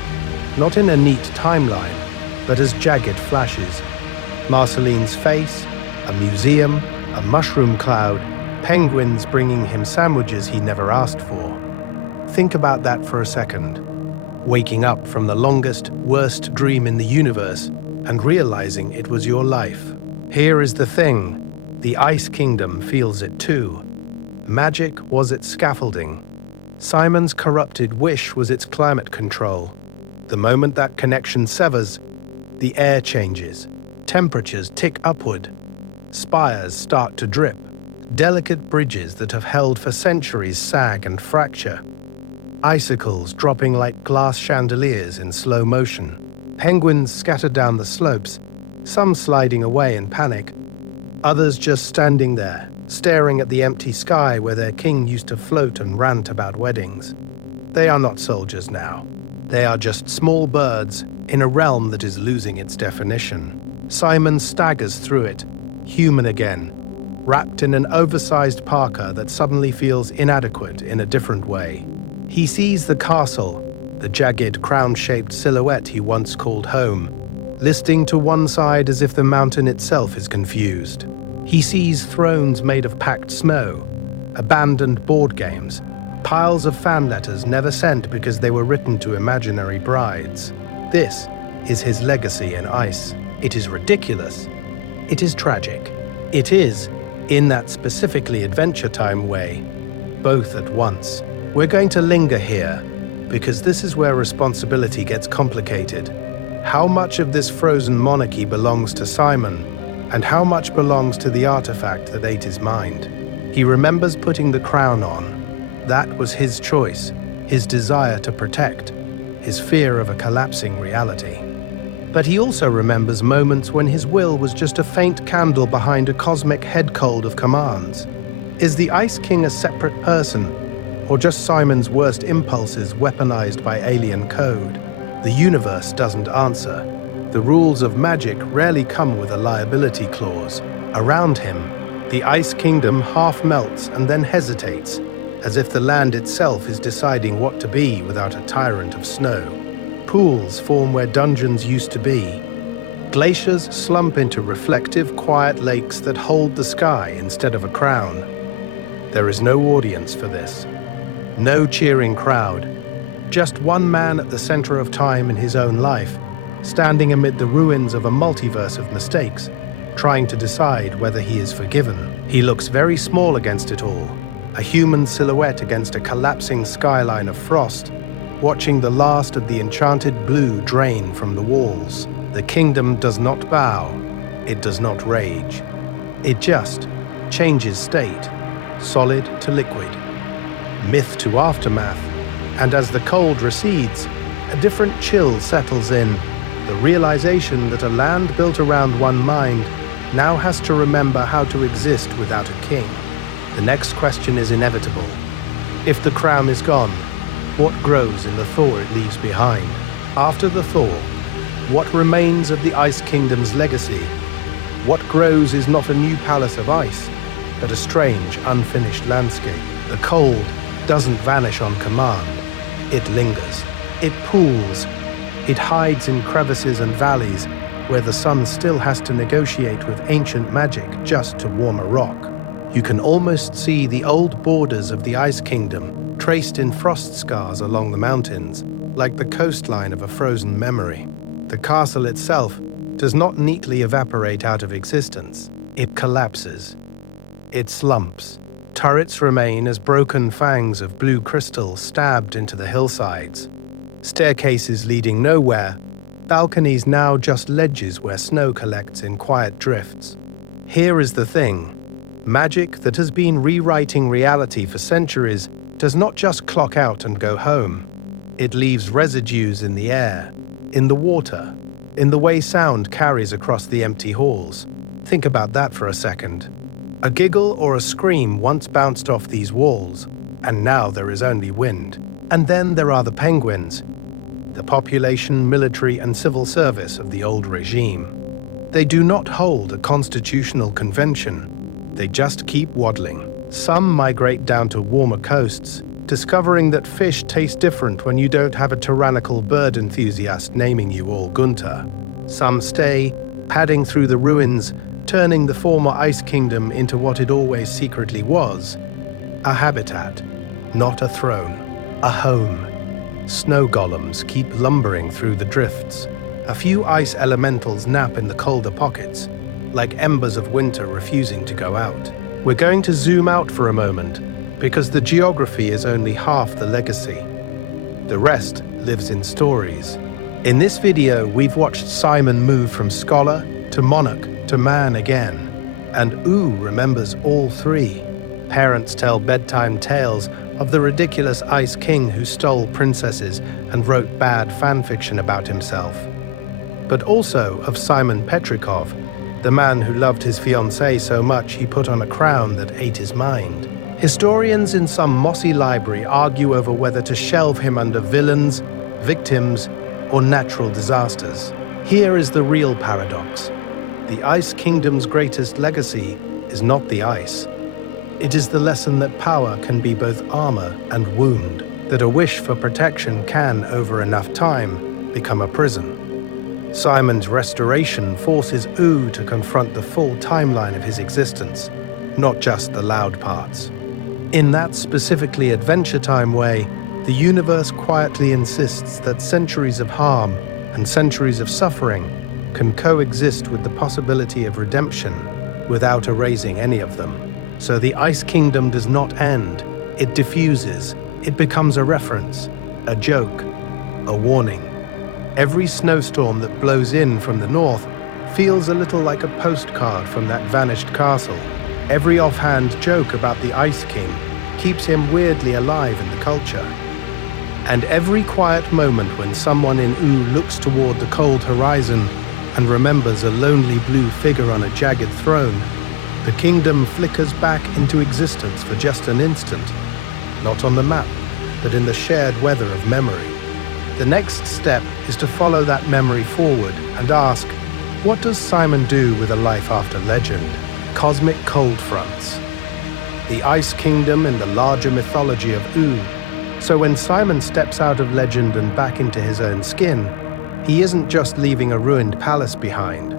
not in a neat timeline, but as jagged flashes. Marceline's face, a museum, a mushroom cloud, penguins bringing him sandwiches he never asked for. Think about that for a second. Waking up from the longest, worst dream in the universe and realizing it was your life. Here is the thing. The Ice Kingdom feels it too. Magic was its scaffolding. Simon's corrupted wish was its climate control. The moment that connection severs, the air changes. Temperatures tick upward. Spires start to drip. Delicate bridges that have held for centuries sag and fracture. Icicles dropping like glass chandeliers in slow motion. Penguins scattered down the slopes, some sliding away in panic, others just standing there, staring at the empty sky where their king used to float and rant about weddings. They are not soldiers now. They are just small birds in a realm that is losing its definition. Simon staggers through it, human again, wrapped in an oversized parka that suddenly feels inadequate in a different way. He sees the castle, the jagged crown-shaped silhouette he once called home, listing to one side as if the mountain itself is confused. He sees thrones made of packed snow, abandoned board games, piles of fan letters never sent because they were written to imaginary brides. This is his legacy in ice. It is ridiculous. It is tragic. It is, in that specifically Adventure Time way, both at once. We're going to linger here, because this is where responsibility gets complicated. How much of this frozen monarchy belongs to Simon, and how much belongs to the artifact that ate his mind? He remembers putting the crown on. That was his choice, his desire to protect, his fear of a collapsing reality. But he also remembers moments when his will was just a faint candle behind a cosmic head cold of commands. Is the Ice King a separate person, or just Simon's worst impulses weaponized by alien code? The universe doesn't answer. The rules of magic rarely come with a liability clause. Around him, the Ice Kingdom half melts and then hesitates, as if the land itself is deciding what to be without a tyrant of snow. Pools form where dungeons used to be. Glaciers slump into reflective, quiet lakes that hold the sky instead of a crown. There is no audience for this. No cheering crowd. Just one man at the center of time in his own life, standing amid the ruins of a multiverse of mistakes, trying to decide whether he is forgiven. He looks very small against it all, a human silhouette against a collapsing skyline of frost, watching the last of the enchanted blue drain from the walls. The kingdom does not bow, it does not rage. It just changes state, solid to liquid, myth to aftermath, and as the cold recedes, a different chill settles in, the realization that a land built around one mind now has to remember how to exist without a king. The next question is inevitable. If the crown is gone, what grows in the thaw it leaves behind? After the thaw, what remains of the Ice Kingdom's legacy? What grows is not a new palace of ice, but a strange, unfinished landscape. The cold doesn't vanish on command. It lingers. It pools. It hides in crevices and valleys where the sun still has to negotiate with ancient magic just to warm a rock. You can almost see the old borders of the Ice Kingdom traced in frost scars along the mountains, like the coastline of a frozen memory. The castle itself does not neatly evaporate out of existence. It collapses. It slumps. Turrets remain as broken fangs of blue crystal stabbed into the hillsides. Staircases leading nowhere, balconies now just ledges where snow collects in quiet drifts. Here is the thing. Magic that has been rewriting reality for centuries does not just clock out and go home. It leaves residues in the air, in the water, in the way sound carries across the empty halls. Think about that for a second. A giggle or a scream once bounced off these walls, and now there is only wind. And then there are the penguins, the population, military, and civil service of the old regime. They do not hold a constitutional convention. They just keep waddling. Some migrate down to warmer coasts, discovering that fish taste different when you don't have a tyrannical bird enthusiast naming you all Gunter. Some stay, padding through the ruins, turning the former Ice Kingdom into what it always secretly was, a habitat, not a throne, a home. Snow golems keep lumbering through the drifts. A few ice elementals nap in the colder pockets, like embers of winter refusing to go out. We're going to zoom out for a moment, because the geography is only half the legacy. The rest lives in stories. In this video, we've watched Simon move from scholar to monarch to man again, and Ooh remembers all three. Parents tell bedtime tales of the ridiculous Ice King who stole princesses and wrote bad fanfiction about himself. But also of Simon Petrikov, the man who loved his fiancée so much he put on a crown that ate his mind. Historians in some mossy library argue over whether to shelve him under villains, victims, or natural disasters. Here is the real paradox. The Ice Kingdom's greatest legacy is not the ice. It is the lesson that power can be both armor and wound, that a wish for protection can, over enough time, become a prison. Simon's restoration forces Ooh to confront the full timeline of his existence, not just the loud parts. In that specifically Adventure Time way, the universe quietly insists that centuries of harm and centuries of suffering can coexist with the possibility of redemption without erasing any of them. So the Ice Kingdom does not end, it diffuses, it becomes a reference, a joke, a warning. Every snowstorm that blows in from the north feels a little like a postcard from that vanished castle. Every offhand joke about the Ice King keeps him weirdly alive in the culture. And every quiet moment when someone in Uu looks toward the cold horizon and remembers a lonely blue figure on a jagged throne, the kingdom flickers back into existence for just an instant, not on the map, but in the shared weather of memory. The next step is to follow that memory forward and ask, what does Simon do with a life after legend? Cosmic cold fronts. The Ice Kingdom in the larger mythology of Uu. So when Simon steps out of legend and back into his own skin, he isn't just leaving a ruined palace behind.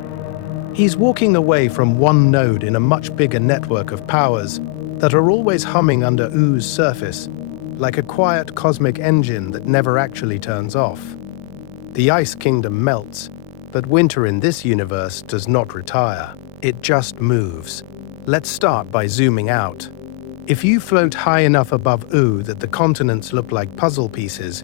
He's walking away from one node in a much bigger network of powers that are always humming under Uu's surface, like a quiet cosmic engine that never actually turns off. The Ice Kingdom melts, but winter in this universe does not retire. It just moves. Let's start by zooming out. If you float high enough above Uu that the continents look like puzzle pieces,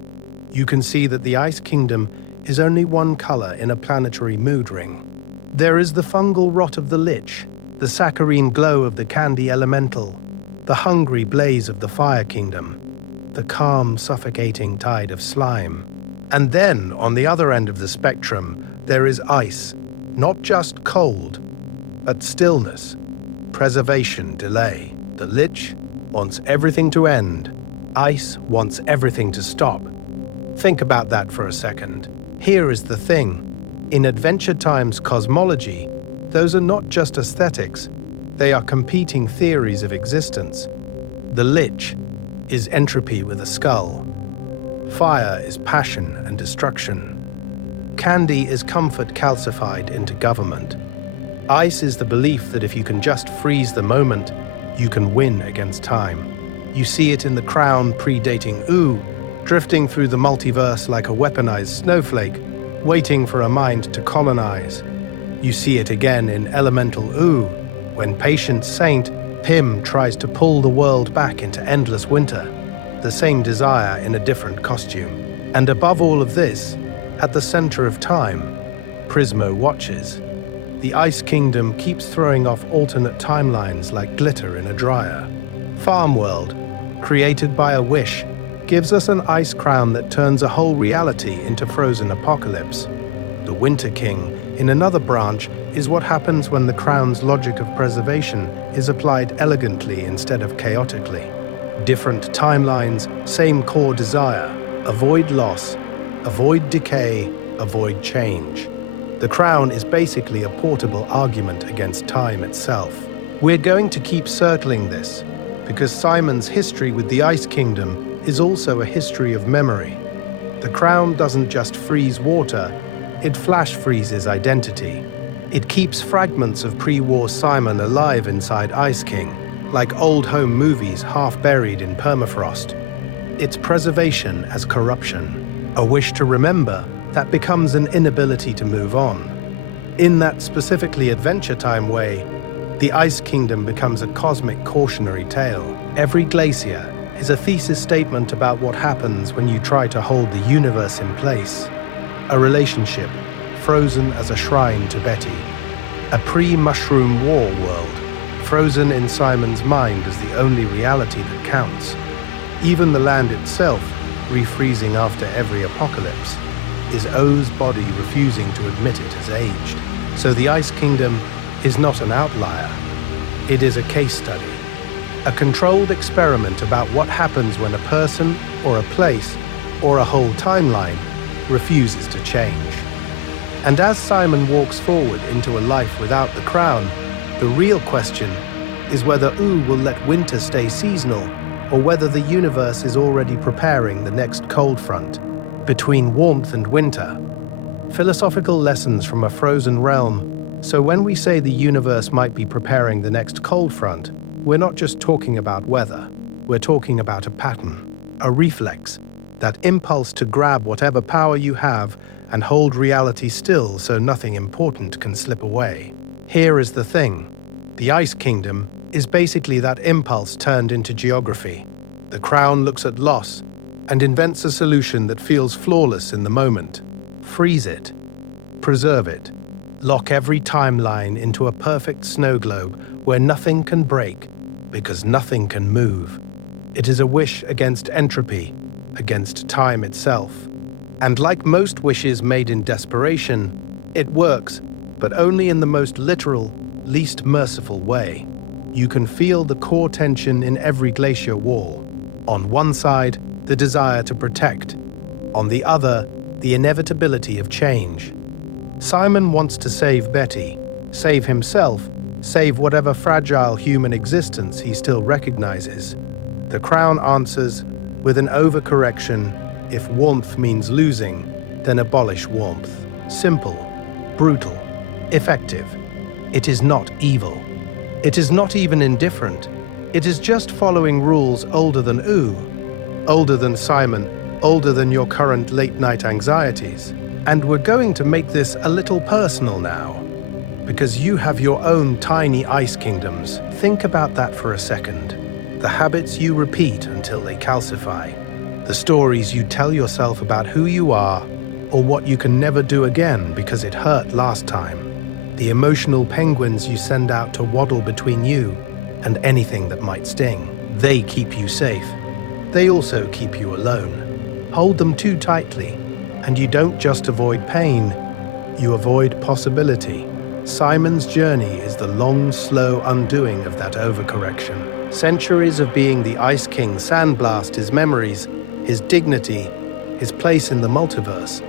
you can see that the Ice Kingdom is only one color in a planetary mood ring. There is the fungal rot of the Lich, the saccharine glow of the Candy Elemental, the hungry blaze of the Fire Kingdom, the calm, suffocating tide of Slime. And then, on the other end of the spectrum, there is ice, not just cold, but stillness, preservation, delay. The Lich wants everything to end. Ice wants everything to stop. Think about that for a second. Here is the thing. In Adventure Time's cosmology, those are not just aesthetics. They are competing theories of existence. The Lich is entropy with a skull. Fire is passion and destruction. Candy is comfort calcified into government. Ice is the belief that if you can just freeze the moment, you can win against time. You see it in the crown predating Uu, drifting through the multiverse like a weaponized snowflake, waiting for a mind to colonize. You see it again in Elemental Uu, when Patient Saint Pym tries to pull the world back into endless winter. The same desire in a different costume. And above all of this, at the center of time, Prismo watches. The Ice Kingdom keeps throwing off alternate timelines like glitter in a dryer. Farm World, created by a wish, gives us an ice crown that turns a whole reality into frozen apocalypse. The Winter King, in another branch, is what happens when the crown's logic of preservation is applied elegantly instead of chaotically. Different timelines, same core desire. Avoid loss, avoid decay, avoid change. The crown is basically a portable argument against time itself. We're going to keep circling this, because Simon's history with the Ice Kingdom is also a history of memory. The crown doesn't just freeze water, it flash freezes identity. It keeps fragments of pre-war Simon alive inside Ice King, like old home movies half buried in permafrost. It's preservation as corruption, a wish to remember that becomes an inability to move on. In that specifically Adventure Time way, the Ice Kingdom becomes a cosmic cautionary tale. Every glacier is a thesis statement about what happens when you try to hold the universe in place. A relationship frozen as a shrine to Betty. A pre-Mushroom War world, frozen in Simon's mind as the only reality that counts. Even the land itself, refreezing after every apocalypse, is O's body refusing to admit it has aged. So the Ice Kingdom is not an outlier. It is a case study. A controlled experiment about what happens when a person, or a place, or a whole timeline refuses to change. And as Simon walks forward into a life without the crown, the real question is whether Uu will let winter stay seasonal, or whether the universe is already preparing the next cold front. Between warmth and winter. Philosophical lessons from a frozen realm. So when we say the universe might be preparing the next cold front, we're not just talking about weather. We're talking about a pattern, a reflex, that impulse to grab whatever power you have and hold reality still so nothing important can slip away. Here is the thing. The Ice Kingdom is basically that impulse turned into geography. The crown looks at loss and invents a solution that feels flawless in the moment. Freeze it. Preserve it. Lock every timeline into a perfect snow globe where nothing can break, because nothing can move. It is a wish against entropy, against time itself. And like most wishes made in desperation, it works, but only in the most literal, least merciful way. You can feel the core tension in every glacier wall. On one side, the desire to protect. On the other, the inevitability of change. Simon wants to save Betty, save himself, save whatever fragile human existence he still recognizes. The Crown answers with an overcorrection. If warmth means losing, then abolish warmth. Simple, brutal, effective. It is not evil. It is not even indifferent. It is just following rules older than Ooh, older than Simon, older than your current late-night anxieties. And we're going to make this a little personal now, because you have your own tiny ice kingdoms. Think about that for a second. The habits you repeat until they calcify. The stories you tell yourself about who you are, or what you can never do again because it hurt last time. The emotional penguins you send out to waddle between you and anything that might sting. They keep you safe. They also keep you alone. Hold them too tightly, and you don't just avoid pain, you avoid possibility. Simon's journey is the long, slow undoing of that overcorrection. Centuries of being the Ice King sandblast his memories, his dignity, his place in the multiverse.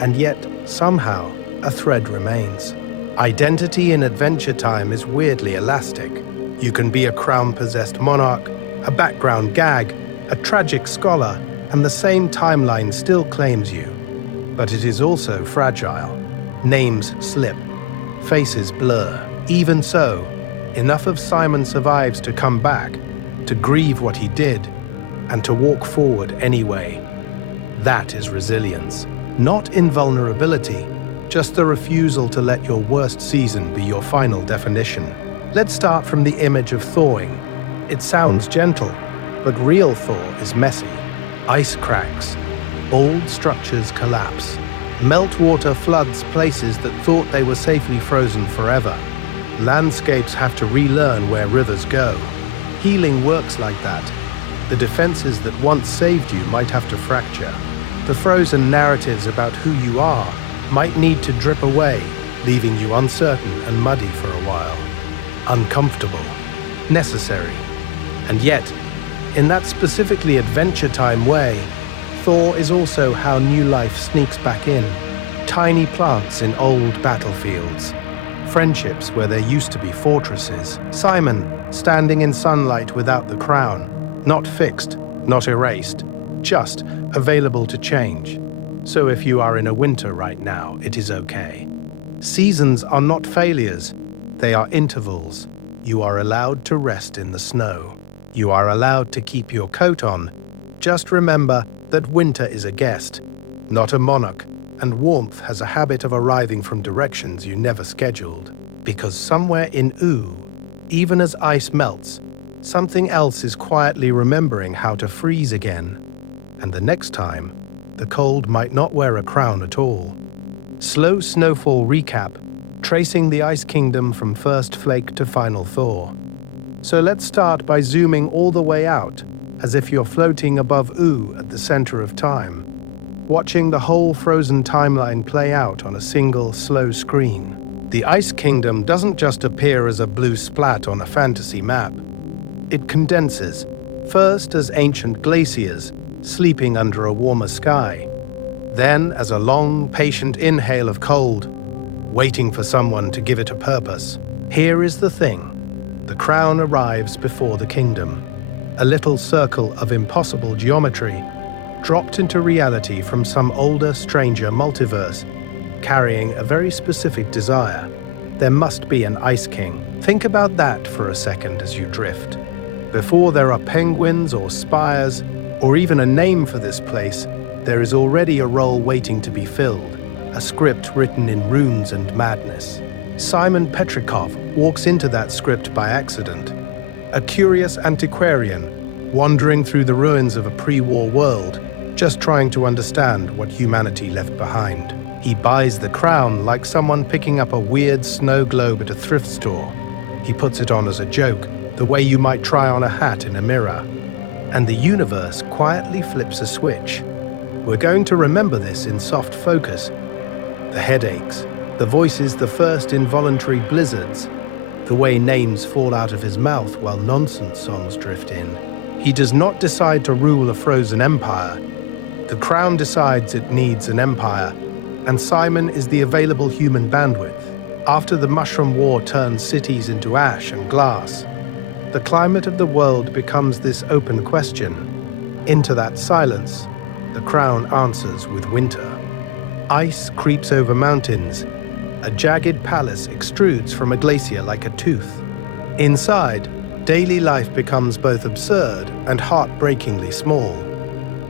And yet, somehow, a thread remains. Identity in Adventure Time is weirdly elastic. You can be a crown-possessed monarch, a background gag, a tragic scholar, and the same timeline still claims you. But it is also fragile. Names slip, faces blur. Even so, enough of Simon survives to come back, to grieve what he did, and to walk forward anyway. That is resilience, not invulnerability, just the refusal to let your worst season be your final definition. Let's start from the image of thawing. It sounds gentle, but real thaw is messy. Ice cracks, old structures collapse. Meltwater floods places that thought they were safely frozen forever. Landscapes have to relearn where rivers go. Healing works like that. The defenses that once saved you might have to fracture. The frozen narratives about who you are might need to drip away, leaving you uncertain and muddy for a while. Uncomfortable, necessary. And yet, in that specifically Adventure Time way, thaw is also how new life sneaks back in. Tiny plants in old battlefields. Friendships where there used to be fortresses. Simon, standing in sunlight without the crown. Not fixed, not erased, just available to change. So if you are in a winter right now, it is okay. Seasons are not failures, they are intervals. You are allowed to rest in the snow. You are allowed to keep your coat on. Just remember that winter is a guest, not a monarch, and warmth has a habit of arriving from directions you never scheduled. Because somewhere in Ooh, even as ice melts, something else is quietly remembering how to freeze again. And the next time, the cold might not wear a crown at all. Slow snowfall recap, tracing the Ice Kingdom from first flake to final thaw. So let's start by zooming all the way out, as if you're floating above Ooh at the center of time, watching the whole frozen timeline play out on a single, slow screen. The Ice Kingdom doesn't just appear as a blue splat on a fantasy map. It condenses, first as ancient glaciers, sleeping under a warmer sky, then as a long, patient inhale of cold, waiting for someone to give it a purpose. Here is the thing. The crown arrives before the kingdom. A little circle of impossible geometry, dropped into reality from some older, stranger multiverse, carrying a very specific desire. There must be an Ice King. Think about that for a second as you drift. Before there are penguins or spires, or even a name for this place, there is already a role waiting to be filled, a script written in runes and madness. Simon Petrikov walks into that script by accident, a curious antiquarian, wandering through the ruins of a pre-war world, just trying to understand what humanity left behind. He buys the crown like someone picking up a weird snow globe at a thrift store. He puts it on as a joke, the way you might try on a hat in a mirror. And the universe quietly flips a switch. We're going to remember this in soft focus. The headaches, the voices, the first involuntary blizzards, the way names fall out of his mouth while nonsense songs drift in. He does not decide to rule a frozen empire. The crown decides it needs an empire, and Simon is the available human bandwidth. After the Mushroom War turns cities into ash and glass, the climate of the world becomes this open question. Into that silence, the crown answers with winter. Ice creeps over mountains. A jagged palace extrudes from a glacier like a tooth. Inside, daily life becomes both absurd and heartbreakingly small.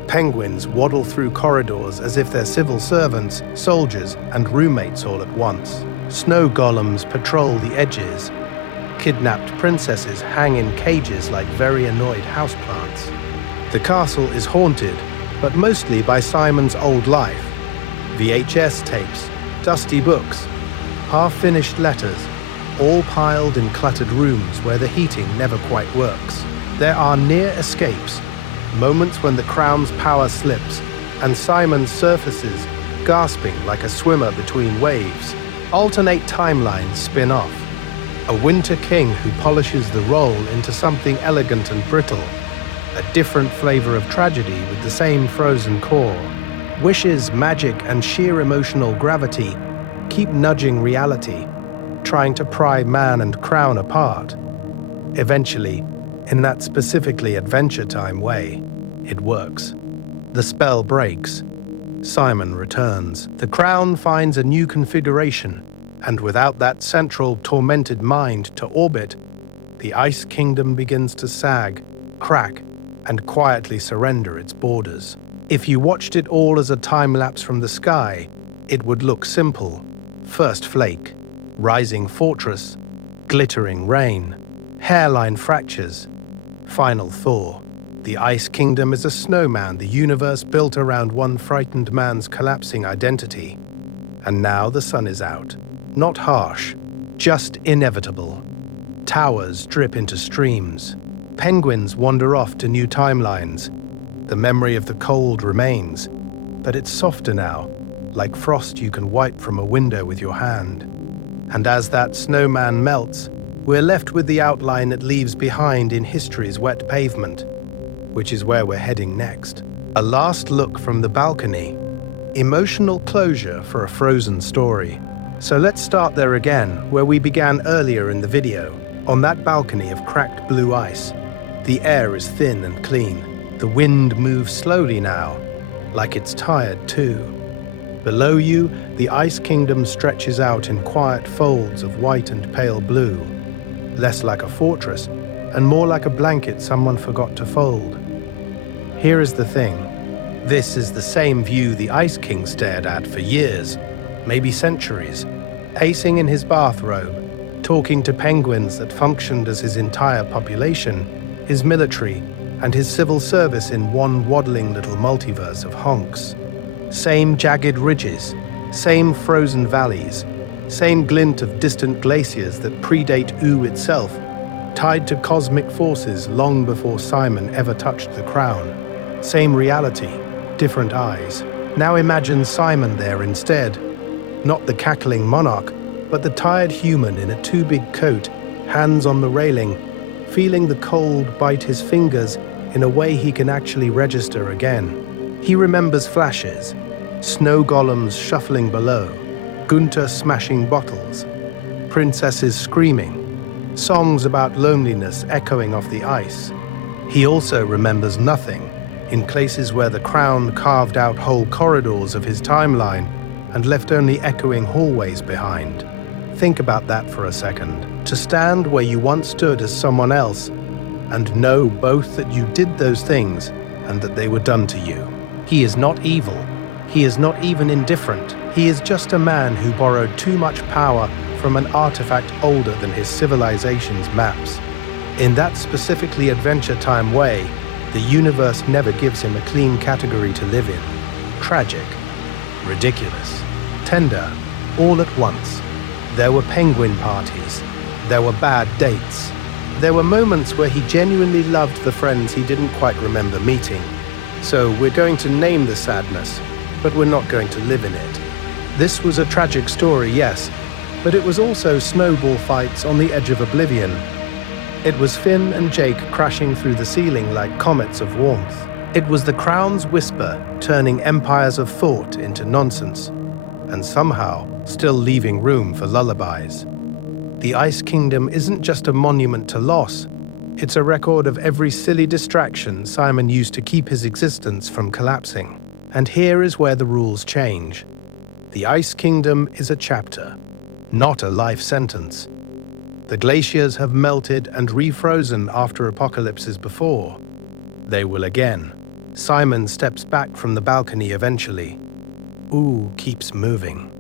Penguins waddle through corridors as if they're civil servants, soldiers, and roommates all at once. Snow golems patrol the edges. Kidnapped princesses hang in cages like very annoyed houseplants. The castle is haunted, but mostly by Simon's old life. VHS tapes, dusty books, half-finished letters, all piled in cluttered rooms where the heating never quite works. There are near escapes, moments when the crown's power slips, and Simon surfaces, gasping like a swimmer between waves. Alternate timelines spin off. A winter king who polishes the role into something elegant and brittle. A different flavor of tragedy with the same frozen core. Wishes, magic, and sheer emotional gravity keep nudging reality, trying to pry man and crown apart. Eventually, in that specifically Adventure Time way, it works. The spell breaks. Simon returns. The crown finds a new configuration, and without that central, tormented mind to orbit, the Ice Kingdom begins to sag, crack, and quietly surrender its borders. If you watched it all as a time-lapse from the sky, it would look simple. First flake, rising fortress, glittering rain, hairline fractures, final thaw. The Ice Kingdom is a snowman, the universe built around one frightened man's collapsing identity. And now the sun is out. Not harsh, just inevitable. Towers drip into streams. Penguins wander off to new timelines. The memory of the cold remains, but it's softer now, like frost you can wipe from a window with your hand. And as that snowman melts, we're left with the outline it leaves behind in history's wet pavement, which is where we're heading next. A last look from the balcony. Emotional closure for a frozen story. So let's start there again, where we began earlier in the video, on that balcony of cracked blue ice. The air is thin and clean. The wind moves slowly now, like it's tired too. Below you, the Ice Kingdom stretches out in quiet folds of white and pale blue, less like a fortress and more like a blanket someone forgot to fold. Here is the thing. This is the same view the Ice King stared at for years, maybe centuries, pacing in his bathrobe, talking to penguins that functioned as his entire population, his military, and his civil service in one waddling little multiverse of honks. Same jagged ridges, same frozen valleys, same glint of distant glaciers that predate Ooo itself, tied to cosmic forces long before Simon ever touched the crown. Same reality, different eyes. Now imagine Simon there instead. Not the cackling monarch, but the tired human in a too big coat, hands on the railing, feeling the cold bite his fingers in a way he can actually register again. He remembers flashes, snow golems shuffling below, Gunther smashing bottles, princesses screaming, songs about loneliness echoing off the ice. He also remembers nothing, in places where the crown carved out whole corridors of his timeline and left only echoing hallways behind. Think about that for a second. To stand where you once stood as someone else and know both that you did those things and that they were done to you. He is not evil. He is not even indifferent. He is just a man who borrowed too much power from an artifact older than his civilization's maps. In that specifically Adventure Time way, the universe never gives him a clean category to live in. Tragic. Ridiculous. tender, all at once. There were penguin parties. There were bad dates. There were moments where he genuinely loved the friends he didn't quite remember meeting. So we're going to name the sadness, but we're not going to live in it. This was a tragic story, yes, but it was also snowball fights on the edge of oblivion. It was Finn and Jake crashing through the ceiling like comets of warmth. It was the Crown's whisper turning empires of thought into nonsense, and somehow still leaving room for lullabies. The Ice Kingdom isn't just a monument to loss, it's a record of every silly distraction Simon used to keep his existence from collapsing. And here is where the rules change. The Ice Kingdom is a chapter, not a life sentence. The glaciers have melted and refrozen after apocalypses before. They will again. Simon steps back from the balcony eventually. Ooh keeps moving.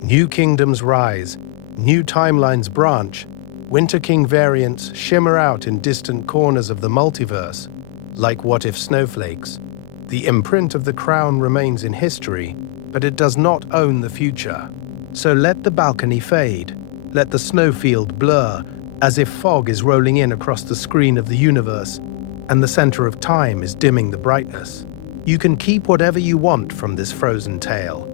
New kingdoms rise, new timelines branch, Winter King variants shimmer out in distant corners of the multiverse, like what-if snowflakes. The imprint of the Crown remains in history, but it does not own the future. So let the balcony fade. Let the snowfield blur, as if fog is rolling in across the screen of the universe, and the center of time is dimming the brightness. You can keep whatever you want from this frozen tale.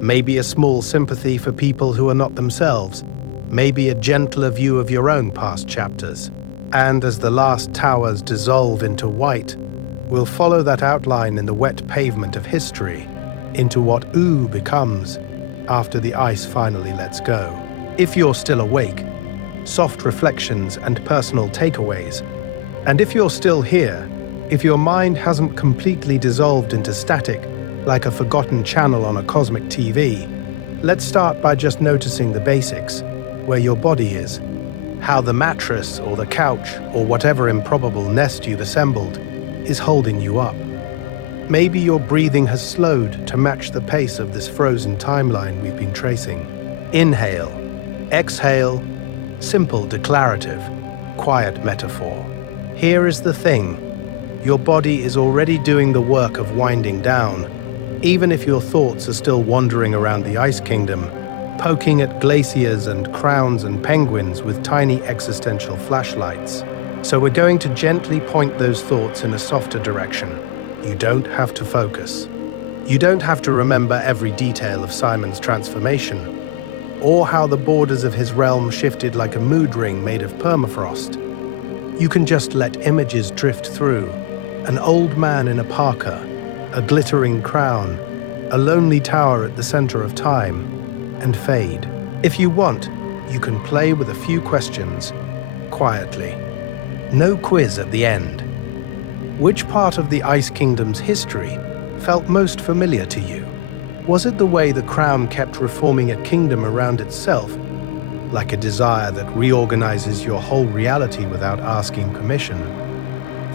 Maybe a small sympathy for people who are not themselves, maybe a gentler view of your own past chapters. And as the last towers dissolve into white, we'll follow that outline in the wet pavement of history, into what Ooh becomes after the ice finally lets go. If you're still awake, soft reflections and personal takeaways. And if you're still here, if your mind hasn't completely dissolved into static, like a forgotten channel on a cosmic TV, let's start by just noticing the basics, where your body is, how the mattress or the couch or whatever improbable nest you've assembled is holding you up. Maybe your breathing has slowed to match the pace of this frozen timeline we've been tracing. Inhale, exhale, simple declarative, quiet metaphor. Here is the thing. Your body is already doing the work of winding down, even if your thoughts are still wandering around the Ice Kingdom, poking at glaciers and crowns and penguins with tiny existential flashlights. So we're going to gently point those thoughts in a softer direction. You don't have to focus. You don't have to remember every detail of Simon's transformation, or how the borders of his realm shifted like a mood ring made of permafrost. You can just let images drift through. An old man in a parka, a glittering crown, a lonely tower at the center of time, and fade. If you want, you can play with a few questions, quietly. No quiz at the end. Which part of the Ice Kingdom's history felt most familiar to you? Was it the way the Crown kept reforming a kingdom around itself, like a desire that reorganizes your whole reality without asking permission?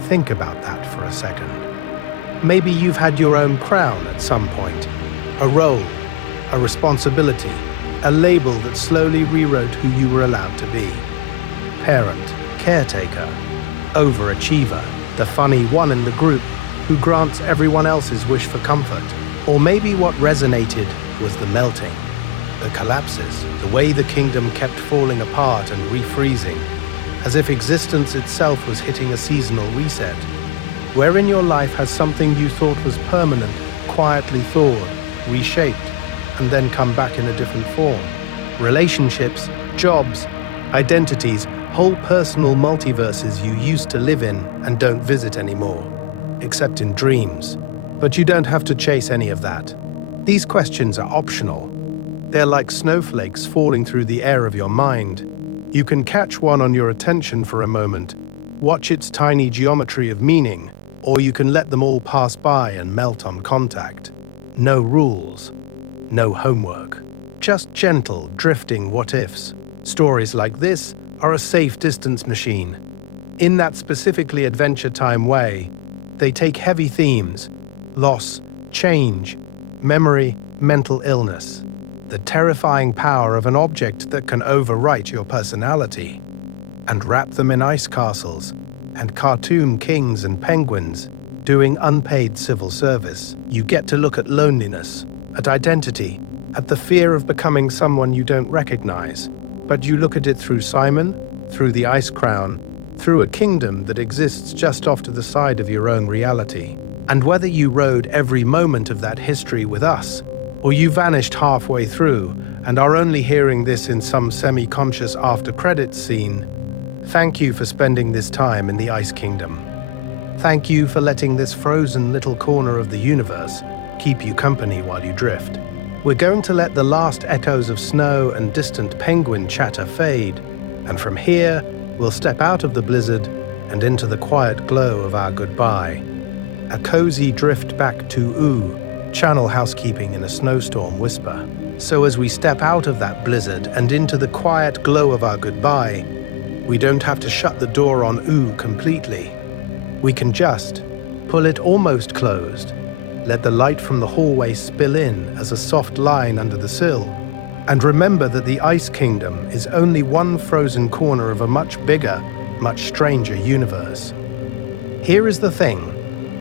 Think about that for a second. Maybe you've had your own crown at some point, a role, a responsibility, a label that slowly rewrote who you were allowed to be. Parent, caretaker, overachiever, the funny one in the group who grants everyone else's wish for comfort. Or maybe what resonated was the melting, the collapses, the way the kingdom kept falling apart and refreezing, as if existence itself was hitting a seasonal reset. Where in your life has something you thought was permanent quietly thawed, reshaped, and then come back in a different form? Relationships, jobs, identities, whole personal multiverses you used to live in and don't visit anymore, except in dreams. But you don't have to chase any of that. These questions are optional. They're like snowflakes falling through the air of your mind. You can catch one on your attention for a moment, watch its tiny geometry of meaning, or you can let them all pass by and melt on contact. No rules, no homework, just gentle, drifting what-ifs. Stories like this are a safe distance machine. In that specifically Adventure Time way, they take heavy themes, loss, change, memory, mental illness, the terrifying power of an object that can overwrite your personality, and wrap them in ice castles and cartoon kings and penguins doing unpaid civil service. You get to look at loneliness, at identity, at the fear of becoming someone you don't recognize. But you look at it through Simon, through the Ice Crown, through a kingdom that exists just off to the side of your own reality. And whether you rode every moment of that history with us, or you vanished halfway through and are only hearing this in some semi-conscious after-credits scene, thank you for spending this time in the Ice Kingdom. Thank you for letting this frozen little corner of the universe keep you company while you drift. We're going to let the last echoes of snow and distant penguin chatter fade, and from here, we'll step out of the blizzard and into the quiet glow of our goodbye. A cozy drift back to Ooh, channel housekeeping in a snowstorm whisper. So as we step out of that blizzard and into the quiet glow of our goodbye, we don't have to shut the door on Ooh completely. We can just pull it almost closed, let the light from the hallway spill in as a soft line under the sill, and remember that the Ice Kingdom is only one frozen corner of a much bigger, much stranger universe. Here is the thing.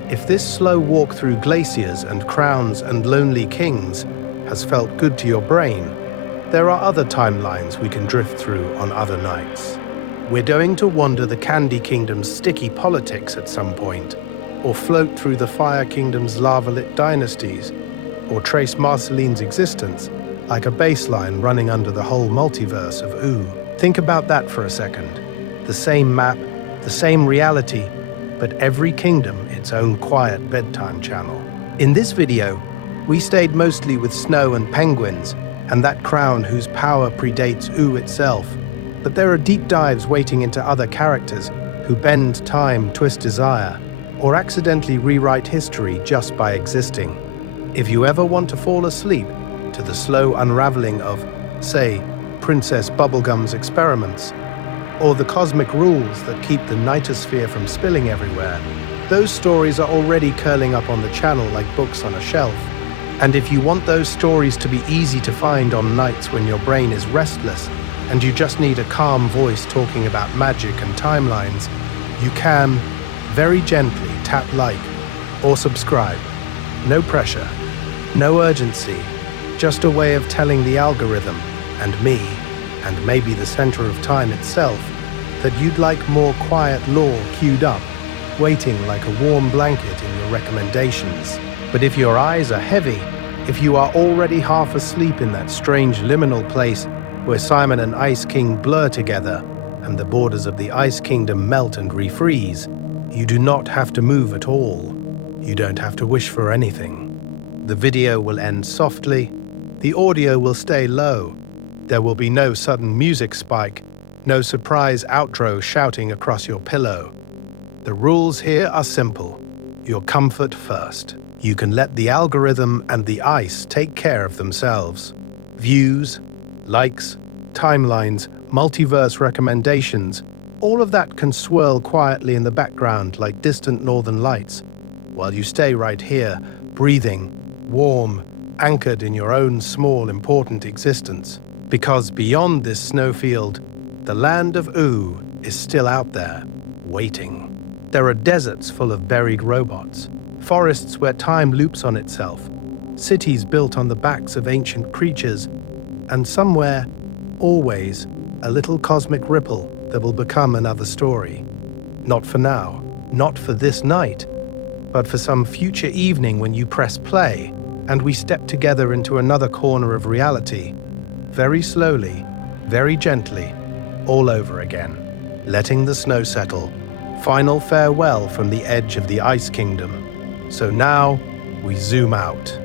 If this slow walk through glaciers and crowns and lonely kings has felt good to your brain, there are other timelines we can drift through on other nights. We're going to wander the Candy Kingdom's sticky politics at some point, or float through the Fire Kingdom's lava-lit dynasties, or trace Marceline's existence like a baseline running under the whole multiverse of Ooh. Think about that for a second. The same map, the same reality, but every kingdom its own quiet bedtime channel. In this video, we stayed mostly with snow and penguins, and that crown whose power predates Ooh itself. But there are deep dives waiting into other characters who bend time, twist desire, or accidentally rewrite history just by existing. If you ever want to fall asleep to the slow unraveling of, say, Princess Bubblegum's experiments, or the cosmic rules that keep the nitosphere from spilling everywhere, those stories are already curling up on the channel like books on a shelf. And if you want those stories to be easy to find on nights when your brain is restless and you just need a calm voice talking about magic and timelines, you can, very gently, tap like or subscribe. No pressure, no urgency, just a way of telling the algorithm and me, and maybe the center of time itself, that you'd like more quiet lore queued up, waiting like a warm blanket in your recommendations. But if your eyes are heavy, if you are already half asleep in that strange liminal place where Simon and Ice King blur together and the borders of the Ice Kingdom melt and refreeze, you do not have to move at all. You don't have to wish for anything. The video will end softly, the audio will stay low, there will be no sudden music spike, no surprise outro shouting across your pillow. The rules here are simple. Your comfort first. You can let the algorithm and the ice take care of themselves. Views, likes, timelines, multiverse recommendations, all of that can swirl quietly in the background like distant northern lights, while you stay right here, breathing, warm, anchored in your own small, important existence. Because beyond this snowfield, the land of Ooh is still out there, waiting. There are deserts full of buried robots, forests where time loops on itself, cities built on the backs of ancient creatures, and somewhere, always, a little cosmic ripple that will become another story. Not for now, not for this night, but for some future evening when you press play and we step together into another corner of reality, very slowly, very gently, all over again, letting the snow settle. Final farewell from the edge of the Ice Kingdom. So now, we zoom out.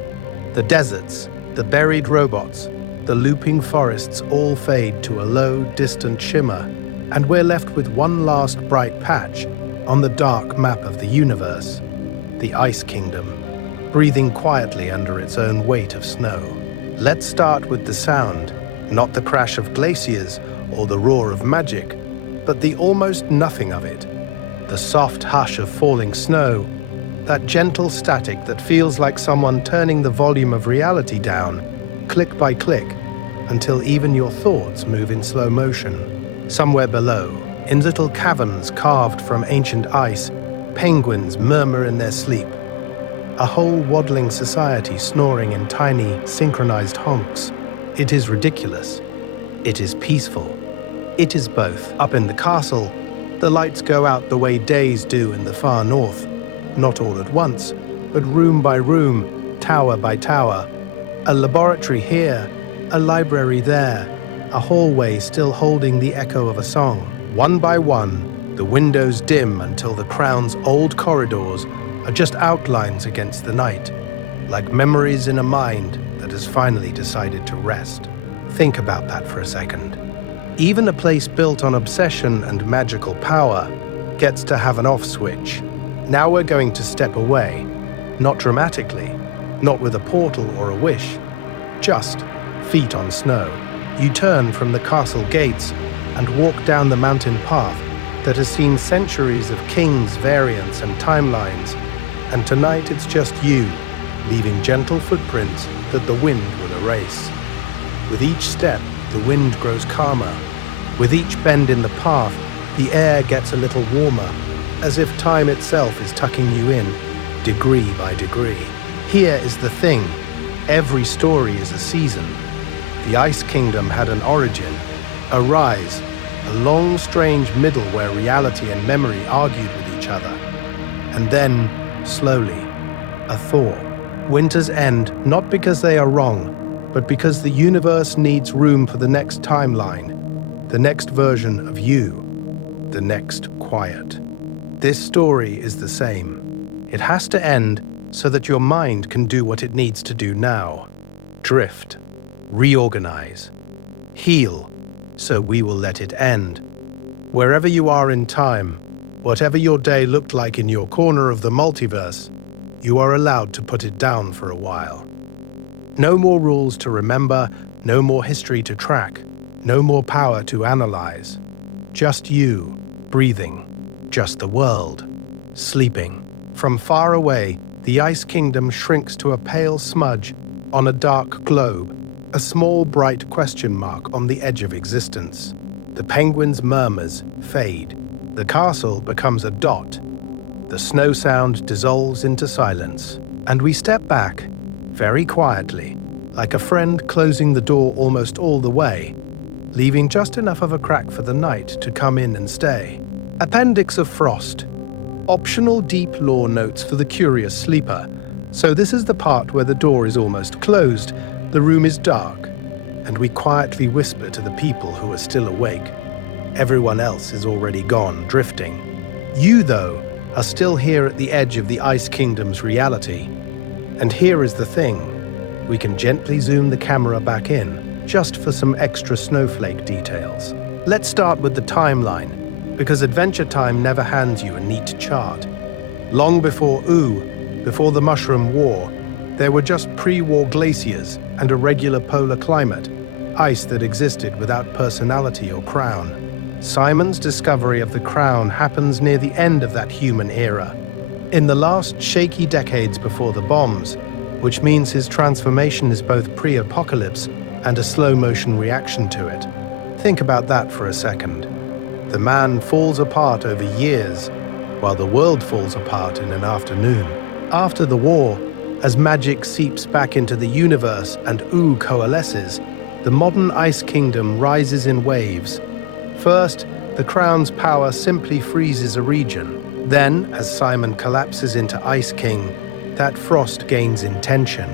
The deserts, the buried robots, the looping forests all fade to a low, distant shimmer, and we're left with one last bright patch on the dark map of the universe, the Ice Kingdom, breathing quietly under its own weight of snow. Let's start with the sound, not the crash of glaciers or the roar of magic, but the almost nothing of it. The soft hush of falling snow, that gentle static that feels like someone turning the volume of reality down, click by click, until even your thoughts move in slow motion. Somewhere below, in little caverns carved from ancient ice, penguins murmur in their sleep. a whole waddling society snoring in tiny, synchronized honks. It is ridiculous. It is peaceful. It is both. Up in the castle, the lights go out the way days do in the far north. Not all at once, but room by room, tower by tower. A laboratory here, a library there, a hallway still holding the echo of a song. One by one, the windows dim until the crown's old corridors are just outlines against the night, like memories in a mind that has finally decided to rest. Think about that for a second. Even a place built on obsession and magical power gets to have an off switch. Now we're going to step away. Not dramatically, not with a portal or a wish, just feet on snow. You turn from the castle gates and walk down the mountain path that has seen centuries of kings, variants, and timelines. And tonight it's just you, leaving gentle footprints that the wind will erase. With each step, the wind grows calmer. With each bend in the path, the air gets a little warmer, as if time itself is tucking you in, degree by degree. Here is the thing. Every story is a season. The Ice Kingdom had an origin, a rise, a long, strange middle where reality and memory argued with each other. And then, slowly, a thaw. Winters end not because they are wrong, but because the universe needs room for the next timeline, the next version of you, the next quiet. This story is the same. It has to end so that your mind can do what it needs to do now. Drift, reorganize, heal, so we will let it end. Wherever you are in time, whatever your day looked like in your corner of the multiverse, you are allowed to put it down for a while. No more rules to remember, no more history to track, no more power to analyze. Just you, breathing, just the world, sleeping. From far away, the Ice Kingdom shrinks to a pale smudge on a dark globe, a small bright question mark on the edge of existence. The penguins' murmurs fade. The castle becomes a dot. The snow sound dissolves into silence, and we step back, very quietly, like a friend closing the door almost all the way, leaving just enough of a crack for the night to come in and stay. Appendix of Frost. Optional deep lore notes for the curious sleeper. So this is the part where the door is almost closed, the room is dark, and we quietly whisper to the people who are still awake. Everyone else is already gone, drifting. You, though, are still here at the edge of the Ice Kingdom's reality. And here is the thing. We can gently zoom the camera back in, just for some extra snowflake details. Let's start with the timeline, because Adventure Time never hands you a neat chart. Long before before the Mushroom War, there were just pre-war glaciers and a regular polar climate, ice that existed without personality or crown. Simon's discovery of the crown happens near the end of that human era, in the last shaky decades before the bombs, which means his transformation is both pre-apocalypse and a slow-motion reaction to it. Think about that for a second. The man falls apart over years, while the world falls apart in an afternoon. After the war, as magic seeps back into the universe and coalesces, the modern Ice Kingdom rises in waves. First, the crown's power simply freezes a region. Then, as Simon collapses into Ice King, that frost gains intention.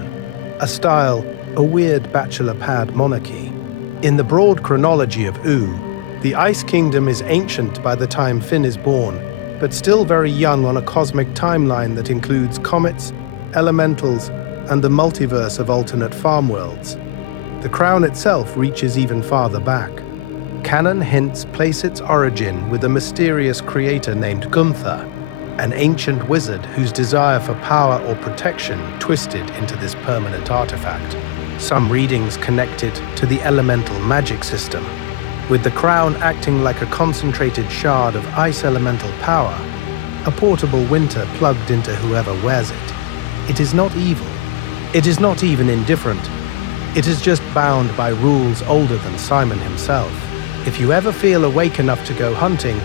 A style, a weird bachelor pad monarchy. In the broad chronology of the Ice Kingdom is ancient by the time Finn is born, but still very young on a cosmic timeline that includes comets, elementals, and the multiverse of alternate farm worlds. The crown itself reaches even farther back. Canon hints place its origin with a mysterious creator named Gunther, an ancient wizard whose desire for power or protection twisted into this permanent artifact. Some readings connect it to the elemental magic system, with the crown acting like a concentrated shard of ice elemental power, a portable winter plugged into whoever wears it. It is not evil. It is not even indifferent. It is just bound by rules older than Simon himself. If you ever feel awake enough to go hunting,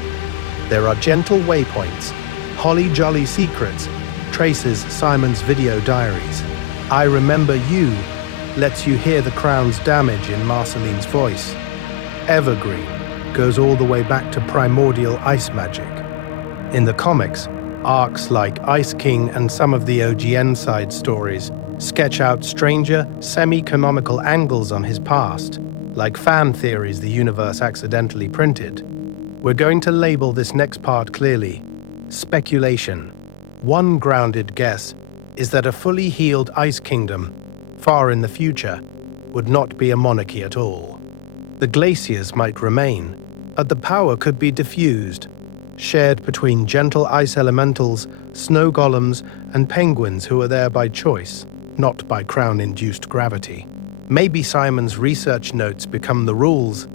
there are gentle waypoints, holly-jolly secrets, traces Simon's video diaries. "I remember you" lets you hear the crown's damage in Marceline's voice. "Evergreen" goes all the way back to primordial ice magic. In the comics, arcs like Ice King and some of the OGN side stories sketch out stranger, semi-canonical angles on his past, like fan theories the universe accidentally printed. We're going to label this next part clearly: speculation. One grounded guess is that a fully healed Ice Kingdom, far in the future, would not be a monarchy at all. The glaciers might remain, but the power could be diffused, shared between gentle ice elementals, snow golems, and penguins who are there by choice, not by crown-induced gravity. Maybe Simon's research notes become the rules,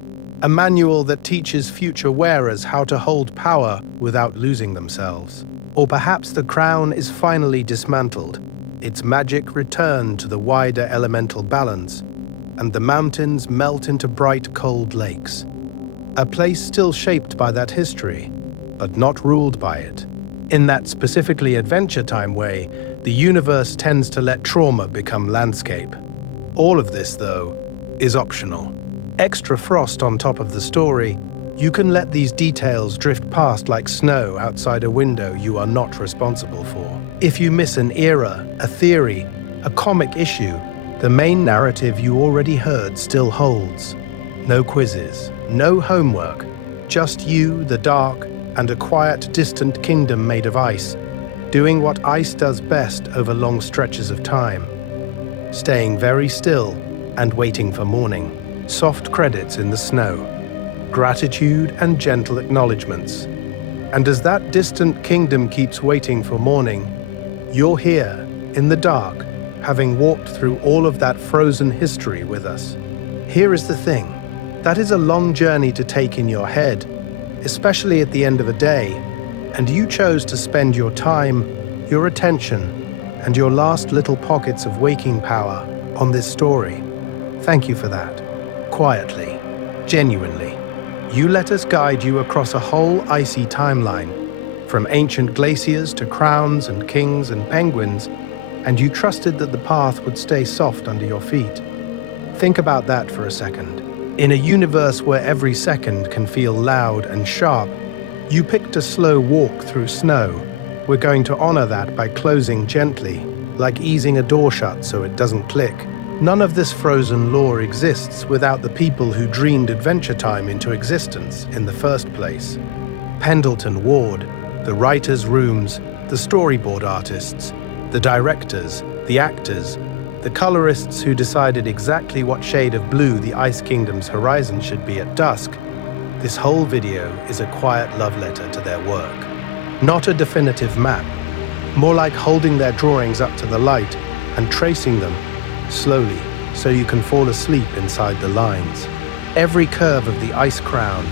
a manual that teaches future wearers how to hold power without losing themselves. Or perhaps the crown is finally dismantled, its magic returned to the wider elemental balance, and the mountains melt into bright, cold lakes. A place still shaped by that history, but not ruled by it. In that specifically Adventure Time way, the universe tends to let trauma become landscape. All of this, though, is optional. Extra frost on top of the story, you can let these details drift past like snow outside a window you are not responsible for. If you miss an era, a theory, a comic issue, the main narrative you already heard still holds. No quizzes, no homework, just you, the dark, and a quiet, distant kingdom made of ice, doing what ice does best over long stretches of time. Staying very still and waiting for morning. Soft credits in the snow. Gratitude and gentle acknowledgements. And as that distant kingdom keeps waiting for morning, you're here, in the dark, having walked through all of that frozen history with us. Here is the thing. That is a long journey to take in your head, especially at the end of a day, and you chose to spend your time, your attention, and your last little pockets of waking power on this story. Thank you for that. Quietly, genuinely. You let us guide you across a whole icy timeline, from ancient glaciers to crowns and kings and penguins, and you trusted that the path would stay soft under your feet. Think about that for a second. In a universe where every second can feel loud and sharp, you picked a slow walk through snow. We're going to honor that by closing gently, like easing a door shut so it doesn't click. None of this frozen lore exists without the people who dreamed Adventure Time into existence in the first place. Pendleton Ward, the writers' rooms, the storyboard artists, the directors, the actors, the colorists who decided exactly what shade of blue the Ice Kingdom's horizon should be at dusk. This whole video is a quiet love letter to their work. Not a definitive map, more like holding their drawings up to the light and tracing them slowly so you can fall asleep inside the lines. Every curve of the ice crown,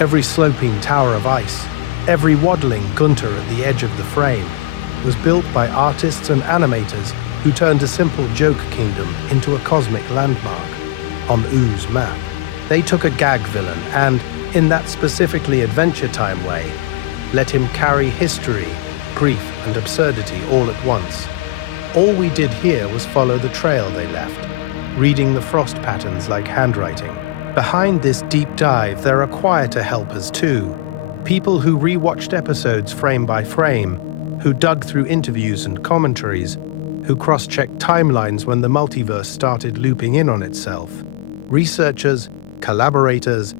every sloping tower of ice, every waddling Gunter at the edge of the frame was built by artists and animators who turned a simple joke kingdom into a cosmic landmark on Oo's map. They took a gag villain and, in that specifically Adventure Time way, let him carry history, grief, and absurdity all at once. All we did here was follow the trail they left, reading the frost patterns like handwriting. Behind this deep dive, there are quieter helpers too. People who rewatched episodes frame by frame, who dug through interviews and commentaries, who cross-checked timelines when the multiverse started looping in on itself. Researchers, collaborators,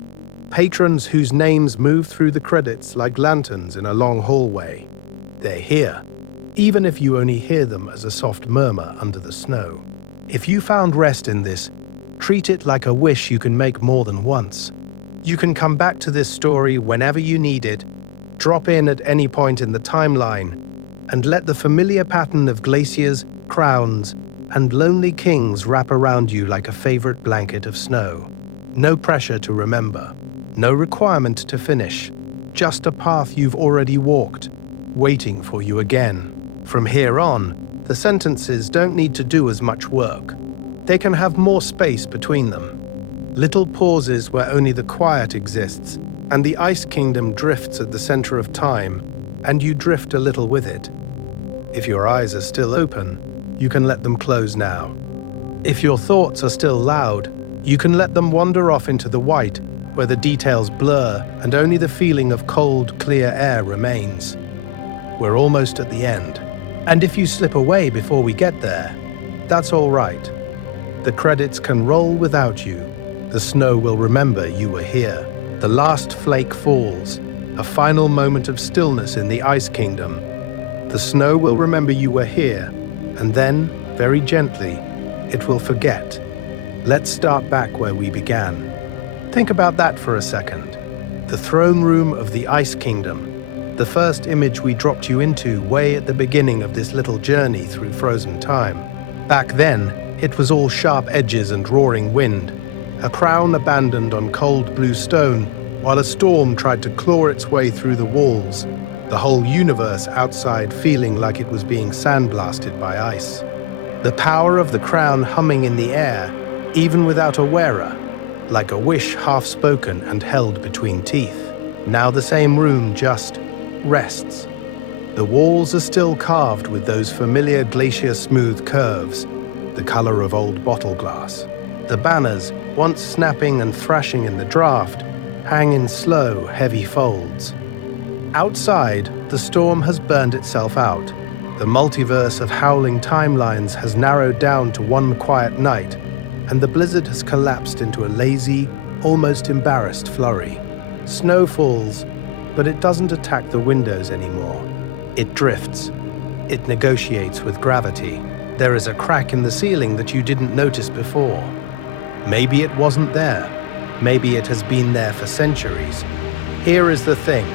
patrons whose names move through the credits like lanterns in a long hallway. They're here, even if you only hear them as a soft murmur under the snow. If you found rest in this, treat it like a wish you can make more than once. You can come back to this story whenever you need it, drop in at any point in the timeline, and let the familiar pattern of glaciers, crowns, and lonely kings wrap around you like a favorite blanket of snow. No pressure to remember, no requirement to finish, just a path you've already walked, waiting for you again. From here on, the sentences don't need to do as much work. They can have more space between them. Little pauses where only the quiet exists, and the Ice Kingdom drifts at the center of time, and you drift a little with it. If your eyes are still open, you can let them close now. If your thoughts are still loud, you can let them wander off into the white, where the details blur and only the feeling of cold, clear air remains. We're almost at the end. And if you slip away before we get there, that's all right. The credits can roll without you. The snow will remember you were here. The last flake falls, a final moment of stillness in the Ice Kingdom. The snow will remember you were here, and then, very gently, it will forget. Let's start back where we began. Think about that for a second. The throne room of the Ice Kingdom. The first image we dropped you into way at the beginning of this little journey through frozen time. Back then, it was all sharp edges and roaring wind, a crown abandoned on cold blue stone, while a storm tried to claw its way through the walls, the whole universe outside feeling like it was being sandblasted by ice. The power of the crown humming in the air, even without a wearer, like a wish half-spoken and held between teeth. Now the same room just rests. The walls are still carved with those familiar glacier-smooth curves, the color of old bottle glass. The banners, once snapping and thrashing in the draft, hang in slow, heavy folds. Outside, the storm has burned itself out. The multiverse of howling timelines has narrowed down to one quiet night, and the blizzard has collapsed into a lazy, almost embarrassed flurry. Snow falls, but it doesn't attack the windows anymore. It drifts. It negotiates with gravity. There is a crack in the ceiling that you didn't notice before. Maybe it wasn't there. Maybe it has been there for centuries. Here is the thing.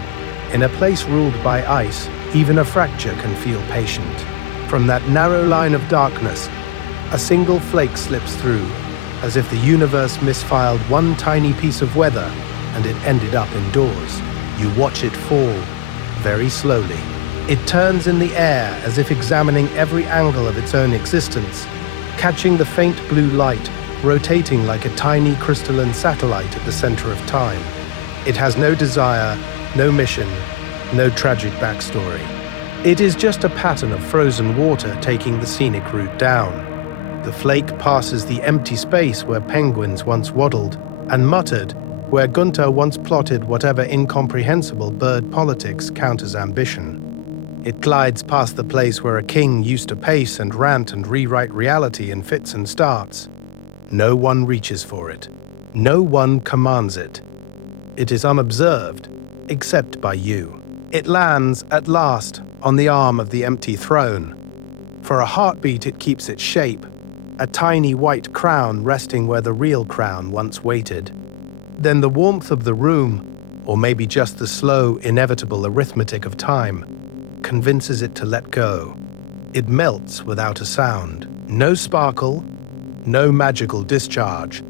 In a place ruled by ice, even a fracture can feel patient. From that narrow line of darkness, a single flake slips through, as if the universe misfiled one tiny piece of weather and it ended up indoors. You watch it fall, very slowly. It turns in the air as if examining every angle of its own existence, catching the faint blue light, rotating like a tiny crystalline satellite at the center of time. It has no desire, no mission, no tragic backstory. It is just a pattern of frozen water taking the scenic route down. The flake passes the empty space where penguins once waddled, and muttered where Gunter once plotted whatever incomprehensible bird politics counters ambition. It glides past the place where a king used to pace and rant and rewrite reality in fits and starts. No one reaches for it. No one commands it. It is unobserved, except by you. It lands, at last, on the arm of the empty throne. For a heartbeat it keeps its shape, a tiny white crown resting where the real crown once waited. Then the warmth of the room, or maybe just the slow, inevitable arithmetic of time, convinces it to let go. It melts without a sound. No sparkle, no magical discharge.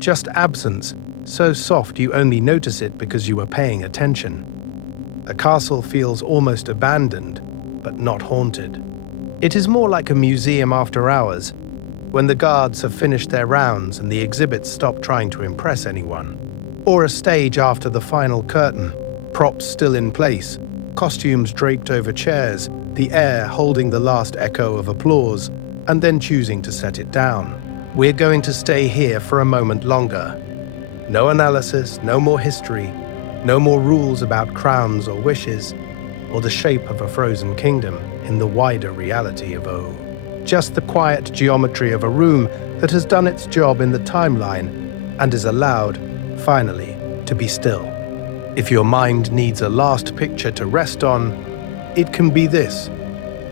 Just absence, so soft you only notice it because you were paying attention. The castle feels almost abandoned, but not haunted. It is more like a museum after hours, when the guards have finished their rounds and the exhibits stop trying to impress anyone. Or a stage after the final curtain, props still in place, costumes draped over chairs, the air holding the last echo of applause, and then choosing to set it down. We're going to stay here for a moment longer. No analysis, no more history, no more rules about crowns or wishes, or the shape of a frozen kingdom in the wider reality of O. Just the quiet geometry of a room that has done its job in the timeline and is allowed, finally, to be still. If your mind needs a last picture to rest on, it can be this: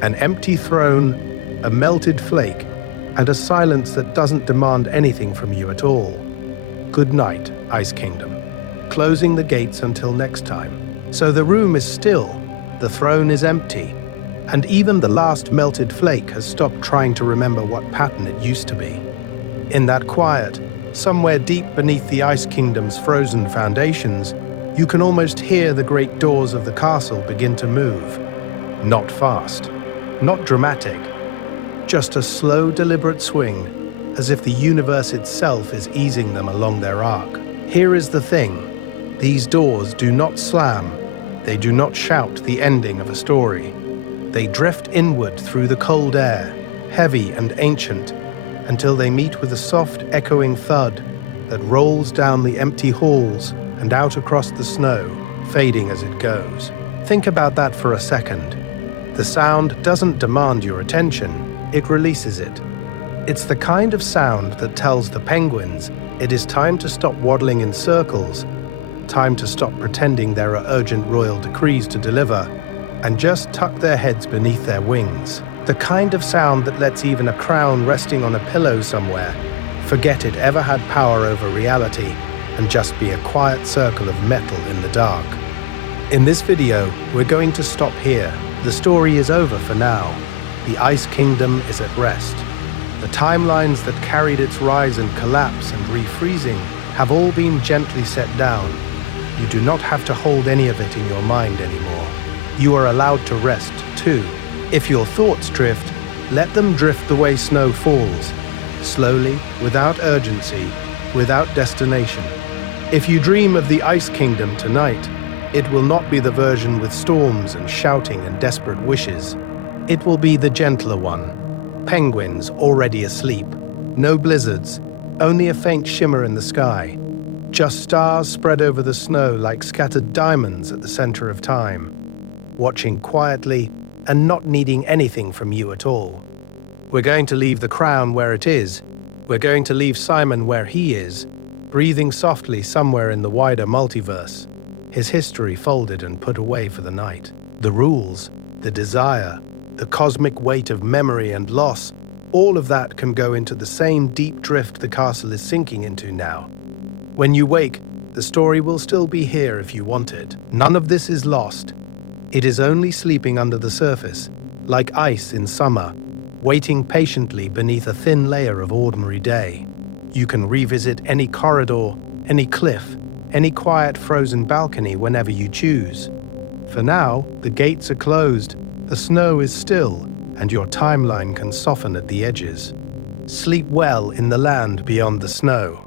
an empty throne, a melted flake, and a silence that doesn't demand anything from you at all. Good night, Ice Kingdom. Closing the gates until next time. So the room is still, the throne is empty, and even the last melted flake has stopped trying to remember what pattern it used to be. In that quiet, somewhere deep beneath the Ice Kingdom's frozen foundations, you can almost hear the great doors of the castle begin to move. Not fast, not dramatic, just a slow, deliberate swing, as if the universe itself is easing them along their arc. Here is the thing: these doors do not slam, they do not shout the ending of a story. They drift inward through the cold air, heavy and ancient, until they meet with a soft, echoing thud that rolls down the empty halls and out across the snow, fading as it goes. Think about that for a second. The sound doesn't demand your attention, it releases it. It's the kind of sound that tells the penguins it is time to stop waddling in circles, time to stop pretending there are urgent royal decrees to deliver, and just tuck their heads beneath their wings. The kind of sound that lets even a crown resting on a pillow somewhere forget it ever had power over reality and just be a quiet circle of metal in the dark. In this video, we're going to stop here. The story is over for now. The Ice Kingdom is at rest. The timelines that carried its rise and collapse and refreezing have all been gently set down. You do not have to hold any of it in your mind anymore. You are allowed to rest too. If your thoughts drift, let them drift the way snow falls, slowly, without urgency, without destination. If you dream of the Ice Kingdom tonight, it will not be the version with storms and shouting and desperate wishes. It will be the gentler one. Penguins already asleep. No blizzards, only a faint shimmer in the sky. Just stars spread over the snow like scattered diamonds at the center of time, watching quietly and not needing anything from you at all. We're going to leave the crown where it is. We're going to leave Simon where he is, breathing softly somewhere in the wider multiverse, his history folded and put away for the night. The rules, the desire, the cosmic weight of memory and loss, all of that can go into the same deep drift the castle is sinking into now. When you wake, the story will still be here if you want it. None of this is lost. It is only sleeping under the surface, like ice in summer, waiting patiently beneath a thin layer of ordinary day. You can revisit any corridor, any cliff, any quiet frozen balcony whenever you choose. For now, the gates are closed, the snow is still, and your timeline can soften at the edges. Sleep well in the land beyond the snow.